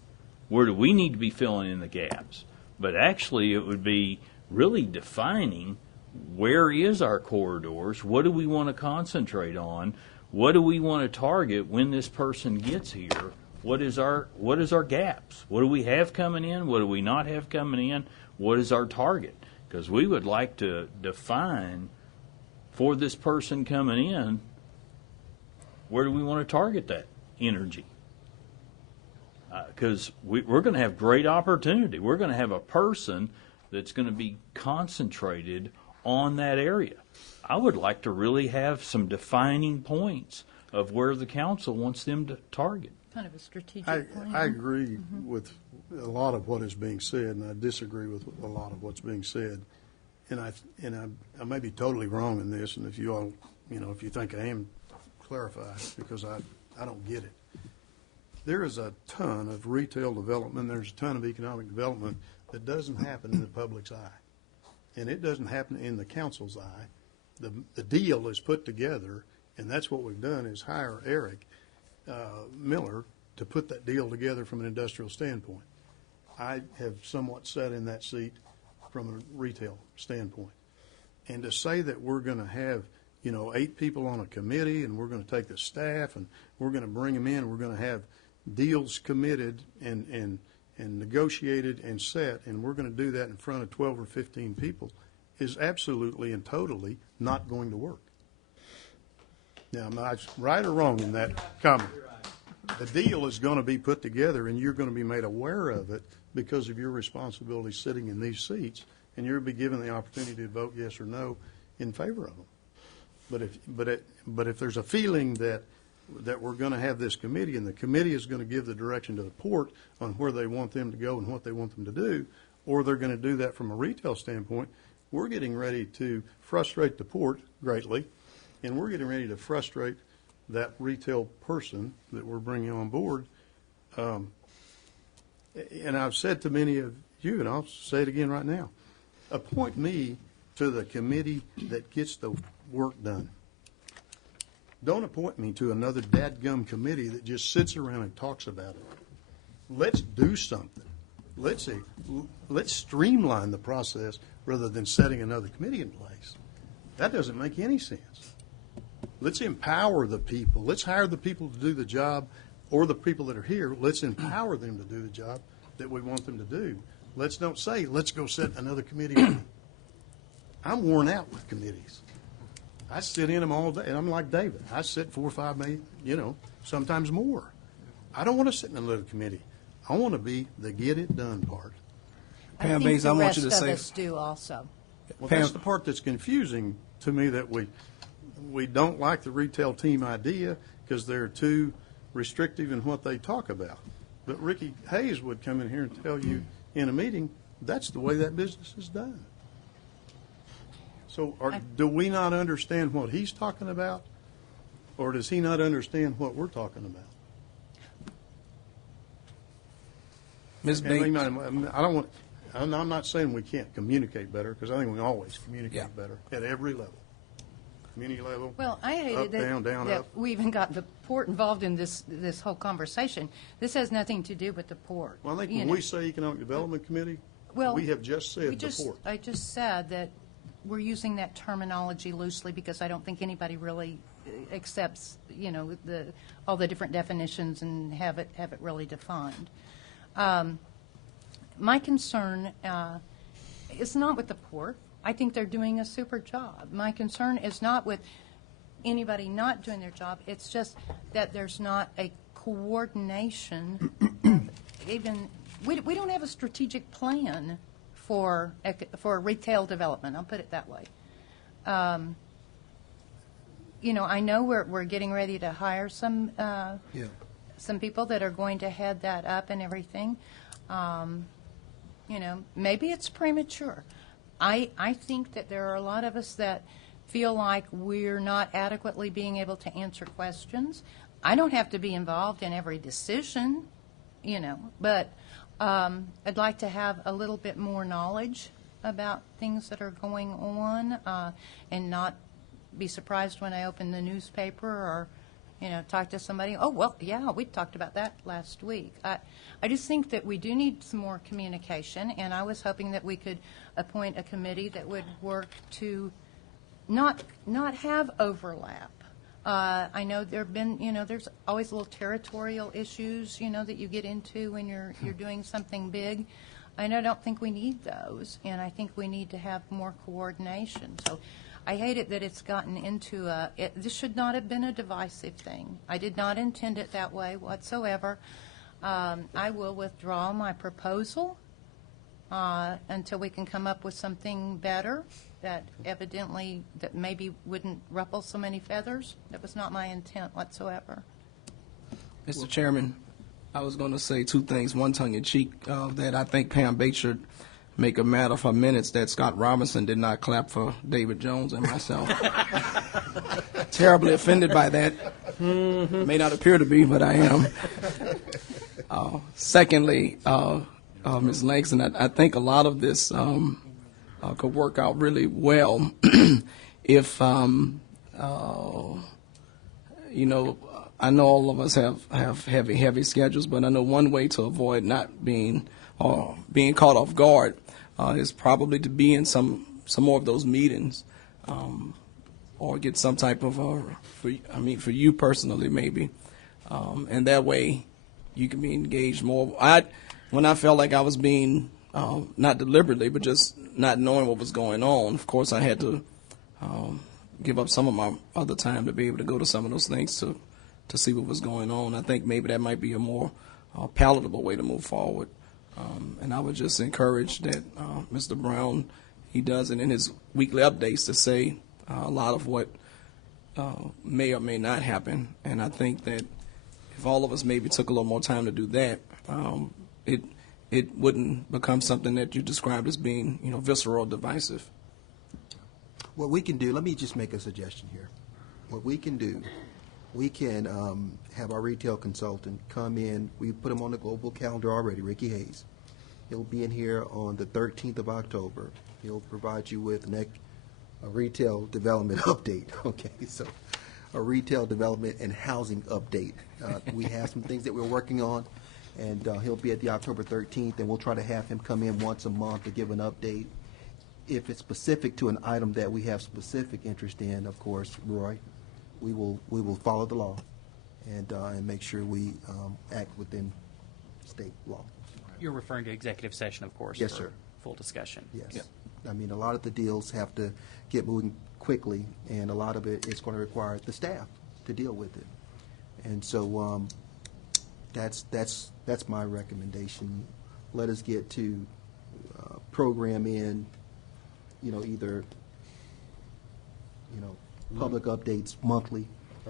Where do we need to be filling in the gaps? But actually, it would be really defining where is our corridors, what do we want to concentrate on, what do we want to target when this person gets here, What is our gaps? What do we have coming in? What do we not have coming in? What is our target? Because we would like to define for this person coming in, where do we want to target that energy? Because we're going to have great opportunity. We're going to have a person that's going to be concentrated on that area. I would like to really have some defining points of where the council wants them to target. Kind of a strategic plan. I agree with a lot of what is being said, and I disagree with a lot of what's being said. And I may be totally wrong in this, and if you all, if you think I am, clarify, because I don't get it. There is a ton of retail development, there's a ton of economic development that doesn't happen in the public's eye. And it doesn't happen in the council's eye. The deal is put together, and that's what we've done, is hire Eric Miller to put that deal together from an industrial standpoint. I have somewhat sat in that seat from a retail standpoint. And to say that we're going to have 8 people on a committee, and we're going to take the staff, and we're going to bring them in, we're going to have deals committed and negotiated and set, and we're going to do that in front of 12 or 15 people, is absolutely and totally not going to work. Now, am I right or wrong in that comment? The deal is going to be put together, and you're going to be made aware of it because of your responsibility sitting in these seats, and you'll be given the opportunity to vote yes or no in favor of them. But if there's a feeling that we're going to have this committee, and the committee is going to give the direction to the port on where they want them to go and what they want them to do, or they're going to do that from a retail standpoint, we're getting ready to frustrate the port greatly, and we're getting ready to frustrate that retail person that we're bringing on board. And I've said to many of you, and I'll say it again right now, appoint me to the committee that gets the work done. Don't appoint me to another dadgum committee that just sits around and talks about it. Let's do something. Let's streamline the process rather than setting another committee in place. That doesn't make any sense. Let's empower the people. Let's hire the people to do the job, or the people that are here. Let's empower them to do the job that we want them to do. Let's don't say, let's go set another committee. I'm worn out with committees. I sit in them all day, and I'm like David. I sit 4 or 5, maybe, sometimes more. I don't want to sit in a little committee. I want to be the get it done part. I think the rest of us do also. Well, that's the part that's confusing to me, that we don't like the retail team idea because they're too restrictive in what they talk about. But Ricky Hayes would come in here and tell you in a meeting, that's the way that business is done. So do we not understand what he's talking about, or does he not understand what we're talking about? Ms. Bates. I'm not saying we can't communicate better, because I think we always communicate better at every level. Community level, well, I hated up, down, that up. we even got the port involved in this whole conversation. This has nothing to do with the port. Well, I think when we say Economic Development Committee, we have just said the port. I just said that we're using that terminology loosely because I don't think anybody really accepts, all the different definitions and have it really defined. My concern is not with the port. I think they're doing a super job. My concern is not with anybody not doing their job. It's just that there's not a coordination. We don't have a strategic plan for retail development. I'll put it that way. I know we're getting ready to hire some people that are going to head that up and everything. Maybe it's premature. I think that there are a lot of us that feel like we're not adequately being able to answer questions. I don't have to be involved in every decision, but I'd like to have a little bit more knowledge about things that are going on and not be surprised when I open the newspaper or talk to somebody. Oh, well, yeah, we talked about that last week. I just think that we do need some more communication, and I was hoping that we could appoint a committee that would work to not have overlap. I know there have been, there's always little territorial issues, that you get into when you're doing something big. And I don't think we need those, and I think we need to have more coordination. So I hate it that it's gotten into this should not have been a divisive thing. I did not intend it that way whatsoever. I will withdraw my proposal until we can come up with something better that maybe wouldn't ruffle so many feathers. That was not my intent whatsoever. Mr. Chairman, I was going to say two things, one tongue-in-cheek, that I think Pam Bates should make a matter for minutes that Scott Robinson did not clap for David Jones and myself. Terribly offended by that. May not appear to be, but I am. Secondly, Ms. Langston, I think a lot of this could work out really well if, I know all of us have heavy schedules, but I know one way to avoid not being caught off guard is probably to be in some more of those meetings, or get some type of for you personally maybe, and that way you can be engaged more. When I felt like I was being not deliberately, but just not knowing what was going on, of course I had to give up some of my other time to be able to go to some of those things to see what was going on. I think maybe that might be a more palatable way to move forward. And I would just encourage that Mr. Brown, he does it in his weekly updates to say a lot of what may or may not happen. And I think that if all of us maybe took a little more time to do that, it wouldn't become something that you described as being, visceral or divisive. What we can do, let me just make a suggestion here. What we can do, we can have our retail consultant come in. We put him on the global calendar already, Ricky Hayes. He'll be in here on the 13th of October. He'll provide you with a retail development update. Okay, so a retail development and housing update. We have some things that we're working on, and he'll be at the October 13th, and we'll try to have him come in once a month to give an update. If it's specific to an item that we have specific interest in, of course, Roy, we will follow the law and make sure we act within state law. You're referring to executive session, of course. Yes, for sir. Full discussion. Yes. Yep. I mean, a lot of the deals have to get moving quickly, and a lot of it is going to require the staff to deal with it. And so that's my recommendation. Let us get to program in, either public updates monthly,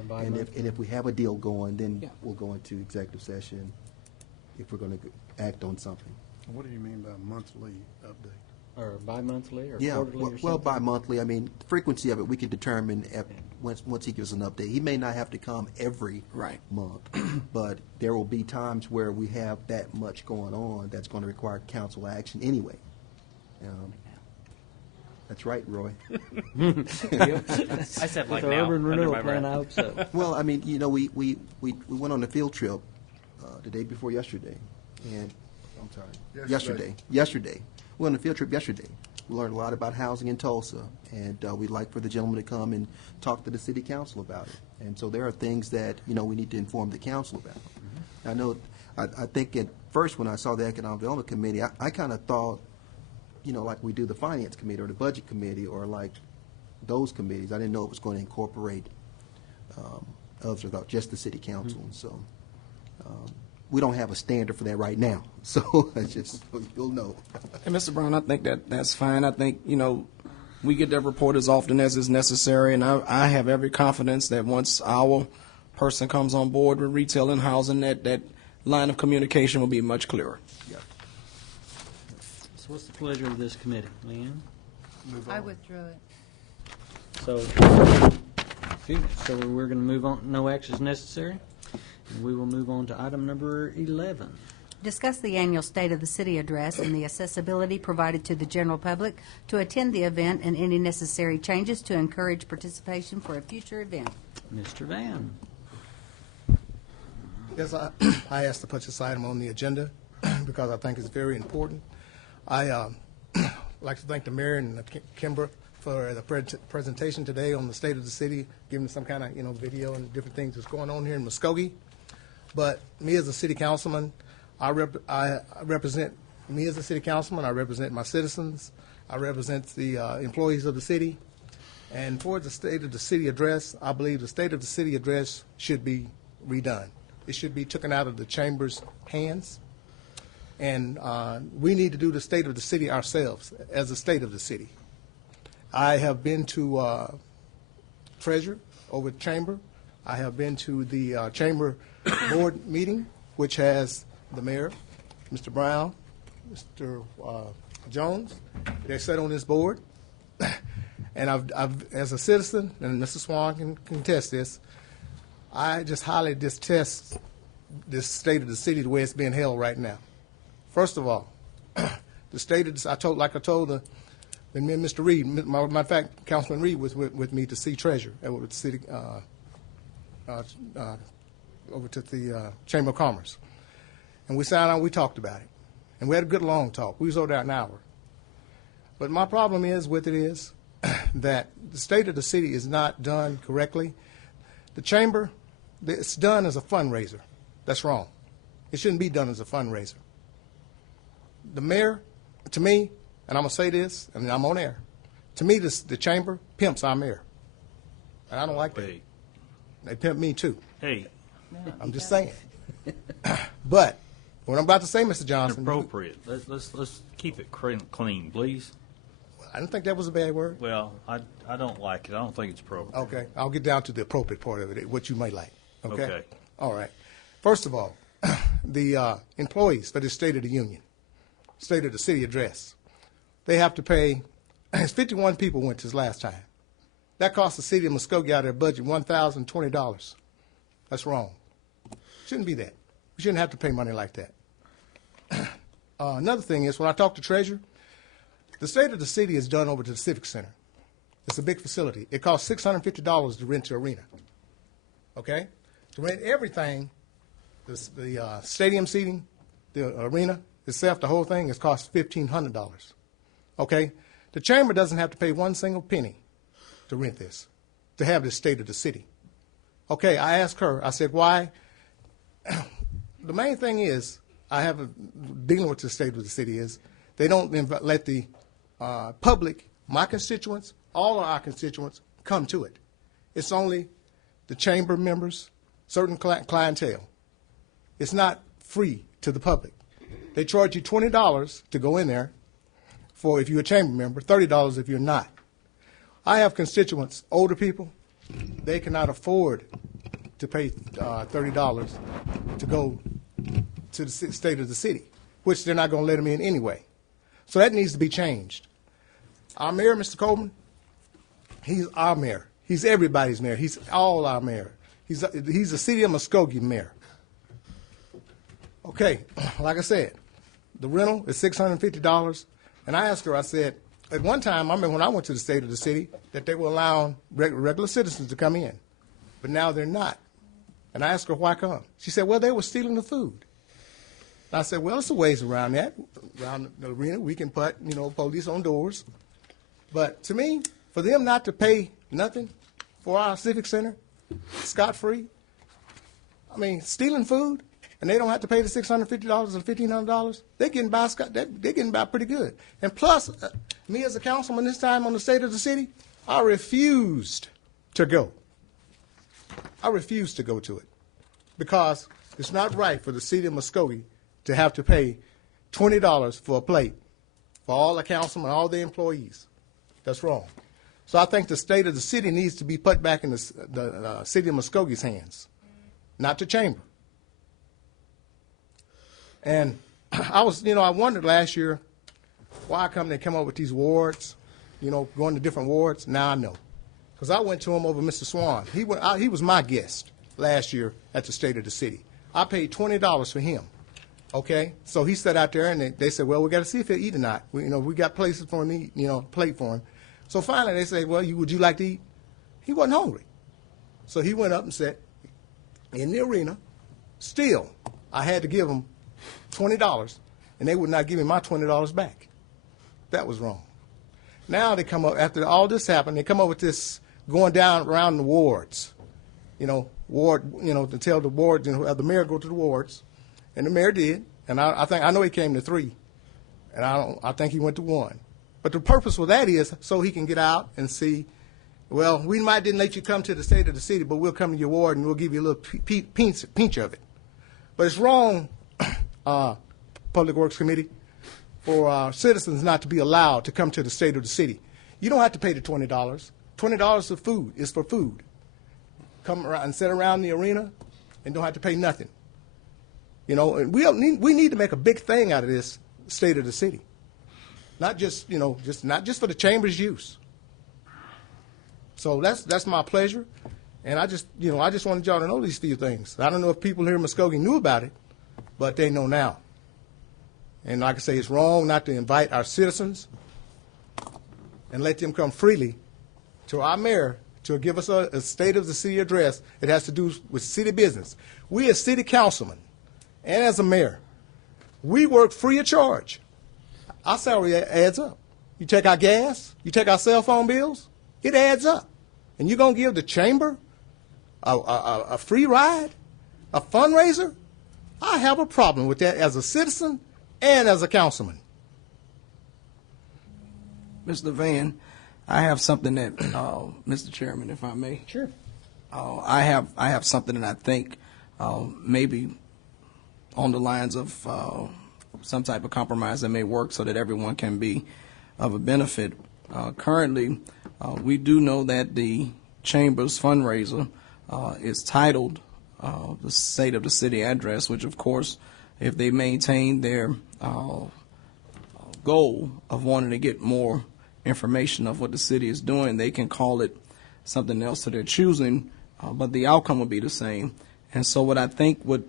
and if we have a deal going, then we'll go into executive session if we're going to act on something. What do you mean by monthly update? Or bi-monthly or Yeah, quarterly or something? well, bi-monthly. I mean, the frequency of it we can determine once he gives an update. He may not have to come every month, but there will be times where we have that much going on that's going to require council action anyway. That's right, Roy. I said like With our now, urban under renewal my plan, breath. I hope so. Well, I mean, we went on a field trip the day before yesterday, and I'm sorry, yesterday. We went on a field trip yesterday. We learned a lot about housing in Tulsa, and we'd like for the gentleman to come and talk to the city council about it. And so there are things that we need to inform the council about. I know. I think at first when I saw the Economic Development Committee, I kind of thought, like we do the Finance Committee or the Budget Committee or like those committees. I didn't know it was going to incorporate others without just the city council. And so we don't have a standard for that right now. So just so you'll know. And Mr. Brown, I think that's fine. I think, we get that report as often as is necessary, and I have every confidence that once our person comes on board with retail and housing, that line of communication will be much clearer. Yeah. So what's the pleasure of this committee? Leanne? I withdrew it. So we're going to move on. No action is necessary. And we will move on to item number 11. Discuss the annual State of the City address and the accessibility provided to the general public to attend the event and any necessary changes to encourage participation for a future event. Mr. Van. Yes, I asked to put this item on the agenda because I think it's very important. I like to thank the mayor and Kimbra for the presentation today on the state of the city, giving some kind of, video and different things that's going on here in Muskogee. But me as a city councilman, I represent me as a city councilman. I represent my citizens. I represent the employees of the city. And for the state of the city address, I believe the state of the city address should be redone. It should be taken out of the chamber's hands. And we need to do the state of the city ourselves as the state of the city. I have been to Treasurer over at Chamber. I have been to the Chamber board meeting, which has the mayor, Mr. Brown, Mr. Jones. They sat on this board. And I've, as a citizen, and Mr. Swan can contest this, I just highly detest this state of the city the way it's being held right now. First of all, the state of I told the me and Mr. Reed, matter of fact, Councilman Reed was with me to see Treasurer with the city over to the Chamber of Commerce, and we sat down, we talked about it, and we had a good long talk. We was over there an hour. But my problem is with it is that the state of the city is not done correctly. The Chamber, it's done as a fundraiser. That's wrong. It shouldn't be done as a fundraiser. The mayor, to me, and I'm going to say this, and I'm on air, to me, the Chamber pimps our mayor. And I don't like that. Hey. They pimp me, too. Hey. I'm just saying. But what I'm about to say, Mr. Johnson. Appropriate. Let's keep it clean, please. I didn't think that was a bad word. Well, I don't like it. I don't think it's appropriate. Okay. I'll get down to the appropriate part of it, what you may like. Okay. All right. First of all, the employees for the State of the Union, State of the City address, they have to pay, 51 people went this last time. That cost the city of Muskogee out of their budget $1,020. That's wrong. Shouldn't be that. We shouldn't have to pay money like that. Another thing is, when I talk to Treasurer, the state of the city is done over to the Civic Center. It's a big facility. It costs $650 to rent the arena. Okay? To rent everything, the stadium seating, the arena itself, the whole thing, it costs $1,500. Okay? The Chamber doesn't have to pay one single penny to rent this, to have this state of the city. Okay, I asked her, I said, why? The main thing is, dealing with the state of the city is, they don't let the public, my constituents, all of our constituents, come to it. It's only the Chamber members, certain clientele. It's not free to the public. They charge you $20 to go in there for if you're a Chamber member, $30 if you're not. I have constituents, older people, they cannot afford to pay $30 to go to the state of the city, which they're not going to let them in anyway. So that needs to be changed. Our mayor, Mr. Coleman, he's our mayor. He's everybody's mayor. He's all our mayor. He's the city of Muskogee mayor. Okay, like I said, the rental is $650. And I asked her, I said, at one time, I remember when I went to the state of the city, that they were allowing regular citizens to come in. But now they're not. And I asked her, why come? She said, well, they were stealing the food. And I said, well, there's a ways around that. Around the arena, we can put, police on doors. But to me, for them not to pay nothing for our civic center, scot-free, I mean, stealing food, and they don't have to pay the $650 or $1,500, they're getting by pretty good. And plus, me as a councilman this time on the state of the city, I refused to go. I refused to go to it because it's not right for the city of Muskogee to have to pay $20 for a plate for all the councilmen, all the employees. That's wrong. So I think the state of the city needs to be put back in the city of Muskogee's hands, not the Chamber. And I wondered last year why come they come up with these wards, going to different wards. Now I know. Because I went to him over Mr. Swan. He was my guest last year at the State of the City. I paid $20 for him. Okay? So he sat out there, and they said, well, we got to see if he'll eat or not. We got places for him to eat, plate for him. So finally they say, well, would you like to eat? He wasn't hungry. So he went up and sat in the arena. Still, I had to give him $20, and they would not give me my $20 back. That was wrong. Now they come up, after all this happened, they come up with this going down around the wards. To tell the ward, have the mayor go to the wards. And the mayor did. And I know he came to 3. And I think he went to 1. But the purpose for that is so he can get out and see, well, we didn't let you come to the state of the city, but we'll come to your ward and we'll give you a little pinch of it. But it's wrong, Public Works Committee, for citizens not to be allowed to come to the state of the city. You don't have to pay the $20. $20 of food is for food. Come around and sit around the arena and don't have to pay nothing. And we need to make a big thing out of this state of the city. Not just, not just for the chamber's use. So that's my pleasure. And I just wanted y'all to know these few things. I don't know if people here in Muskogee knew about it, but they know now. And like I say, it's wrong not to invite our citizens and let them come freely to our mayor to give us a state of the city address. It has to do with city business. We as city councilmen and as a mayor, we work free of charge. Our salary adds up. You take our gas, you take our cell phone bills, it adds up. And you're going to give the chamber a free ride, a fundraiser? I have a problem with that as a citizen and as a councilman. Mr. Van, I have something that, Mr. Chairman, if I may. Sure. I have something that I think maybe on the lines of some type of compromise that may work so that everyone can be of a benefit. Currently, we do know that the Chamber's fundraiser is titled the State of the City Address, which, of course, if they maintain their goal of wanting to get more information of what the city is doing, they can call it something else to their choosing, but the outcome will be the same. And so what I think would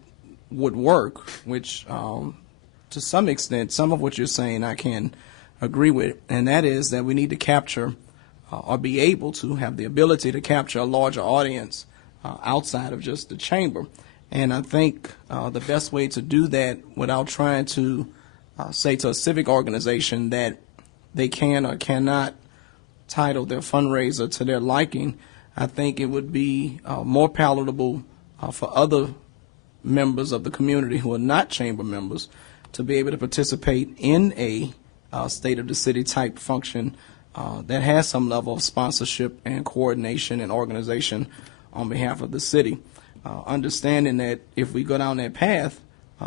work, which to some extent, some of what you're saying I can agree with, and that is that we need to capture or be able to have the ability to capture a larger audience outside of just the chamber. And I think the best way to do that without trying to say to a civic organization that they can or cannot title their fundraiser to their liking, I think it would be more palatable for other members of the community who are not chamber members to be able to participate in a State of the City type function that has some level of sponsorship and coordination and organization on behalf of the city. Understanding that if we go down that path,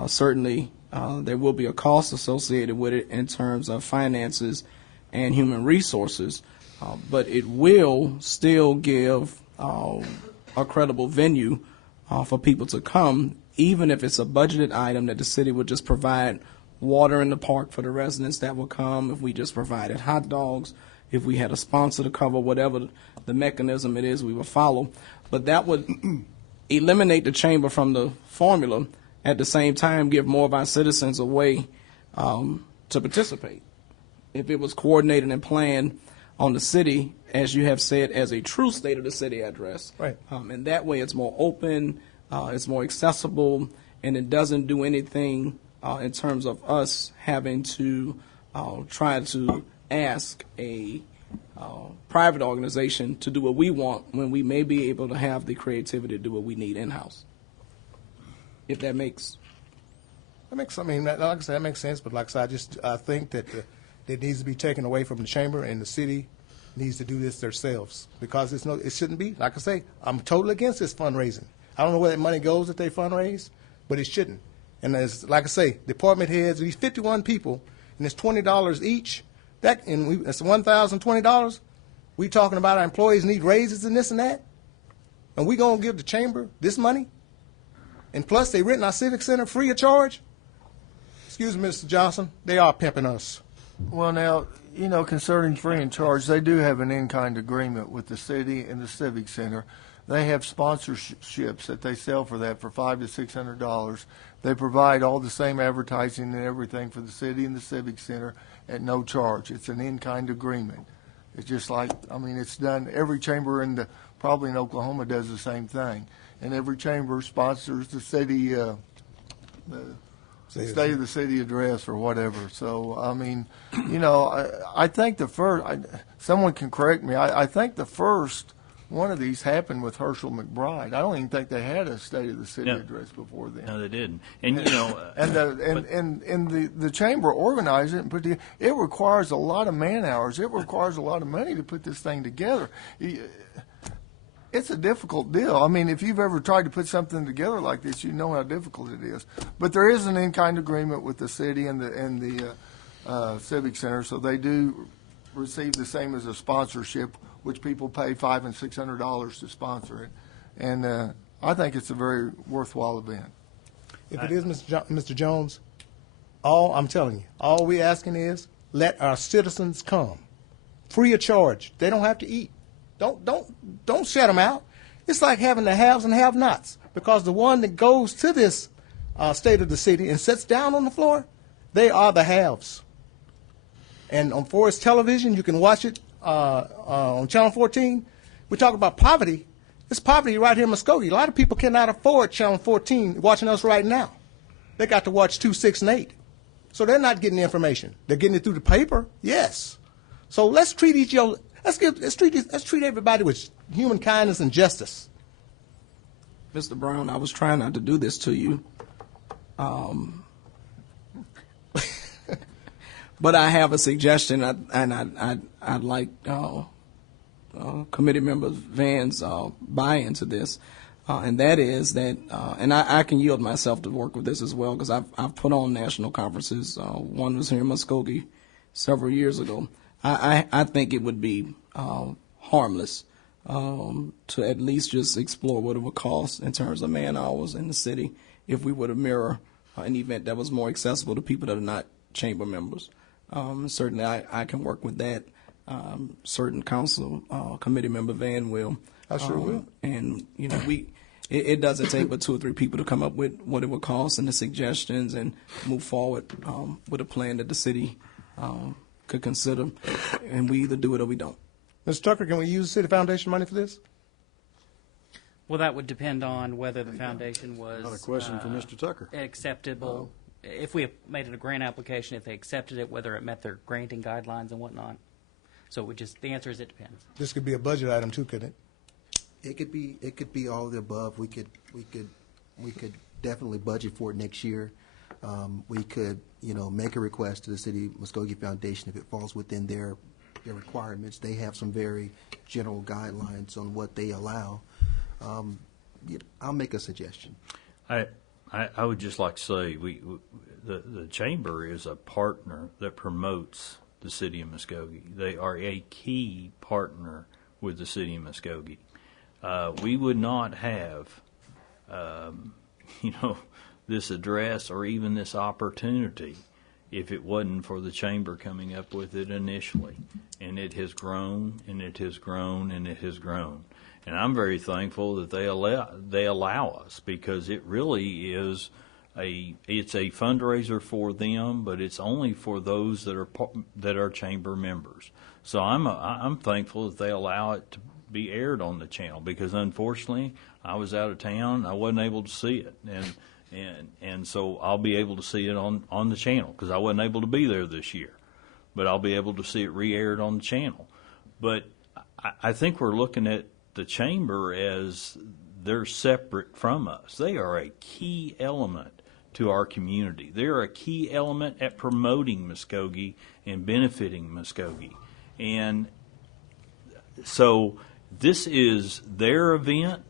certainly there will be a cost associated with it in terms of finances and human resources, but it will still give a credible venue for people to come, even if it's a budgeted item that the city would just provide water in the park for the residents that will come, if we just provided hot dogs, if we had a sponsor to cover whatever the mechanism it is we will follow. But that would eliminate the chamber from the formula, at the same time give more of our citizens a way to participate. If it was coordinated and planned on the city, as you have said, as a true State of the City address. Right. And that way it's more open, it's more accessible, and it doesn't do anything in terms of us having to try to ask a private organization to do what we want when we may be able to have the creativity to do what we need in-house. If that makes... like I said, that makes sense, but like I said, I think that it needs to be taken away from the chamber, and the city needs to do this themselves, because it shouldn't be. Like I say, I'm totally against this fundraising. I don't know where that money goes that they fundraise, but it shouldn't. And like I say, department heads, these 51 people, and it's $20 each. That's $1,020. We talking about our employees need raises and this and that, and we gonna give the chamber this money, and plus they rent our civic center free of charge. Excuse me, Mr. Johnson, they are pimping us. Well, now, concerning free and charge, they do have an in-kind agreement with the city and the Civic Center. They have sponsorships that they sell for that for $500 to $600. They provide all the same advertising and everything for the city and the Civic Center at no charge. It's an in-kind agreement. It's just like, it's done, every chamber probably in Oklahoma does the same thing. And every chamber sponsors the city, State of the City address or whatever. So, I mean, I think the first, someone can correct me, I think the first one of these happened with Herschel McBride. I don't even think they had a State of the City address before then. No, they didn't. And, the chamber organized it and put it requires a lot of man hours. It requires a lot of money to put this thing together. It's a difficult deal. I mean, if you've ever tried to put something together like this, you know how difficult it is. But there is an in-kind agreement with the city and the Civic Center, so they do receive the same as a sponsorship, which people pay $500 and $600 to sponsor it. And I think it's a very worthwhile event. If it is, Mr. Jones, I'm telling you, all we're asking is let our citizens come, free of charge. They don't have to eat. Don't shut them out. It's like having the haves and have-nots, because the one that goes to this State of the City and sits down on the floor, they are the haves. And on Forest Television, you can watch it on Channel 14. We talk about poverty. It's poverty right here in Muskogee. A lot of people cannot afford Channel 14 watching us right now. They got to watch 2, 6, and 8. So they're not getting the information. They're getting it through the paper, yes. So let's treat each other. Let's treat everybody with human kindness and justice. Mr. Brown, I was trying not to do this to you, but I have a suggestion, and I'd like committee member Van's buy into this, and that is that, and I can yield myself to work with this as well, because I've put on national conferences. One was here in Muskogee several years ago. I think it would be harmless to at least just explore what it would cost in terms of man hours in the city if we were to mirror an event that was more accessible to people that are not chamber members. Certainly, I can work with that. Certain council committee member Van will. I sure will. And it doesn't take but 2 or 3 people to come up with what it would cost and the suggestions and move forward with a plan that the city could consider, and we either do it or we don't. Mr. Tucker, can we use City Foundation money for this? Well, that would depend on whether the foundation was Another question for Mr. Tucker. acceptable. If we made it a grant application, if they accepted it, whether it met their granting guidelines and whatnot. So the answer is it depends. This could be a budget item too, couldn't it? It could be all of the above. We could definitely budget for it next year. We could, make a request to the City Muskogee Foundation if it falls within their requirements. They have some very general guidelines on what they allow. I'll make a suggestion. I would just like to say the chamber is a partner that promotes the city of Muskogee. They are a key partner with the city of Muskogee. We would not have, this address or even this opportunity if it wasn't for the chamber coming up with it initially. And it has grown, and it has grown, and it has grown. And I'm very thankful that they allow us, because it really is it's a fundraiser for them, but it's only for those that are chamber members. So I'm thankful that they allow it to be aired on the channel, because unfortunately I was out of town, I wasn't able to see it, and so I'll be able to see it on the channel, because I wasn't able to be there this year, but I'll be able to see it re-aired on the channel. But I think we're looking at the chamber as they're separate from us. They are a key element to our community. They're a key element at promoting Muskogee and benefiting Muskogee. And so this is their event.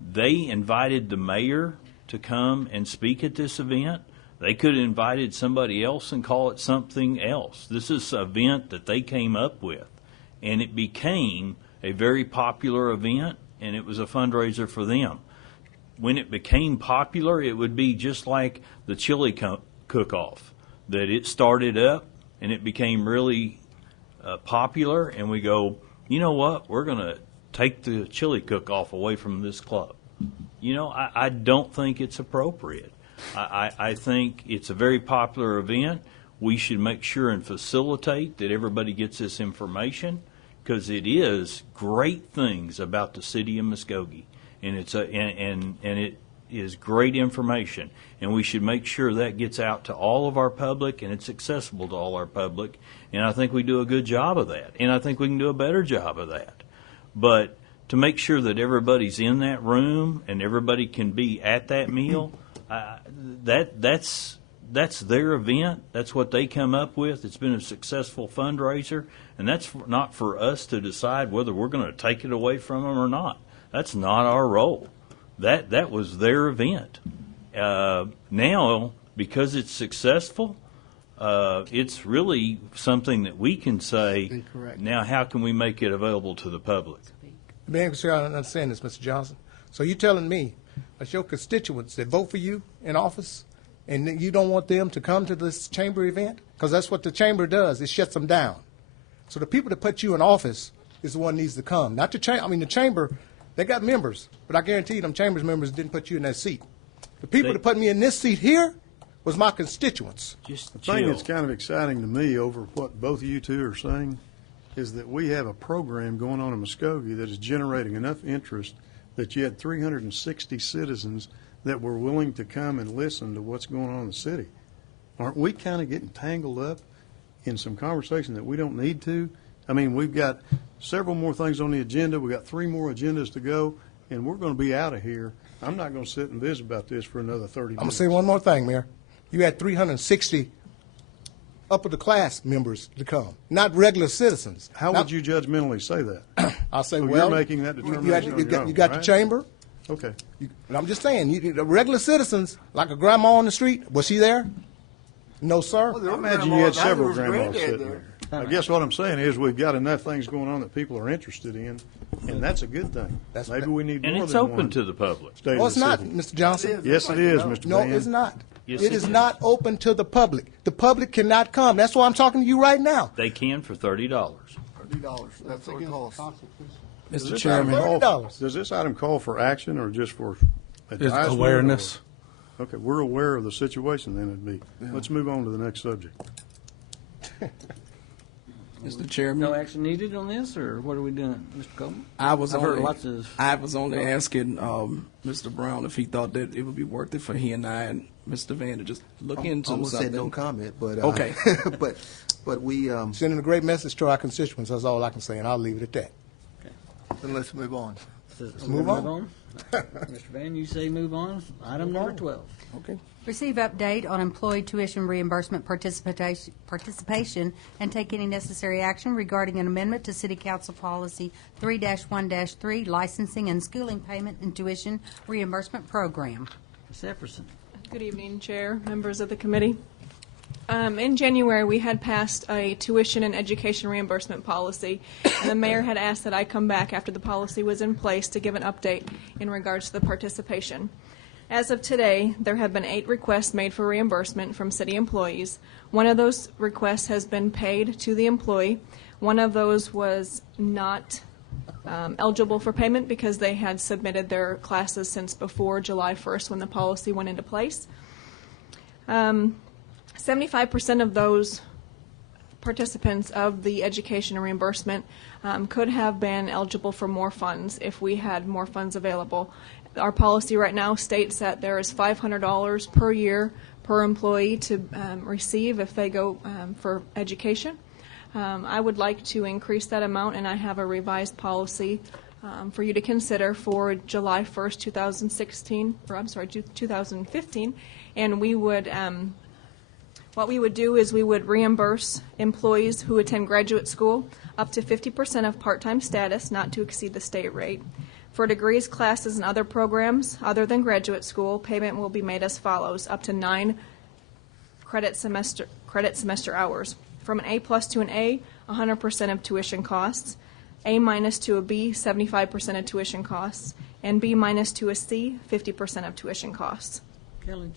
They invited the mayor to come and speak at this event. They could have invited somebody else and call it something else. This is an event that they came up with, and it became a very popular event, and it was a fundraiser for them. When it became popular, it would be just like the chili cook-off, that it started up and it became really popular, and we go, you know what, we're going to take the chili cook-off away from this club. I don't think it's appropriate. I think it's a very popular event. We should make sure and facilitate that everybody gets this information, because it is great things about the city of Muskogee, and it's is great information, and we should make sure that gets out to all of our public and it's accessible to all our public. And I think we do a good job of that, and I think we can do a better job of that. But to make sure that everybody's in that room and everybody can be at that meal, that's their event. That's what they come up with. It's been a successful fundraiser, and that's not for us to decide whether we're going to take it away from them or not. That's not our role. That was their event. Now, because it's successful, it's really something that we can say, Incorrect. now how can we make it available to the public? Make sure I understand this, Mr. Johnson. So you're telling me that your constituents that vote for you in office, and that you don't want them to come to this chamber event? Because that's what the chamber does. It shuts them down. So the people that put you in office is the one that needs to come. Not the chamber. I mean, the chamber, they got members, but I guarantee you them chambers members didn't put you in that seat. The people that put me in this seat here was my constituents. The thing that's kind of exciting to me over what both of you two are saying is that we have a program going on in Muskogee that is generating enough interest that you had 360 citizens that were willing to come and listen to what's going on in the city. Aren't we kind of getting tangled up in some conversation that we don't need to? I mean, we've got several more things on the agenda. We've got 3 more agendas to go, and we're going to be out of here. I'm not going to sit and visit about this for another 30 minutes. I'm going to say one more thing, Mayor. You had 360 upper the class members to come, not regular citizens. How would you judgmentally say that? I'll say, So well, you're making that determination on your own, you got the right? chamber. Okay. And I'm just saying, the regular citizens, like a grandma on the street, was she there? No, sir. I imagine you had several grandmas sitting there. I guess what I'm saying is we've got enough things going on that people are interested in, and that's a good thing. Maybe we need And more it's than open one to the public. state of No, it's the not, city. Mr. Johnson. Yes, it is, Mr. No, Van. it's not. Yes, It it is is. not open to the public. The public cannot come. That's why I'm talking to you right now. They can for $30. $30, that's what it costs. Does Mr. this Chairman. item call- $30. Does this item call for action or just for It's advisement? awareness. or- Okay, we're aware of the situation then it'd be. Let's move on to the next subject. Mr. Chairman. No action needed on this, or what are we doing, Mr. Coleman? I was I've heard only, lots of. I was only asking Mr. Brown if he thought that it would be worth it for he and I and Mr. Van to just look into I almost something. said no comment, but Okay. but we Sending a great message to our constituents. That's all I can say, and I'll leave it at that. Then let's move on. Move on. Mr. Van, you say move on. Item number 12. Okay. Receive update on employee tuition reimbursement participation and take any necessary action regarding an amendment to City Council Policy 3-1-3, licensing and schooling payment and tuition reimbursement program. Ms. Epperson. Good evening, Chair, members of the committee. In January, we had passed a tuition and education reimbursement policy, and the mayor had asked that I come back after the policy was in place to give an update in regards to the participation. As of today, there have been 8 requests made for reimbursement from city employees. One of those requests has been paid to the employee. One of those was not eligible for payment because they had submitted their classes since before July 1st when the policy went into place. 75% of those participants of the education reimbursement could have been eligible for more funds if we had more funds available. Our policy right now states that there is $500 per year per employee to receive if they go for education. I would like to increase that amount, and I have a revised policy for you to consider for July 1st, 2015, and we would what we would do is we would reimburse employees who attend graduate school up to 50% of part-time status, not to exceed the state rate. For degrees, classes, and other programs other than graduate school, payment will be made as follows: up to 9 credit semester hours. From an A+ to an A, 100% of tuition costs. A- to a B, 75% of tuition costs. And B- to a C, 50% of tuition costs. Kelly,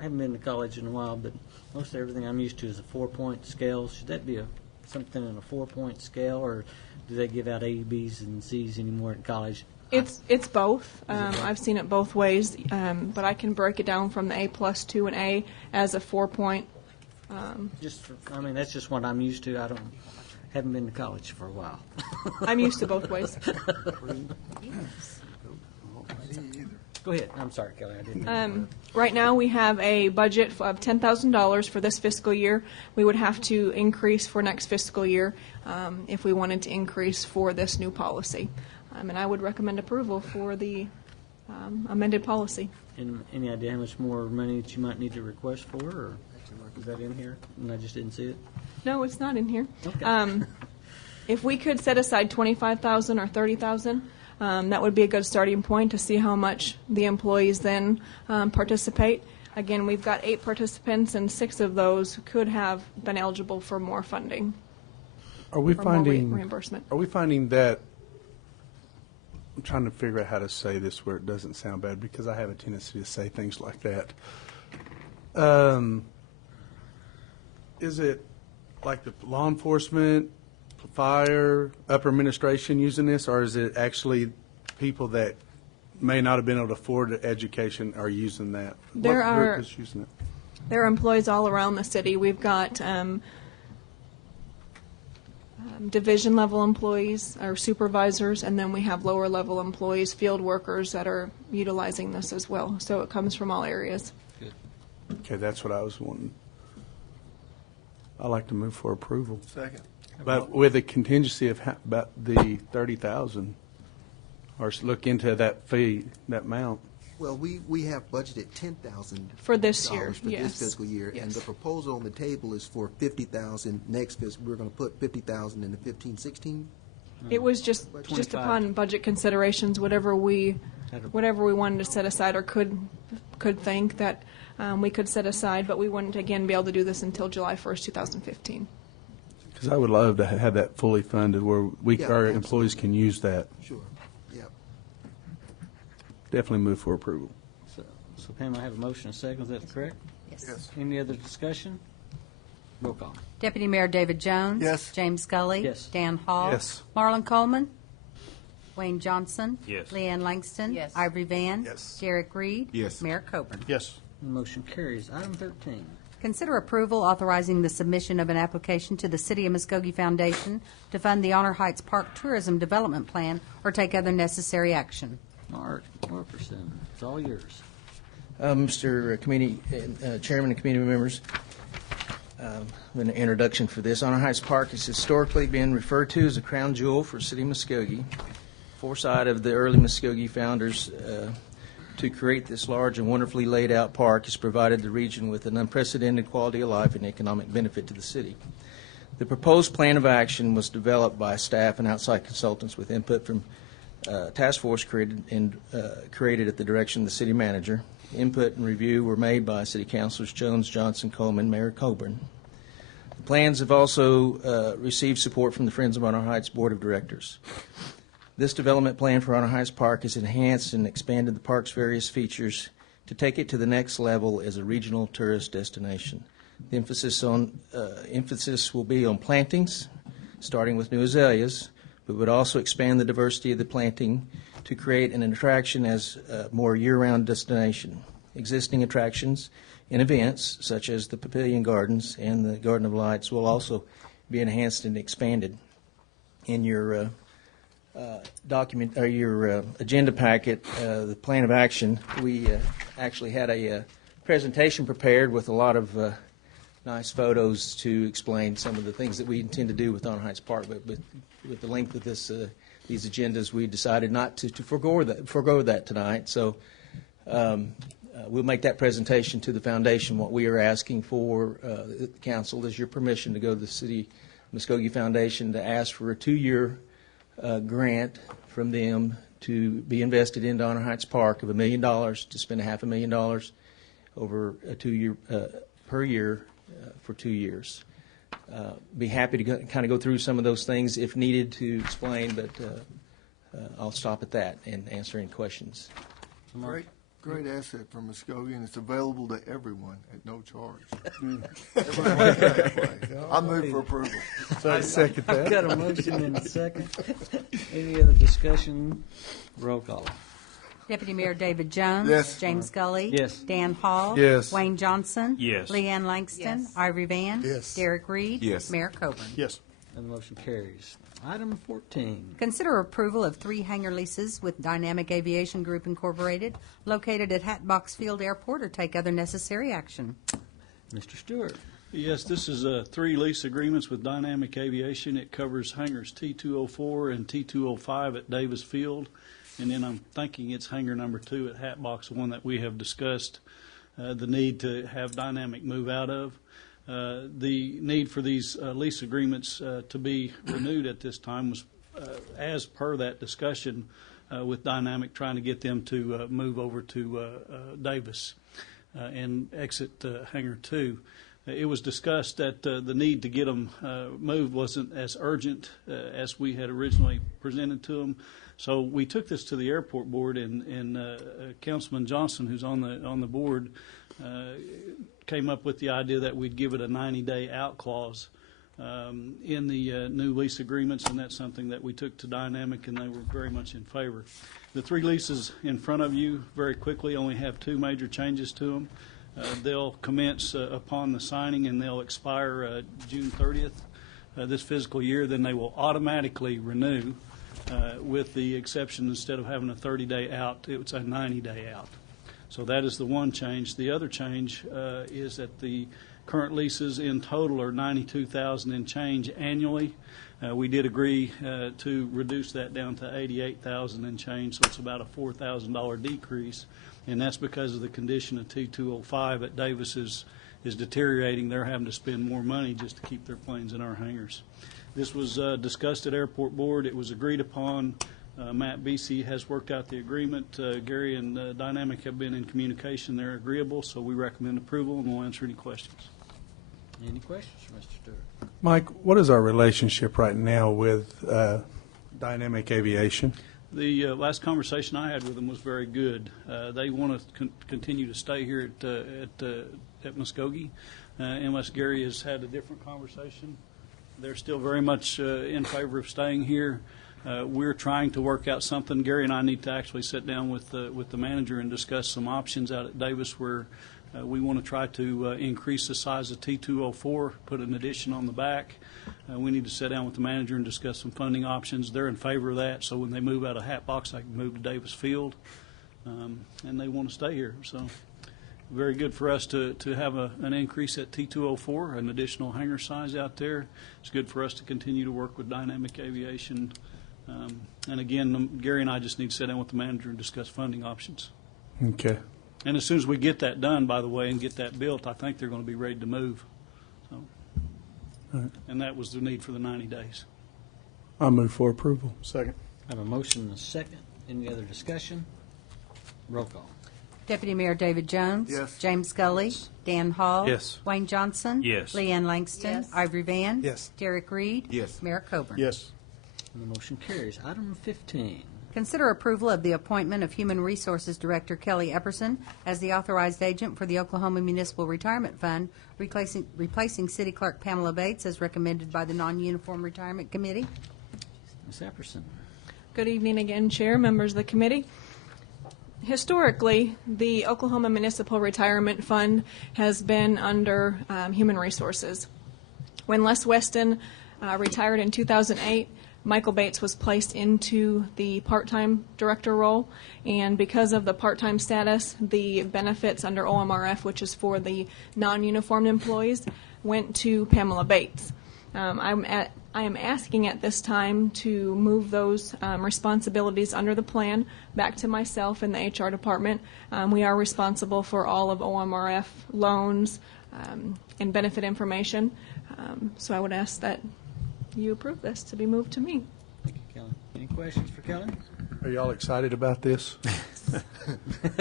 I haven't been to college in a while, but most everything I'm used to is a 4-point scale. Should that be something in a 4-point scale, or do they give out A, B's, and C's anymore in college? It's both. I've seen it both ways, but I can break it down from the A+ to an A as a 4-point. That's just what I'm used to. Haven't been to college for a while. I'm used to both ways. Go ahead. I'm sorry, Kelly. I didn't. Right now, we have a budget of $10,000 for this fiscal year. We would have to increase for next fiscal year if we wanted to increase for this new policy. And I would recommend approval for the amended policy. And any idea how much more money that you might need to request for, or is that in here? And I just didn't see it. No, it's not in here. Okay. If we could set aside $25,000 or $30,000, that would be a good starting point to see how much the employees then participate. Again, we've got 8 participants, and 6 of those could have been eligible for more funding. Are we or more finding reimbursement? Are we finding that? I'm trying to figure out how to say this where it doesn't sound bad, because I have a tendency to say things like that. Is it like the law enforcement, fire, upper administration using this, or is it actually people that may not have been able to afford the education are using that? There what are- group is using it? There are employees all around the city. We've got division-level employees, or supervisors, and then we have lower-level employees, field workers that are utilizing this as well. So it comes from all areas. Okay, that's what I was wanting. I like to move for approval. Second. But with a contingency of about the 30,000, or look into that fee, that amount. Well, we have budgeted $10,000 For this year, for yes. this fiscal year, and the proposal on the table is for $50,000 next fiscal. We're going to put $50,000 in the 15-16. It was just 25. upon budget considerations, whatever we wanted to set aside or could think that we could set aside, but we wouldn't again be able to do this until July 1st, 2015. Because I would love to have that fully funded where our absolutely. employees can use that. Sure. Yep. Definitely move for approval. So Pam, I have a motion and a second. Is that correct? Yes. Any other discussion? Roll call. Deputy Mayor David Jones. Yes. James Scully. Yes. Dan Hall. Yes. Marlon Coleman. Wayne Johnson. Yes. Leanne Langston. Yes. Ivory Van. Yes. Derek Reed. Yes. Mayor Coburn. Yes. Motion carries. Item 13. Consider approval authorizing the submission of an application to the City of Muskogee Foundation to fund the Honor Heights Park Tourism Development Plan or take other necessary action. Art Morperson, it's all yours. Mr. Committee Chairman and committee members, an introduction for this. Honor Heights Park has historically been referred to as a crown jewel for City of Muskogee. Foresight of the early Muskogee founders to create this large and wonderfully laid out park has provided the region with an unprecedented quality of life and economic benefit to the city. The proposed plan of action was developed by staff and outside consultants with input from task force created at the direction of the city manager. Input and review were made by city councilors Jones, Johnson, Coleman, Mayor Coburn. The plans have also received support from the Friends of Honor Heights Board of Directors. This development plan for Honor Heights Park has enhanced and expanded the park's various features to take it to the next level as a regional tourist destination. The emphasis will be on plantings, starting with new azaleas, but would also expand the diversity of the planting to create an attraction as a more year-round destination. Existing attractions and events, such as the Pavilion Gardens and the Garden of Lights, will also be enhanced and expanded. In your document or your agenda packet, the plan of action, we actually had a presentation prepared with a lot of nice photos to explain some of the things that we intend to do with Honor Heights Park. But with the length of these agendas, we decided not to forego that tonight. So we'll make that presentation to the foundation. What we are asking for, the council, is your permission to go to the City Muskogee Foundation to ask for a 2-year grant from them to be invested into Honor Heights Park of $1 million, to spend $500,000 over a 2-year per year for 2 years. Be happy to kind of go through some of those things if needed to explain, but I'll stop at that and answer any questions. Great asset for Muskogee, and it's available to everyone at no charge. I move for approval. I second that. I've got a motion and a second. Any other discussion? Roll call. Deputy Mayor David Jones. Yes. James Scully. Yes. Dan Hall. Yes. Wayne Johnson. Yes. Leanne Langston. Yes. Ivory Van. Yes. Derek Reed. Yes. Mayor Coburn. Yes. And the motion carries. Item 14. Consider approval of 3 hangar leases with Dynamic Aviation Group Incorporated located at Hatbox Field Airport, or take other necessary action. Mr. Stewart. Yes, this is 3 lease agreements with Dynamic Aviation. It covers hangars T204 and T205 at Davis Field. And then I'm thinking it's hangar number 2 at Hatbox, the one that we have discussed the need to have Dynamic move out of. The need for these lease agreements to be renewed at this time was as per that discussion with Dynamic, trying to get them to move over to Davis and exit hangar 2. It was discussed that the need to get them moved wasn't as urgent as we had originally presented to them. So we took this to the airport board, and Councilman Johnson, who's on the board, came up with the idea that we'd give it a 90-day out clause in the new lease agreements, and that's something that we took to Dynamic, and they were very much in favor. The 3 leases in front of you very quickly only have 2 major changes to them. They'll commence upon the signing, and they'll expire June 30th this fiscal year. Then they will automatically renew with the exception, instead of having a 30-day out, it's a 90-day out. So that is the one change. The other change is that the current leases in total are $92,000 and change annually. We did agree to reduce that down to $88,000 and change, so it's about a $4,000 decrease, and that's because of the condition of T205 at Davis is deteriorating. They're having to spend more money just to keep their planes in our hangars. This was discussed at Airport Board. It was agreed upon. Matt Beasy has worked out the agreement. Gary and Dynamic have been in communication. They're agreeable, so we recommend approval, and we'll answer any questions. Any questions for Mr. Stewart? Mike, what is our relationship right now with Dynamic Aviation? The last conversation I had with them was very good. They want to continue to stay here at Muskogee, unless Gary has had a different conversation. They're still very much in favor of staying here. We're trying to work out something. Gary and I need to actually sit down with the manager and discuss some options out at Davis where we want to try to increase the size of T204, put an addition on the back. We need to sit down with the manager and discuss some funding options. They're in favor of that, so when they move out of Hatbox, they can move to Davis Field, and they want to stay here. So very good for us to have an increase at T204, an additional hangar size out there. It's good for us to continue to work with Dynamic Aviation. And again, Gary and I just need to sit down with the manager and discuss funding options. Okay. And as soon as we get that done, by the way, and get that built, I think they're going to be ready to move. So, right. And that was the need for the 90 days. I move for approval. Second. I have a motion and a second. Any other discussion? Roll call. Deputy Mayor David Jones. Yes. James Scully. Dan Hall. Yes. Wayne Johnson. Yes. Leanne Langston. Yes. Ivory Van. Yes. Derek Reed. Yes. Mayor Coburn. Yes. And the motion carries. Item 15. Consider approval of the appointment of Human Resources Director Kelly Epperson as the authorized agent for the Oklahoma Municipal Retirement Fund, replacing City Clerk Pamela Bates as recommended by the Non-Uniform Retirement Committee. Ms. Epperson. Good evening again, Chair, members of the committee. Historically, the Oklahoma Municipal Retirement Fund has been under Human Resources. When Les Weston retired in 2008, Michael Bates was placed into the part-time director role, and because of the part-time status, the benefits under OMRF, which is for the non-uniformed employees, went to Pamela Bates. I am asking at this time to move those responsibilities under the plan back to myself in the HR department. We are responsible for all of OMRF loans and benefit information, so I would ask that you approve this to be moved to me. Thank you, Kelly. Any questions for Kelly? Are y'all excited about this?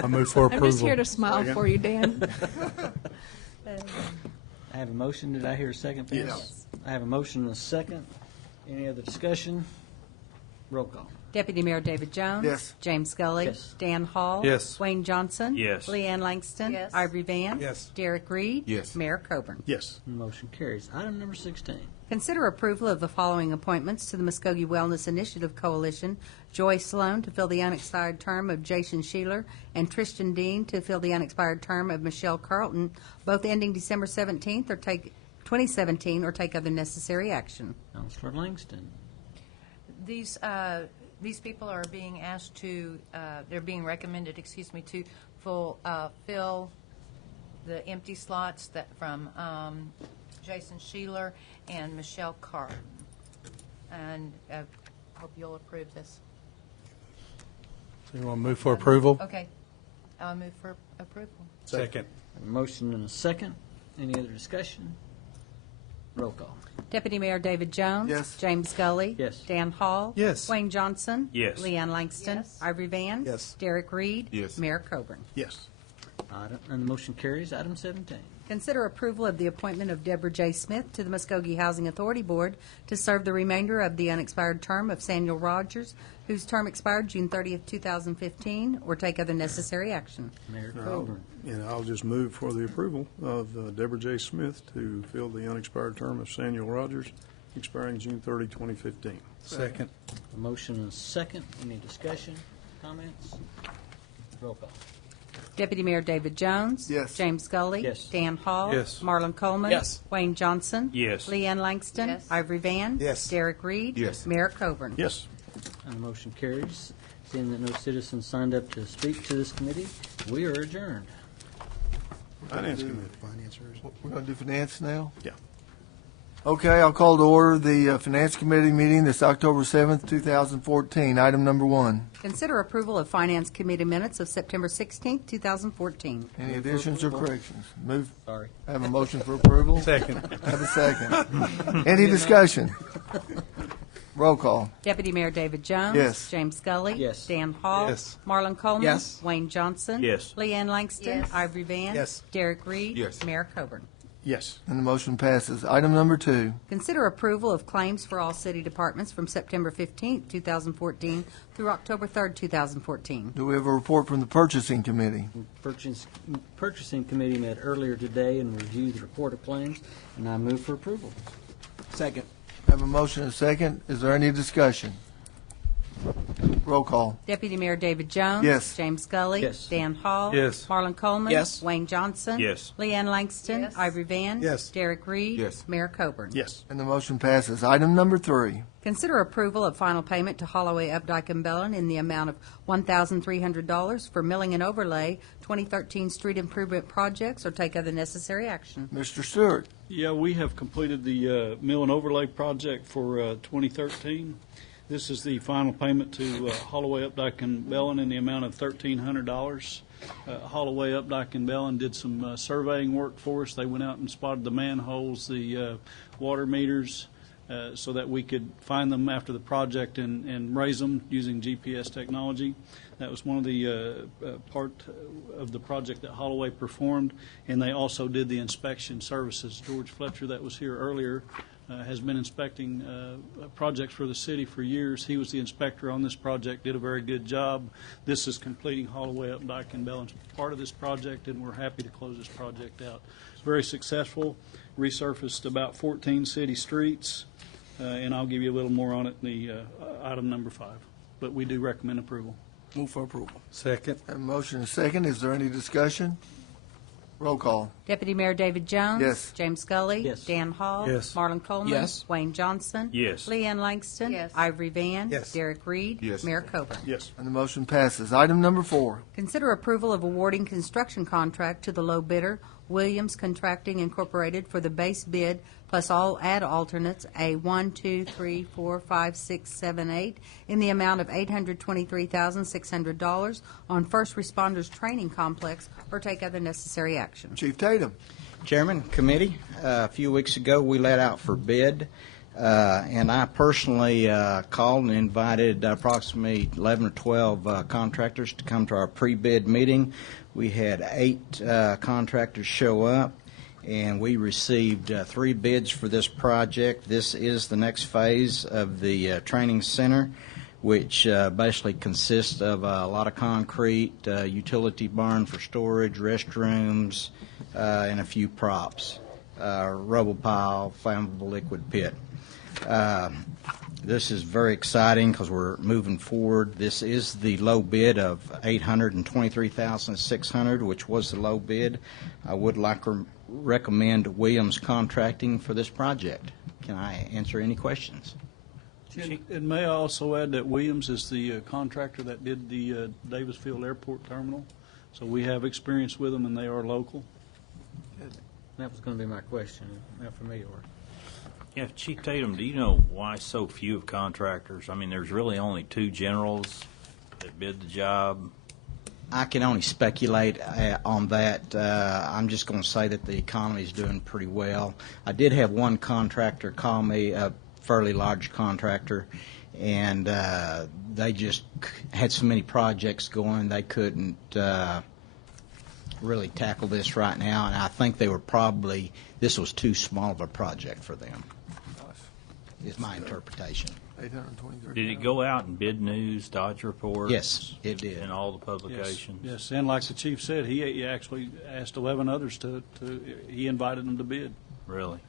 I move for approval. I'm just here to smile for you, Dan. I have a motion. Did I hear a second? Please? Yes. I have a motion and a second. Any other discussion? Roll call. Deputy Mayor David Jones. Yes. James Scully. Yes. Dan Hall. Yes. Wayne Johnson. Yes. Leanne Langston. Yes. Ivory Van. Yes. Derek Reed. Yes. Mayor Coburn. Yes. And the motion carries. Item number 16. Consider approval of the following appointments to the Muskogee Wellness Initiative Coalition: Joy Sloan to fill the unexpired term of Jason Sheeler, and Tristan Dean to fill the unexpired term of Michelle Carlton, both ending December 17th, or take 2017, or take other necessary action. Counselor Langston. These people are being asked to, they're being recommended, to fill the empty slots that from Jason Sheeler and Michelle Carr. And I hope you'll approve this. So you want to move for approval? Okay. I'll move for approval. Second. A motion and a second. Any other discussion? Roll call. Deputy Mayor David Jones. Yes. James Scully. Yes. Dan Hall. Yes. Wayne Johnson. Yes. Leanne Langston. Yes. Ivory Van. Yes. Derek Reed. Yes. Mayor Coburn. Yes. And the motion carries. Item 17. Consider approval of the appointment of Deborah J. Smith to the Muskogee Housing Authority Board to serve the remainder of the unexpired term of Samuel Rogers, whose term expired June 30th, 2015, or take other necessary action. Mayor Coburn. I'll just move for the approval of Deborah J. Smith to fill the unexpired term of Samuel Rogers, expiring June 30, 2015. Second. A motion and a second. Any discussion, comments? Roll call. Deputy Mayor David Jones. Yes. James Scully. Yes. Dan Hall. Yes. Marlon Coleman. Yes. Wayne Johnson. Yes. Leanne Langston. Yes. Ivory Van. Yes. Derek Reed. Yes. Mayor Coburn. Yes. And the motion carries. Seeing that no citizens signed up to speak to this committee, we are adjourned. Finance Committee. We're going to do finance now? Yeah. Okay, I'll call to order the Finance Committee meeting this October 7th, 2014. Item number 1. Consider approval of Finance Committee minutes of September 16th, 2014. Any additions or corrections? Move. Sorry. Have a motion for approval? Second. Have a second. Any discussion? Roll call. Deputy Mayor David Jones. Yes. James Scully. Yes. Dan Hall. Yes. Marlon Coleman. Yes. Wayne Johnson. Yes. Leanne Langston. Yes. Ivory Van. Yes. Derek Reed. Yes. Mayor Coburn. Yes. And the motion passes. Item number 2. Consider approval of claims for all city departments from September 15th, 2014 through October 3rd, 2014. Do we have a report from the Purchasing Committee? Purchasing Committee met earlier today and reviewed the report of claims, and I move for approval. Second. Have a motion and a second. Is there any discussion? Roll call. Deputy Mayor David Jones. Yes. James Scully. Yes. Dan Hall. Yes. Marlon Coleman. Yes. Wayne Johnson. Yes. Leanne Langston. Yes. Ivory Van. Yes. Derek Reed. Yes. Mayor Coburn. Yes. And the motion passes. Item number 3. Consider approval of final payment to Holloway, Updike, and Bellin in the amount of $1,300 for milling and overlay 2013 street improvement projects, or take other necessary action. Mr. Stewart. Yeah, we have completed the mill and overlay project for 2013. This is the final payment to Holloway, Updike, and Bellin in the amount of $1,300. Holloway, Updike, and Bellin did some surveying work for us. They went out and spotted the manholes, the water meters, so that we could find them after the project and raise them using GPS technology. That was one of the part of the project that Holloway performed, and they also did the inspection services. George Fletcher, that was here earlier, has been inspecting projects for the city for years. He was the inspector on this project, did a very good job. This is completing Holloway, Updike, and Bellin's part of this project, and we're happy to close this project out. It's very successful, resurfaced about 14 city streets, and I'll give you a little more on it in the item number 5. But we do recommend approval. Move for approval. Second. Have a motion and a second. Is there any discussion? Roll call. Deputy Mayor David Jones. Yes. James Scully. Yes. Dan Hall. Yes. Marlon Coleman. Yes. Wayne Johnson. Yes. Leanne Langston. Yes. Ivory Van. Yes. Derek Reed. Yes. Mayor Coburn. Yes. And the motion passes. Item number 4. Consider approval of awarding construction contract to the low bidder, Williams Contracting Incorporated, for the base bid plus all add alternates, A 1, 2, 3, 4, 5, 6, 7, 8, in the amount of $823,600 on First Responders Training Complex, or take other necessary action. Chief Tatum. Chairman, committee, a few weeks ago we let out for bid, and I personally called and invited approximately 11 or 12 contractors to come to our pre-bid meeting. We had 8 contractors show up, and we received 3 bids for this project. This is the next phase of the training center, which basically consists of a lot of concrete, utility barn for storage, restrooms, and a few props, rubble pile, flammable liquid pit. This is very exciting because we're moving forward. This is the low bid of $823,600, which was the low bid. I would like to recommend Williams Contracting for this project. Can I answer any questions? And may I also add that Williams is the contractor that did the Davis Field Airport Terminal, so we have experience with them, and they are local. That was going to be my question. How familiar were? Yeah, Chief Tatum, do you know why so few of contractors? I mean, there's really only 2 generals that bid the job. I can only speculate on that. I'm just going to say that the economy is doing pretty well. I did have one contractor call me, a fairly large contractor, and they just had so many projects going they couldn't really tackle this right now, and I think they were probably, this was too small of a project for them, is my interpretation. Did it go out in Bid News, Dodge Report? Yes, it did. And all the publications? Yes, and like the chief said, he actually asked 11 others he invited them to bid. Really?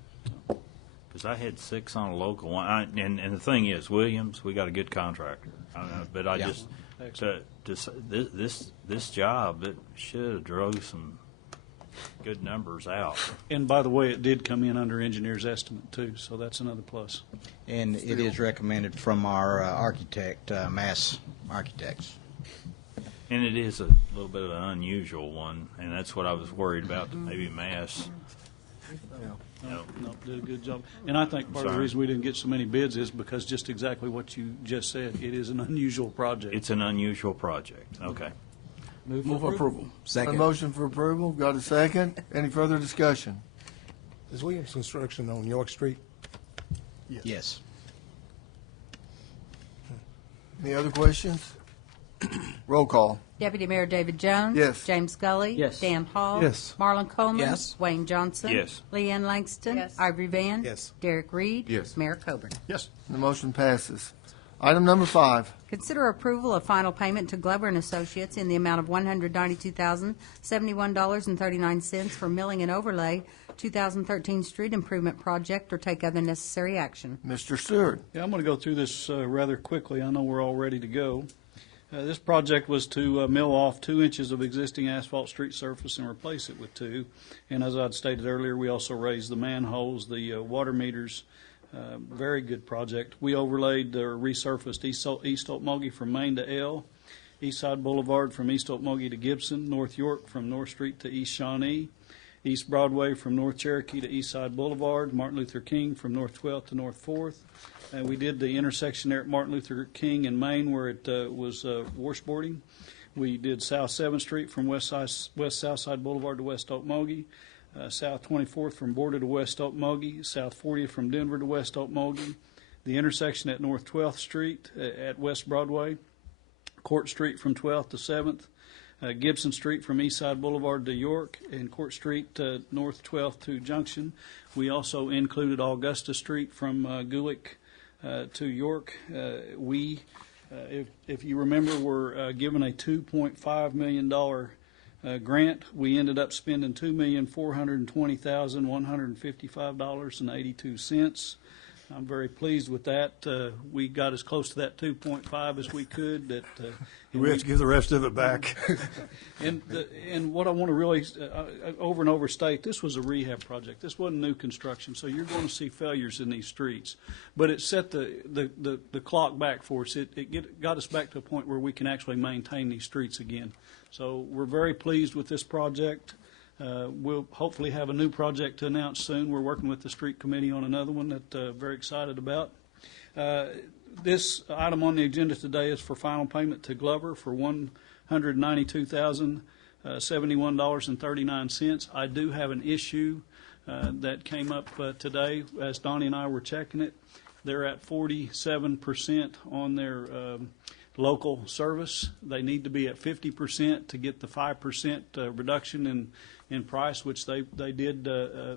Because I had 6 on a local one. And the thing is, Williams, we got a good contractor. But I just, this job, it should have drove some good numbers out. And by the way, it did come in under engineer's estimate too, so that's another plus. And it is recommended from our architect, Mass Architects. And it is a little bit of an unusual one, and that's what I was worried about, that maybe Mass. No, did a good job. And I think part of the reason we didn't get so many bids is because just exactly what you just said. It is an unusual project. It's an unusual project. Okay. Move for approval. A motion for approval. Got a second? Any further discussion? Is Williams Construction on York Street? Yes. Any other questions? Roll call. Deputy Mayor David Jones. Yes. James Scully. Yes. Dan Hall. Yes. Marlon Coleman. Yes. Wayne Johnson. Yes. Leanne Langston. Yes. Ivory Van. Yes. Derek Reed. Yes. Mayor Coburn. Yes. The motion passes. Item number 5. Consider approval of final payment to Glover and Associates in the amount of $192,071.39 for milling and overlay 2013 street improvement project, or take other necessary action. Mr. Stewart. Yeah, I'm going to go through this rather quickly. I know we're all ready to go. This project was to mill off 2 inches of existing asphalt street surface and replace it with 2. And as I'd stated earlier, we also raised the manholes, the water meters. Very good project. We overlaid or resurfaced East Okmulgee from Main to L, Eastside Boulevard from East Okmulgee to Gibson, North York from North Street to East Shawnee, East Broadway from North Cherokee to Eastside Boulevard, Martin Luther King from North 12th to North 4th. And we did the intersection there at Martin Luther King and Main where it was washboarding. We did South 7th Street from West Southside Boulevard to West Okmulgee. South 24th from Border to West Okmulgee, South 40th from Denver to West Okmulgee, the intersection at North 12th Street at West Broadway, Court Street from 12th to 7th, Gibson Street from Eastside Boulevard to York, and Court Street North 12th to Junction. We also included Augusta Street from Gulick to York. If you remember, were given a $2.5 million grant. We ended up spending $2,420,155.82. I'm very pleased with that. We got as close to that 2.5 as we could. We have to give the rest of it back. And what I want to really over and over state, this was a rehab project. This wasn't new construction, so you're going to see failures in these streets. But it set the clock back for us. It got us back to a point where we can actually maintain these streets again. So we're very pleased with this project. We'll hopefully have a new project to announce soon. We're working with the street committee on another one that very excited about. This item on the agenda today is for final payment to Glover for $192,071.39. I do have an issue that came up today as Donnie and I were checking it. They're at 47% on their local service. They need to be at 50% to get the 5% reduction in price, which they did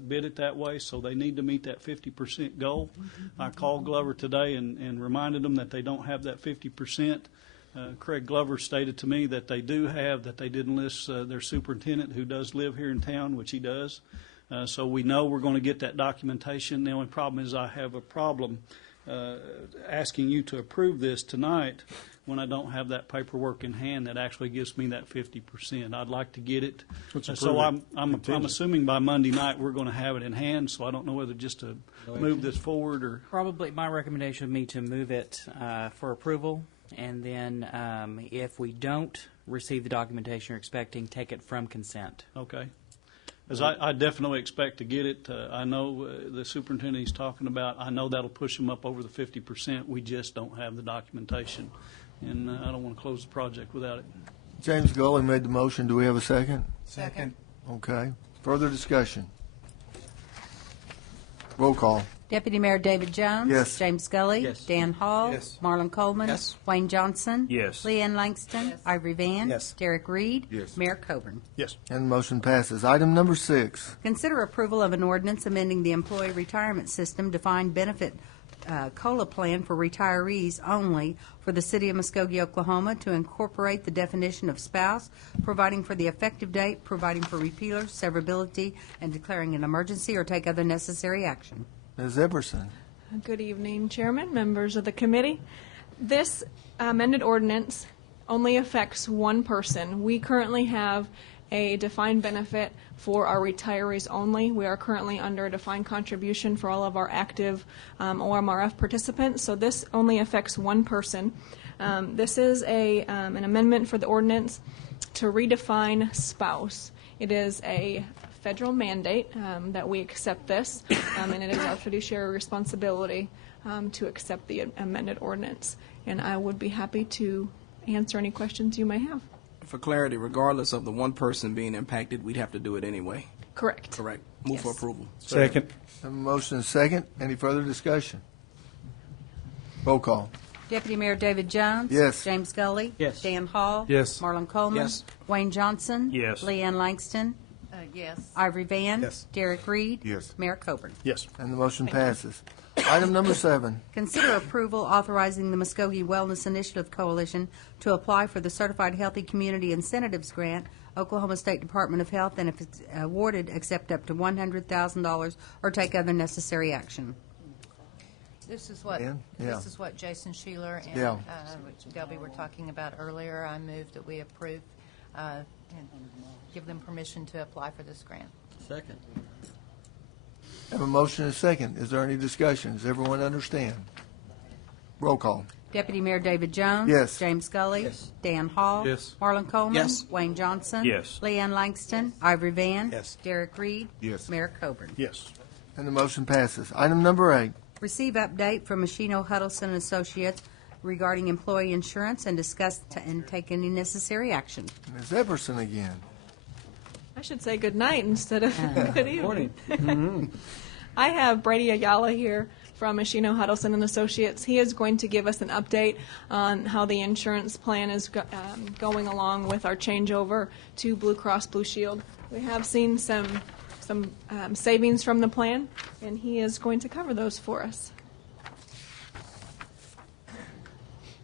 bid it that way, so they need to meet that 50% goal. I called Glover today and reminded them that they don't have that 50%. Craig Glover stated to me that they do have, that they didn't list their superintendent who does live here in town, which he does. So we know we're going to get that documentation. The only problem is I have a problem asking you to approve this tonight when I don't have that paperwork in hand that actually gives me that 50%. I'd like to get it. Let's So approve I'm it. assuming by Monday night we're going to have it in hand, so I don't know whether just to move this forward or. Probably my recommendation would be to move it for approval, and then if we don't receive the documentation you're expecting, take it from consent. Okay. Because I definitely expect to get it. I know the superintendent he's talking about, I know that'll push them up over the 50%. We just don't have the documentation, and I don't want to close the project without it. James Gully made the motion. Do we have a second? Second. Okay. Further discussion? Roll call. Deputy Mayor David Jones. Yes. James Scully. Yes. Dan Hall. Yes. Marlon Coleman. Yes. Wayne Johnson. Yes. Leanne Langston. Ivory Van. Yes. Derek Reed. Yes. Mayor Coburn. Yes. And the motion passes. Item number 6. Consider approval of an ordinance amending the employee retirement system defined benefit COLA plan for retirees only for the city of Muskogee, Oklahoma, to incorporate the definition of spouse, providing for the effective date, providing for repealer, severability, and declaring an emergency or take other necessary action. Ms. Everson. Good evening, Chairman, members of the committee. This amended ordinance only affects one person. We currently have a defined benefit for our retirees only. We are currently under a defined contribution for all of our active OMRF participants, so this only affects one person. This is an amendment for the ordinance to redefine spouse. It is a federal mandate that we accept this, and it is our fiduciary responsibility to accept the amended ordinance. And I would be happy to answer any questions you may have. For clarity, regardless of the one person being impacted, we'd have to do it anyway. Correct. Correct. Move for approval. Second. Have a motion and second. Any further discussion? Roll call. Deputy Mayor David Jones. Yes. James Scully. Yes. Dan Hall. Yes. Marlon Coleman. Yes. Wayne Johnson. Yes. Leanne Langston. Yes. Ivory Van. Yes. Derek Reed. Yes. Mayor Coburn. Yes. And the motion passes. Item number 7. Consider approval authorizing the Muskogee Wellness Initiative Coalition to apply for the Certified Healthy Community Incentives Grant, Oklahoma State Department of Health, and if it's awarded, accept up to $100,000 or take other necessary action. This is what, Dan? Yeah. this is what Jason Sheeler and Yeah. Delby were talking about earlier. I move that we approve and give them permission to apply for this grant. Second. Have a motion and second. Is there any discussion? Does everyone understand? Roll call. Deputy Mayor David Jones. Yes. James Scully. Yes. Dan Hall. Yes. Marlon Coleman. Yes. Wayne Johnson. Yes. Leanne Langston. Ivory Van. Yes. Derek Reed. Yes. Mayor Coburn. Yes. And the motion passes. Item number 8. Receive update from Machino Huddleston Associates regarding employee insurance and discuss and take any necessary action. Ms. Everson again. I should say good night instead of good evening. Morning. I have Brady Ayala here from Machino Huddleston and Associates. He is going to give us an update on how the insurance plan is going along with our changeover to Blue Cross Blue Shield. We have seen some savings from the plan, and he is going to cover those for us.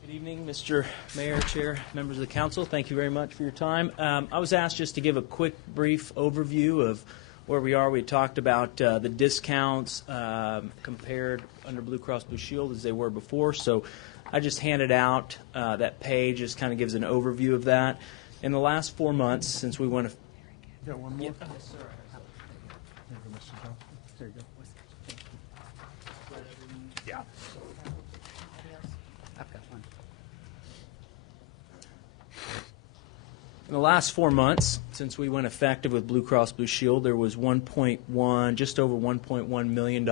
Good evening, Mr. Mayor, Chair, members of the council. Thank you very much for your time. I was asked just to give a quick, brief overview of where we are. We talked about the discounts compared under Blue Cross Blue Shield as they were before. So I just handed out that page, just kind of gives an overview of that. In the last 4 months since we went... You got one more? Yes, sir. There you go. Yeah. In the last 4 months, since we went effective with Blue Cross Blue Shield, there was just over $1.1 million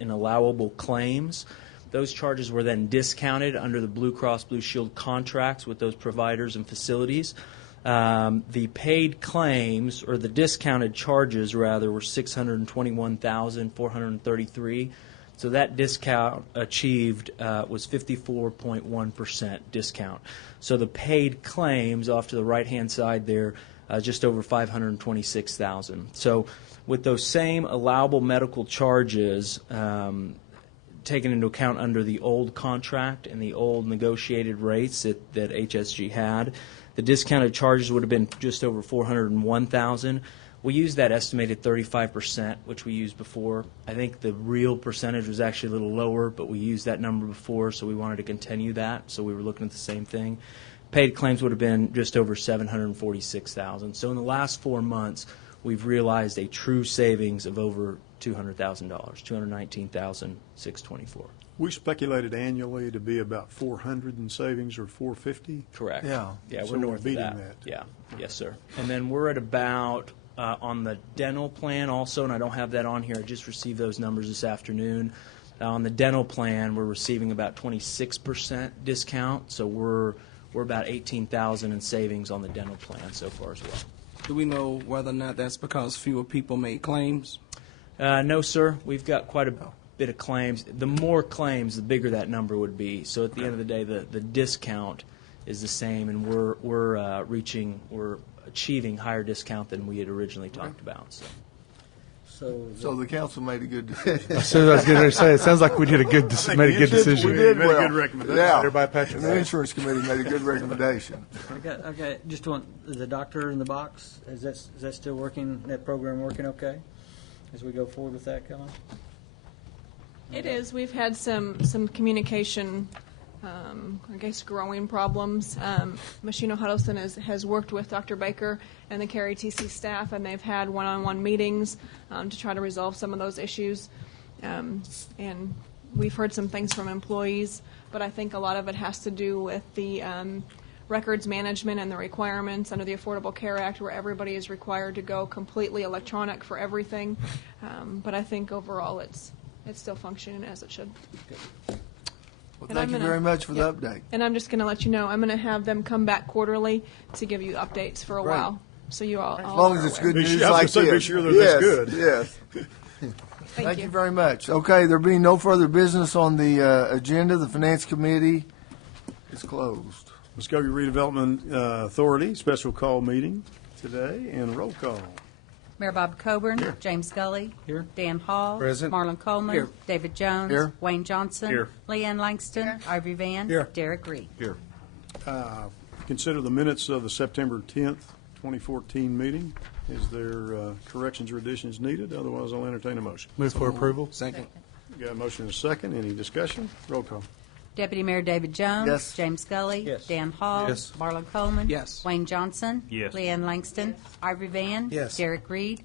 in allowable claims. Those charges were then discounted under the Blue Cross Blue Shield contracts with those providers and facilities. The paid claims, or the discounted charges rather, were $621,433. So that discount achieved was 54.1% discount. So the paid claims off to the right-hand side there, just over $526,000. So with those same allowable medical charges taken into account under the old contract and the old negotiated rates that HSG had, the discounted charges would have been just over $401,000. We used that estimated 35%, which we used before. I think the real percentage was actually a little lower, but we used that number before, so we wanted to continue that. So we were looking at the same thing. Paid claims would have been just over $746,000. So in the last 4 months, we've realized a true savings of over $200,000, $219,624. We speculated annually to be about 400 in savings or 450. Correct. Yeah. Yeah, So we're north beating of that. Yeah. Yes, sir. And then we're at about on the dental plan also, and I don't have that on here. I just received those numbers this afternoon. On the dental plan, we're receiving about 26% discount, so we're about $18,000 in savings on the dental plan so far as well. Do we know whether or not that's because fewer people made claims? No, sir. We've got quite a bit of claims. The more claims, the bigger that number would be. So at the end of the day, the discount is the same, and we're achieving higher discount than we had originally talked about. So the council made a good decision. As soon as I was getting ready to say, it sounds like we did made a good decision. We did well. Made a good recommendation. Yeah. Everybody pat your The back. insurance committee made a good recommendation. Okay, just want the doctor in the box. Is that still working? That program working okay? As we go forward with that, Kelly? It is. We've had some communication, growing problems. Machino Huddleston has worked with Dr. Baker and the Cary TC staff, and they've had one-on-one meetings to try to resolve some of those issues. And we've heard some things from employees, but I think a lot of it has to do with the records management and the requirements under the Affordable Care Act, where everybody is required to go completely electronic for everything. But I think overall it's still functioning as it should. Well, thank you very much for the update. And I'm just going to let you know, I'm going to have them come back quarterly to give you updates for a Great. while. So you all As long as it's good news I like was gonna say, this. be sure that that's good. Yes. Thank you very much. Okay, there being no further business on the agenda, the Finance Committee is closed. Muskogee Redevelopment Authority, special call meeting today, and roll call. Mayor Bob Coburn. James Gully. Here. Dan Hall. Present. Marlon Coleman. Here. David Jones. Here. Wayne Johnson. Here. Leanne Langston. Ivory Van. Here. Derek Reed. Here. Consider the minutes of the September 10th, 2014 meeting. Is there corrections or additions needed? Otherwise, I'll entertain a motion. Move for approval. Second. Got a motion and a second. Any discussion? Roll call. Deputy Mayor David Jones. Yes. James Gully. Yes. Dan Hall. Yes. Marlon Coleman. Yes. Wayne Johnson. Yes. Leanne Langston. Ivory Van. Yes. Derek Reed.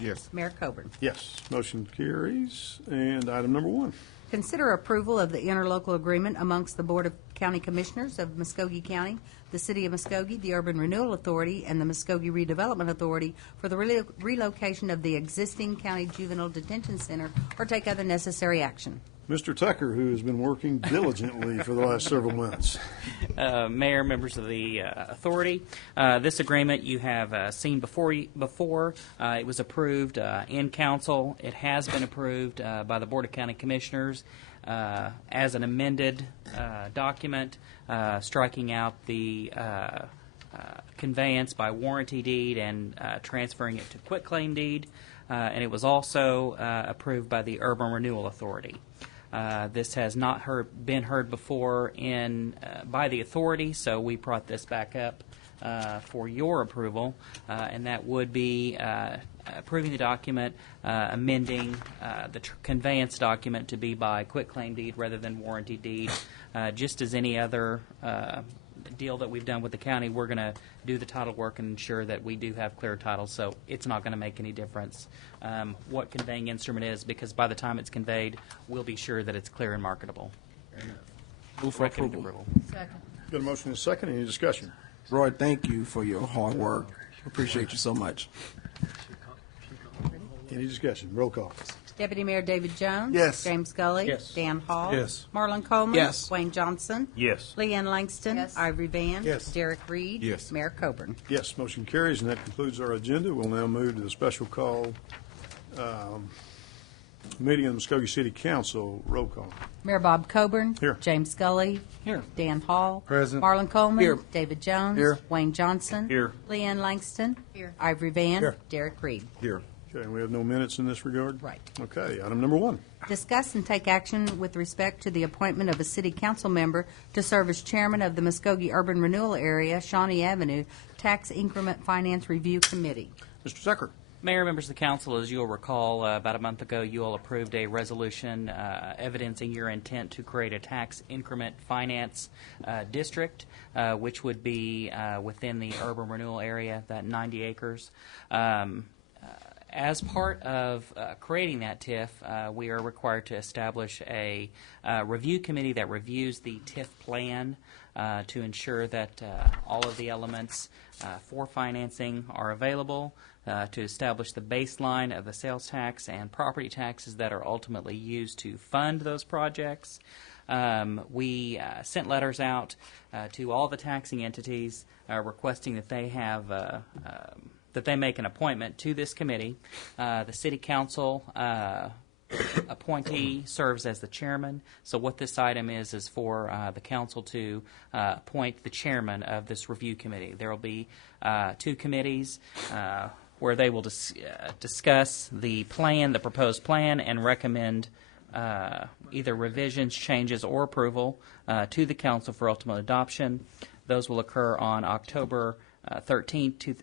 Yes. Mayor Coburn. Yes. Motion carries. And item number 1. Consider approval of the interlocal agreement amongst the Board of County Commissioners of Muskogee County, the City of Muskogee, the Urban Renewal Authority, and the Muskogee Redevelopment Authority for the relocation of the existing county juvenile detention center or take other necessary action. Mr. Tucker, who has been working diligently for the last several months. Mayor, members of the authority, this agreement you have seen before. It was approved in council. It has been approved by the Board of County Commissioners as an amended document, striking out the conveyance by warranty deed and transferring it to quitclaim deed. And it was also approved by the Urban Renewal Authority. This has not been heard before by the authority, so we brought this back up for your approval, and that would be approving the document, amending the conveyance document to be by quitclaim deed rather than warranty deed. Just as any other deal that we've done with the county, we're going to do the title work and ensure that we do have clear title, so it's not going to make any difference what conveying instrument is, because by the time it's conveyed, we'll be sure that it's clear and marketable. Move for approval. Second. Got a motion and a second. Any discussion? Roy, thank you for your hard work. Appreciate you so much. Any discussion? Roll call. Deputy Mayor David Jones. Yes. James Gully. Yes. Dan Hall. Yes. Marlon Coleman. Yes. Wayne Johnson. Yes. Leanne Langston. Yes. Ivory Van. Yes. Derek Reed. Yes. Mayor Coburn. Yes, motion carries, and that concludes our agenda. We'll now move to the special call meeting of the Muskogee City Council. Roll call. Mayor Bob Coburn. Here. James Gully. Here. Dan Hall. Present. Marlon Coleman. Here. David Jones. Here. Wayne Johnson. Here. Leanne Langston. Here. Ivory Van. Here. Derek Reed. Here. Okay, and we have no minutes in this regard? Right. Okay, item number 1. Discuss and take action with respect to the appointment of a city council member to serve as chairman of the Muskogee Urban Renewal Area, Shawnee Avenue Tax Increment Finance Review Committee. Mr. Tucker. Mayor, members of the council, as you'll recall, about a month ago, you all approved a resolution evidencing your intent to create a tax increment finance district, which would be within the urban renewal area, that 90 acres. As part of creating that TIF, we are required to establish a review committee that reviews the TIF plan to ensure that all of the elements for financing are available, to establish the baseline of the sales tax and property taxes that are ultimately used to fund those projects. We sent letters out to all the taxing entities requesting that they have that they make an appointment to this committee. The City Council appointee serves as the chairman. So what this item is for the council to appoint the chairman of this review committee. There will be two committees where they will discuss the plan, the proposed plan, and recommend either revisions, changes, or approval to the council for ultimate adoption. Those will occur on October 13th,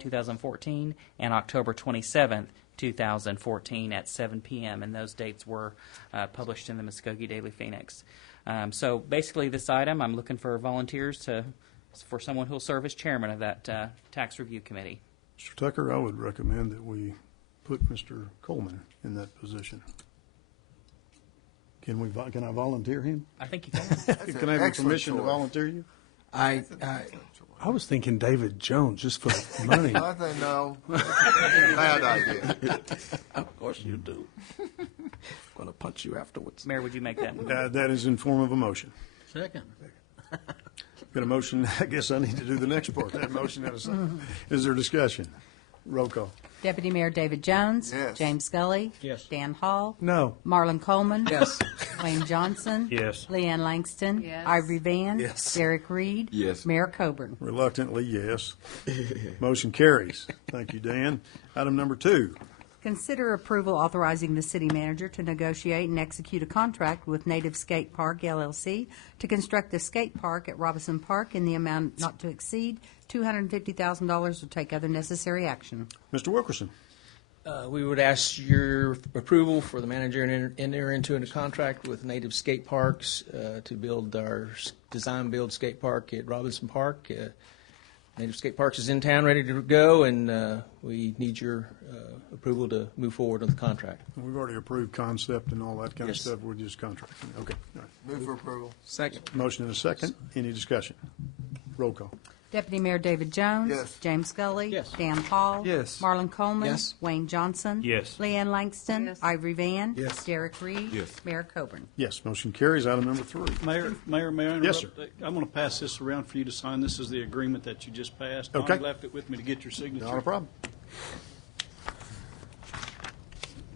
2014, and October 27th, 2014 at 7 p.m. And those dates were published in the Muskogee Daily Phoenix. So basically this item, I'm looking for volunteers for someone who will serve as chairman of that tax review committee. Mr. Tucker, I would recommend that we put Mr. Coleman in that position. Can I volunteer him? I think you can. Can I have your permission to volunteer you? I was thinking David Jones just for the money. I think no. Bad idea. Of course you do. I'm going to punch you afterwards. Mayor, would you make that? That is in form of a motion. Second. Got a motion. I guess I need to do the next part. That motion had a second. Is there discussion? Roll call. Deputy Mayor David Jones. Yes. James Scully. Yes. Dan Hall. No. Marlon Coleman. Yes. Wayne Johnson. Yes. Leanne Langston. Yes. Ivory Van. Yes. Derek Reed. Yes. Mayor Coburn. Reluctantly, yes. Motion carries. Thank you, Dan. Item number 2. Consider approval authorizing the city manager to negotiate and execute a contract with Native Skate Park LLC to construct a skate park at Robinson Park in the amount not to exceed $250,000 or take other necessary action. Mr. Wilkerson. We would ask your approval for the manager to enter into a contract with Native Skate Parks to build our design-build skate park at Robinson Park. Native Skate Parks is in town, ready to go, and we need your approval to move forward on the contract. We've already approved concept and all that kind Yes. of stuff. We're just contracting. Okay. All right. Move for approval. Second. Motion and a second. Any discussion? Roll call. Deputy Mayor David Jones. Yes. James Scully. Yes. Dan Hall. Yes. Marlon Coleman. Yes. Wayne Johnson. Yes. Leanne Langston. Yes. Ivory Van. Yes. Derek Reed. Yes. Mayor Coburn. Yes, motion carries. Item number 3. Mayor, may I Yes, interrupt? I'm going to pass this around for you to sign. This is the agreement that you just passed. Okay. Donnie left it with me to get your signature. Not a problem.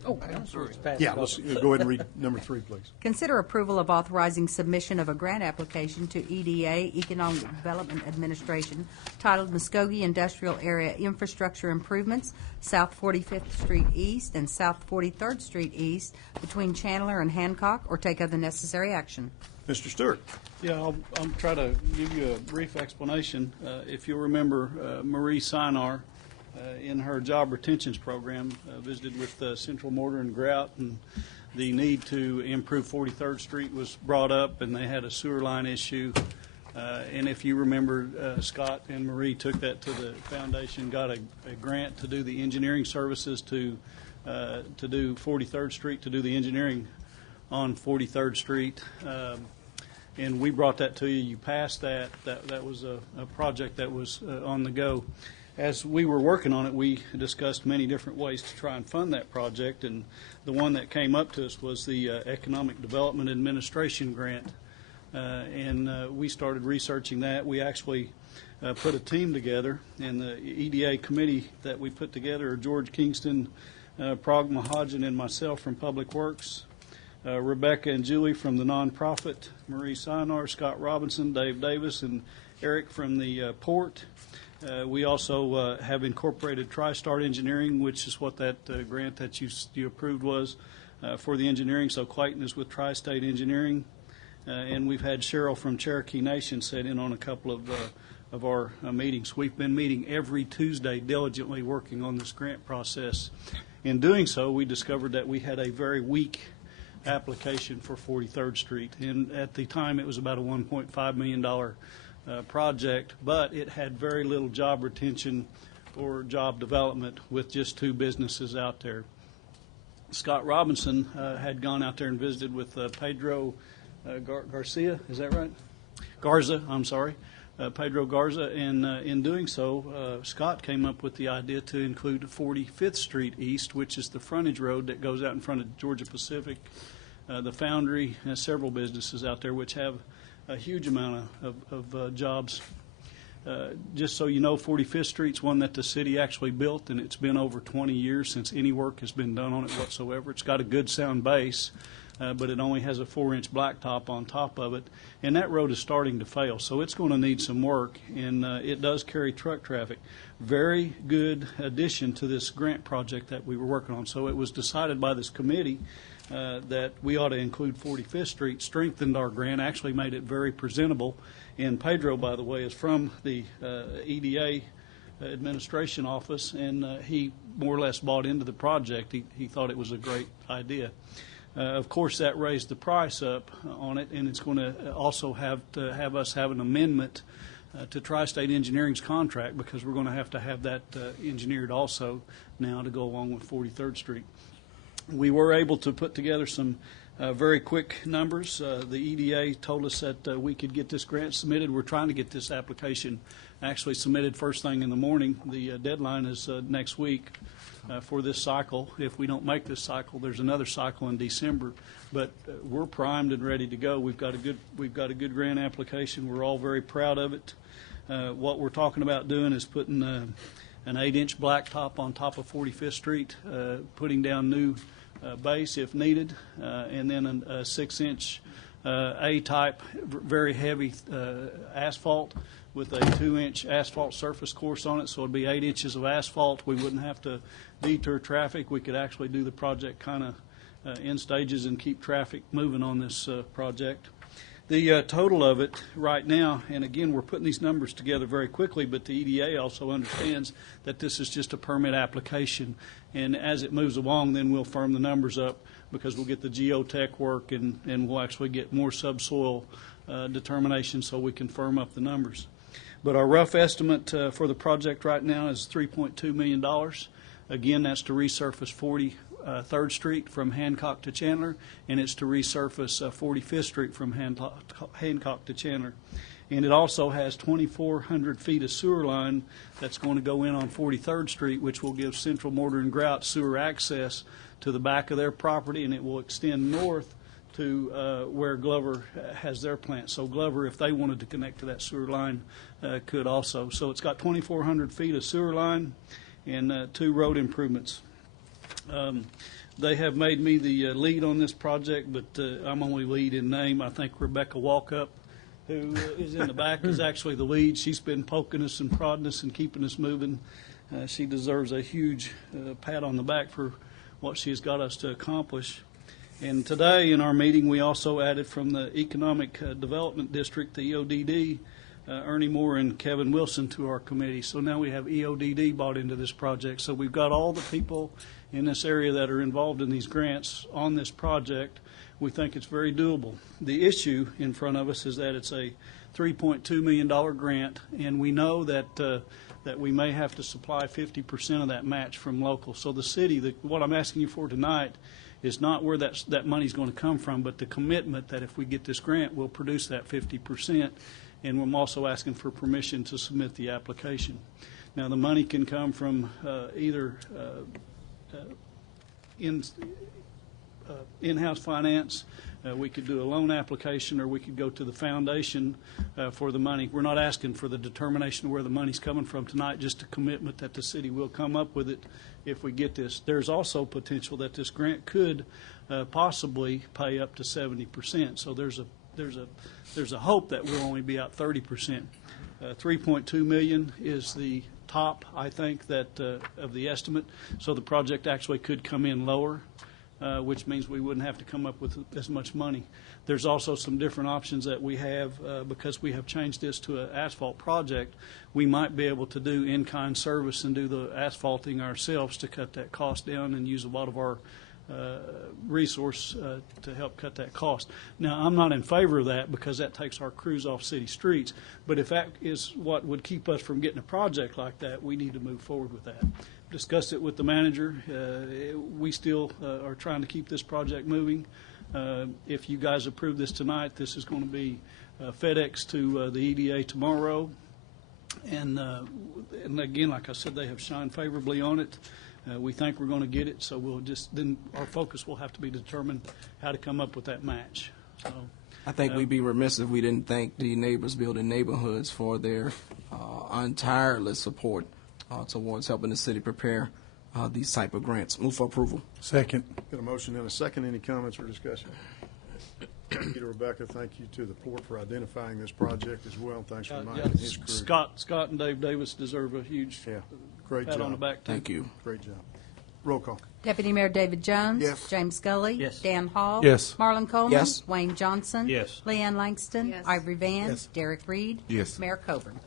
Oh, I'm sorry. Yeah, let's go ahead and read number 3, please. Consider approval of authorizing submission of a grant application to EDA, Economic Development Administration, titled Muskogee Industrial Area Infrastructure Improvements, South 45th Street East and South 43rd Street East, between Chandler and Hancock, or take other necessary action. Mr. Stewart. Yeah, I'll try to give you a brief explanation. If you'll remember, Marie Sinar, in her job retentions program, visited with Central Mortar and Grout, and the need to improve 43rd Street was brought up, and they had a sewer line issue. And if you remember, Scott and Marie took that to the foundation, got a grant to do the engineering services to do 43rd Street, to do the engineering on 43rd Street. And we brought that to you. You passed that. That was a project that was on the go. As we were working on it, we discussed many different ways to try and fund that project, and the one that came up to us was the Economic Development Administration grant. And we started researching that. We actually put a team together, and the EDA committee that we put together are George Kingston, Prog Mahajan, and myself from PublicWorks, Rebecca and Julie from the nonprofit, Marie Sinar, Scott Robinson, Dave Davis, and Eric from the port. We also have incorporated TriStart Engineering, which is what that grant that you approved was for the engineering. So Clayton is with Tri-State Engineering. And we've had Cheryl from Cherokee Nation sit in on a couple of of our meetings. We've been meeting every Tuesday diligently working on this grant process. In doing so, we discovered that we had a very weak application for 43rd Street. And at the time, it was about a $1.5 million project, but it had very little job retention or job development with just 2 businesses out there. Scott Robinson had gone out there and visited with Pedro Garcia, is that right? Garza, I'm sorry. Pedro Garza, and in doing so, Scott came up with the idea to include 45th Street East, which is the frontage road that goes out in front of Georgia Pacific, the Foundry, several businesses out there which have a huge amount of jobs. Just so you know, 45th Street's one that the city actually built, and it's been over 20 years since any work has been done on it whatsoever. It's got a good sound base, but it only has a 4-inch blacktop on top of it, and that road is starting to fail, so it's going to need some work, and it does carry truck traffic. Very good addition to this grant project that we were working on. So it was decided by this committee that we ought to include 45th Street, strengthened our grant, actually made it very presentable. And Pedro, by the way, is from the EDA administration office, and he more or less bought into the project. He thought it was a great idea. Of course, that raised the price up on it, and it's going to also have us have an amendment to Tri-State Engineering's contract, because we're going to have that engineered also now to go along with 43rd Street. We were able to put together some very quick numbers. The EDA told us that we could get this grant submitted. We're trying to get this application actually submitted first thing in the morning. The deadline is next week for this cycle. If we don't make this cycle, there's another cycle in December. But we're primed and ready to go. We've got a good grant application. We're all very proud of it. What we're talking about doing is putting an 8-inch blacktop on top of 45th Street, putting down new base if needed, and then a 6-inch A-type, very heavy asphalt with a 2-inch asphalt surface course on it, so it'd be 8 inches of asphalt. We wouldn't have to detour traffic. We could actually do the project kind of in stages and keep traffic moving on this project. The total of it right now, and again, we're putting these numbers together very quickly, but the EDA also understands that this is just a permit application, and as it moves along, then we'll firm the numbers up, because we'll get the geotech work, and we'll actually get more subsoil determination so we can firm up the numbers. But our rough estimate for the project right now is $3.2 million. Again, that's to resurface 43rd Street from Hancock to Chandler, and it's to resurface 45th Street from Hancock to Chandler. And it also has 2,400 feet of sewer line that's going to go in on 43rd Street, which will give Central Mortar and Grout sewer access to the back of their property, and it will extend north to where Glover has their plant. So Glover, if they wanted to connect to that sewer line, could also. So it's got 2,400 feet of sewer line and 2 road improvements. They have made me the lead on this project, but I'm only lead in name. I think Rebecca Walkup, who is in the back, is actually the lead. She's been poking us and prodding us and keeping us moving. She deserves a huge pat on the back for what she has got us to accomplish. And today in our meeting, we also added from the Economic Development District, the EODD, Ernie Moore and Kevin Wilson to our committee. So now we have EODD bought into this project. So we've got all the people in this area that are involved in these grants on this project. We think it's very doable. The issue in front of us is that it's a $3.2 million grant, and we know that that we may have to supply 50% of that match from local. So the city, what I'm asking you for tonight is not where that money's going to come from, but the commitment that if we get this grant, we'll produce that 50%. And I'm also asking for permission to submit the application. Now, the money can come from either in-house finance. We could do a loan application, or we could go to the foundation for the money. We're not asking for the determination of where the money's coming from tonight, just a commitment that the city will come up with it if we get this. There's also potential that this grant could possibly pay up to 70%. So there's a hope that we'll only be out 30%. $3.2 million is the top, I think, that of the estimate. So the project actually could come in lower which means we wouldn't have to come up with as much money. There's also some different options that we have because we have changed this to an asphalt project. We might be able to do in-kind service and do the asphalting ourselves to cut that cost down and use a lot of our resource to help cut that cost. Now, I'm not in favor of that because that takes our crews off city streets, but if that is what would keep us from getting a project like that, we need to move forward with that. Discussed it with the manager. We still are trying to keep this project moving. If you guys approve this tonight, this is going to be FedEx to the EDA tomorrow. And again, like I said, they have shined favorably on it. We think we're going to get it, so we'll just then our focus will have to be determined how to come up with that match. So, I think we'd be remiss if we didn't thank the Neighbors Building Neighborhoods for their untireless support towards helping the city prepare these type of grants. Move for approval. Second. Got a motion and a second. Any comments or discussion? Thank you to Rebecca. Thank you to the port for identifying this project as well. Thanks for reminding his crew. Scott and Dave Davis deserve a huge great pat job on the back. Thank you. Great job. Roll call. Deputy Mayor David Jones. Yes. James Scully. Yes. Dan Hall. Yes. Marlon Coleman. Yes. Wayne Johnson. Yes. Leanne Langston. Yes. Ivory Van. Yes. Derek Reed. Yes. Mayor Coburn.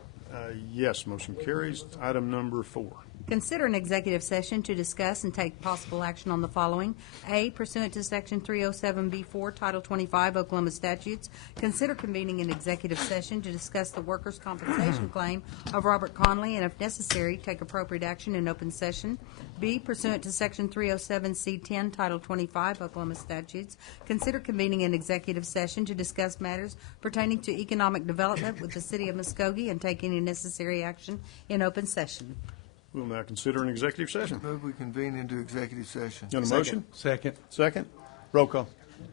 Yes, motion carries. Item number 4. Consider an executive session to discuss and take possible action on the following. A, pursuant to Section 307B4, Title 25 Oklahoma statutes, consider convening an executive session to discuss the workers' compensation claim of Robert Conley, and if necessary, take appropriate action in open session. B, pursuant to Section 307C10, Title 25 Oklahoma statutes, consider convening an executive session to discuss matters pertaining to economic development with the city of Muskogee and take any necessary action in open session. We'll now consider an executive session. Move we convene into executive session. Got a motion? Second. Second. Roll call.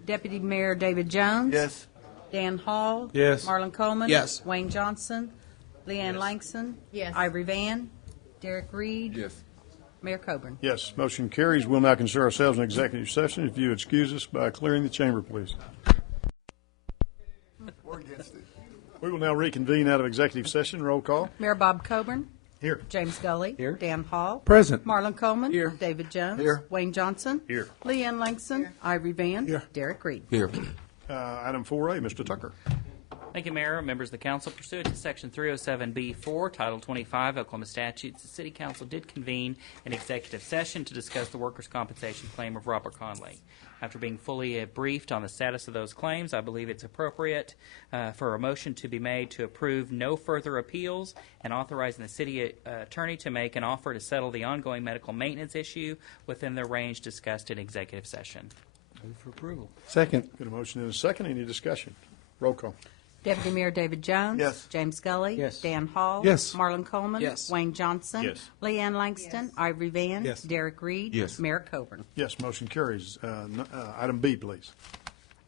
Deputy Mayor David Jones. Yes. Dan Hall. Yes. Marlon Coleman. Yes. Wayne Johnson. Leanne Langston. Yes. Ivory Van. Derek Reed. Yes. Mayor Coburn. Yes, motion carries. We'll now consider ourselves in executive session. If you excuse us by clearing the chamber, please. Or against it. We will now reconvene out of executive session. Roll call. Mayor Bob Coburn. Here. James Gully. Here. Dan Hall. Present. Marlon Coleman. Here. David Jones. Here. Wayne Johnson. Here. Leanne Langston. Ivory Van. Here. Derek Reed. Here. Item 4A, Mr. Tucker. Thank you, Mayor. Members of the council, pursuant to Section 307B4, Title 25 Oklahoma statutes, the City Council did convene an executive session to discuss the workers' compensation claim of Robert Conley. After being fully briefed on the status of those claims, I believe it's appropriate for a motion to be made to approve no further appeals and authorizing the city attorney to make an offer to settle the ongoing medical maintenance issue within the range discussed in executive session. Move for approval. Second. Got a motion and a second. Any discussion? Roll call. Deputy Mayor David Jones. Yes. James Gully. Yes. Dan Hall. Yes. Marlon Coleman. Yes. Wayne Johnson. Yes. Leanne Langston. Ivory Van. Yes. Derek Reed. Yes. Mayor Coburn. Yes, motion carries. Item B, please.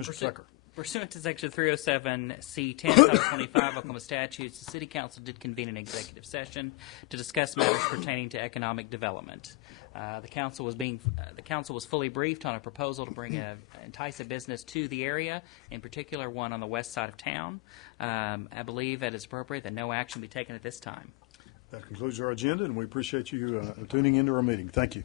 Mr. Tucker. Pursuant to Section 307C10, Title 25 Oklahoma statutes, the City Council did convene an executive session to discuss matters pertaining to economic development. The council was fully briefed on a proposal to entice a business to the area, in particular one on the west side of town. I believe that it's appropriate that no action be taken at this time. That concludes our agenda, and we appreciate you tuning into our meeting. Thank you.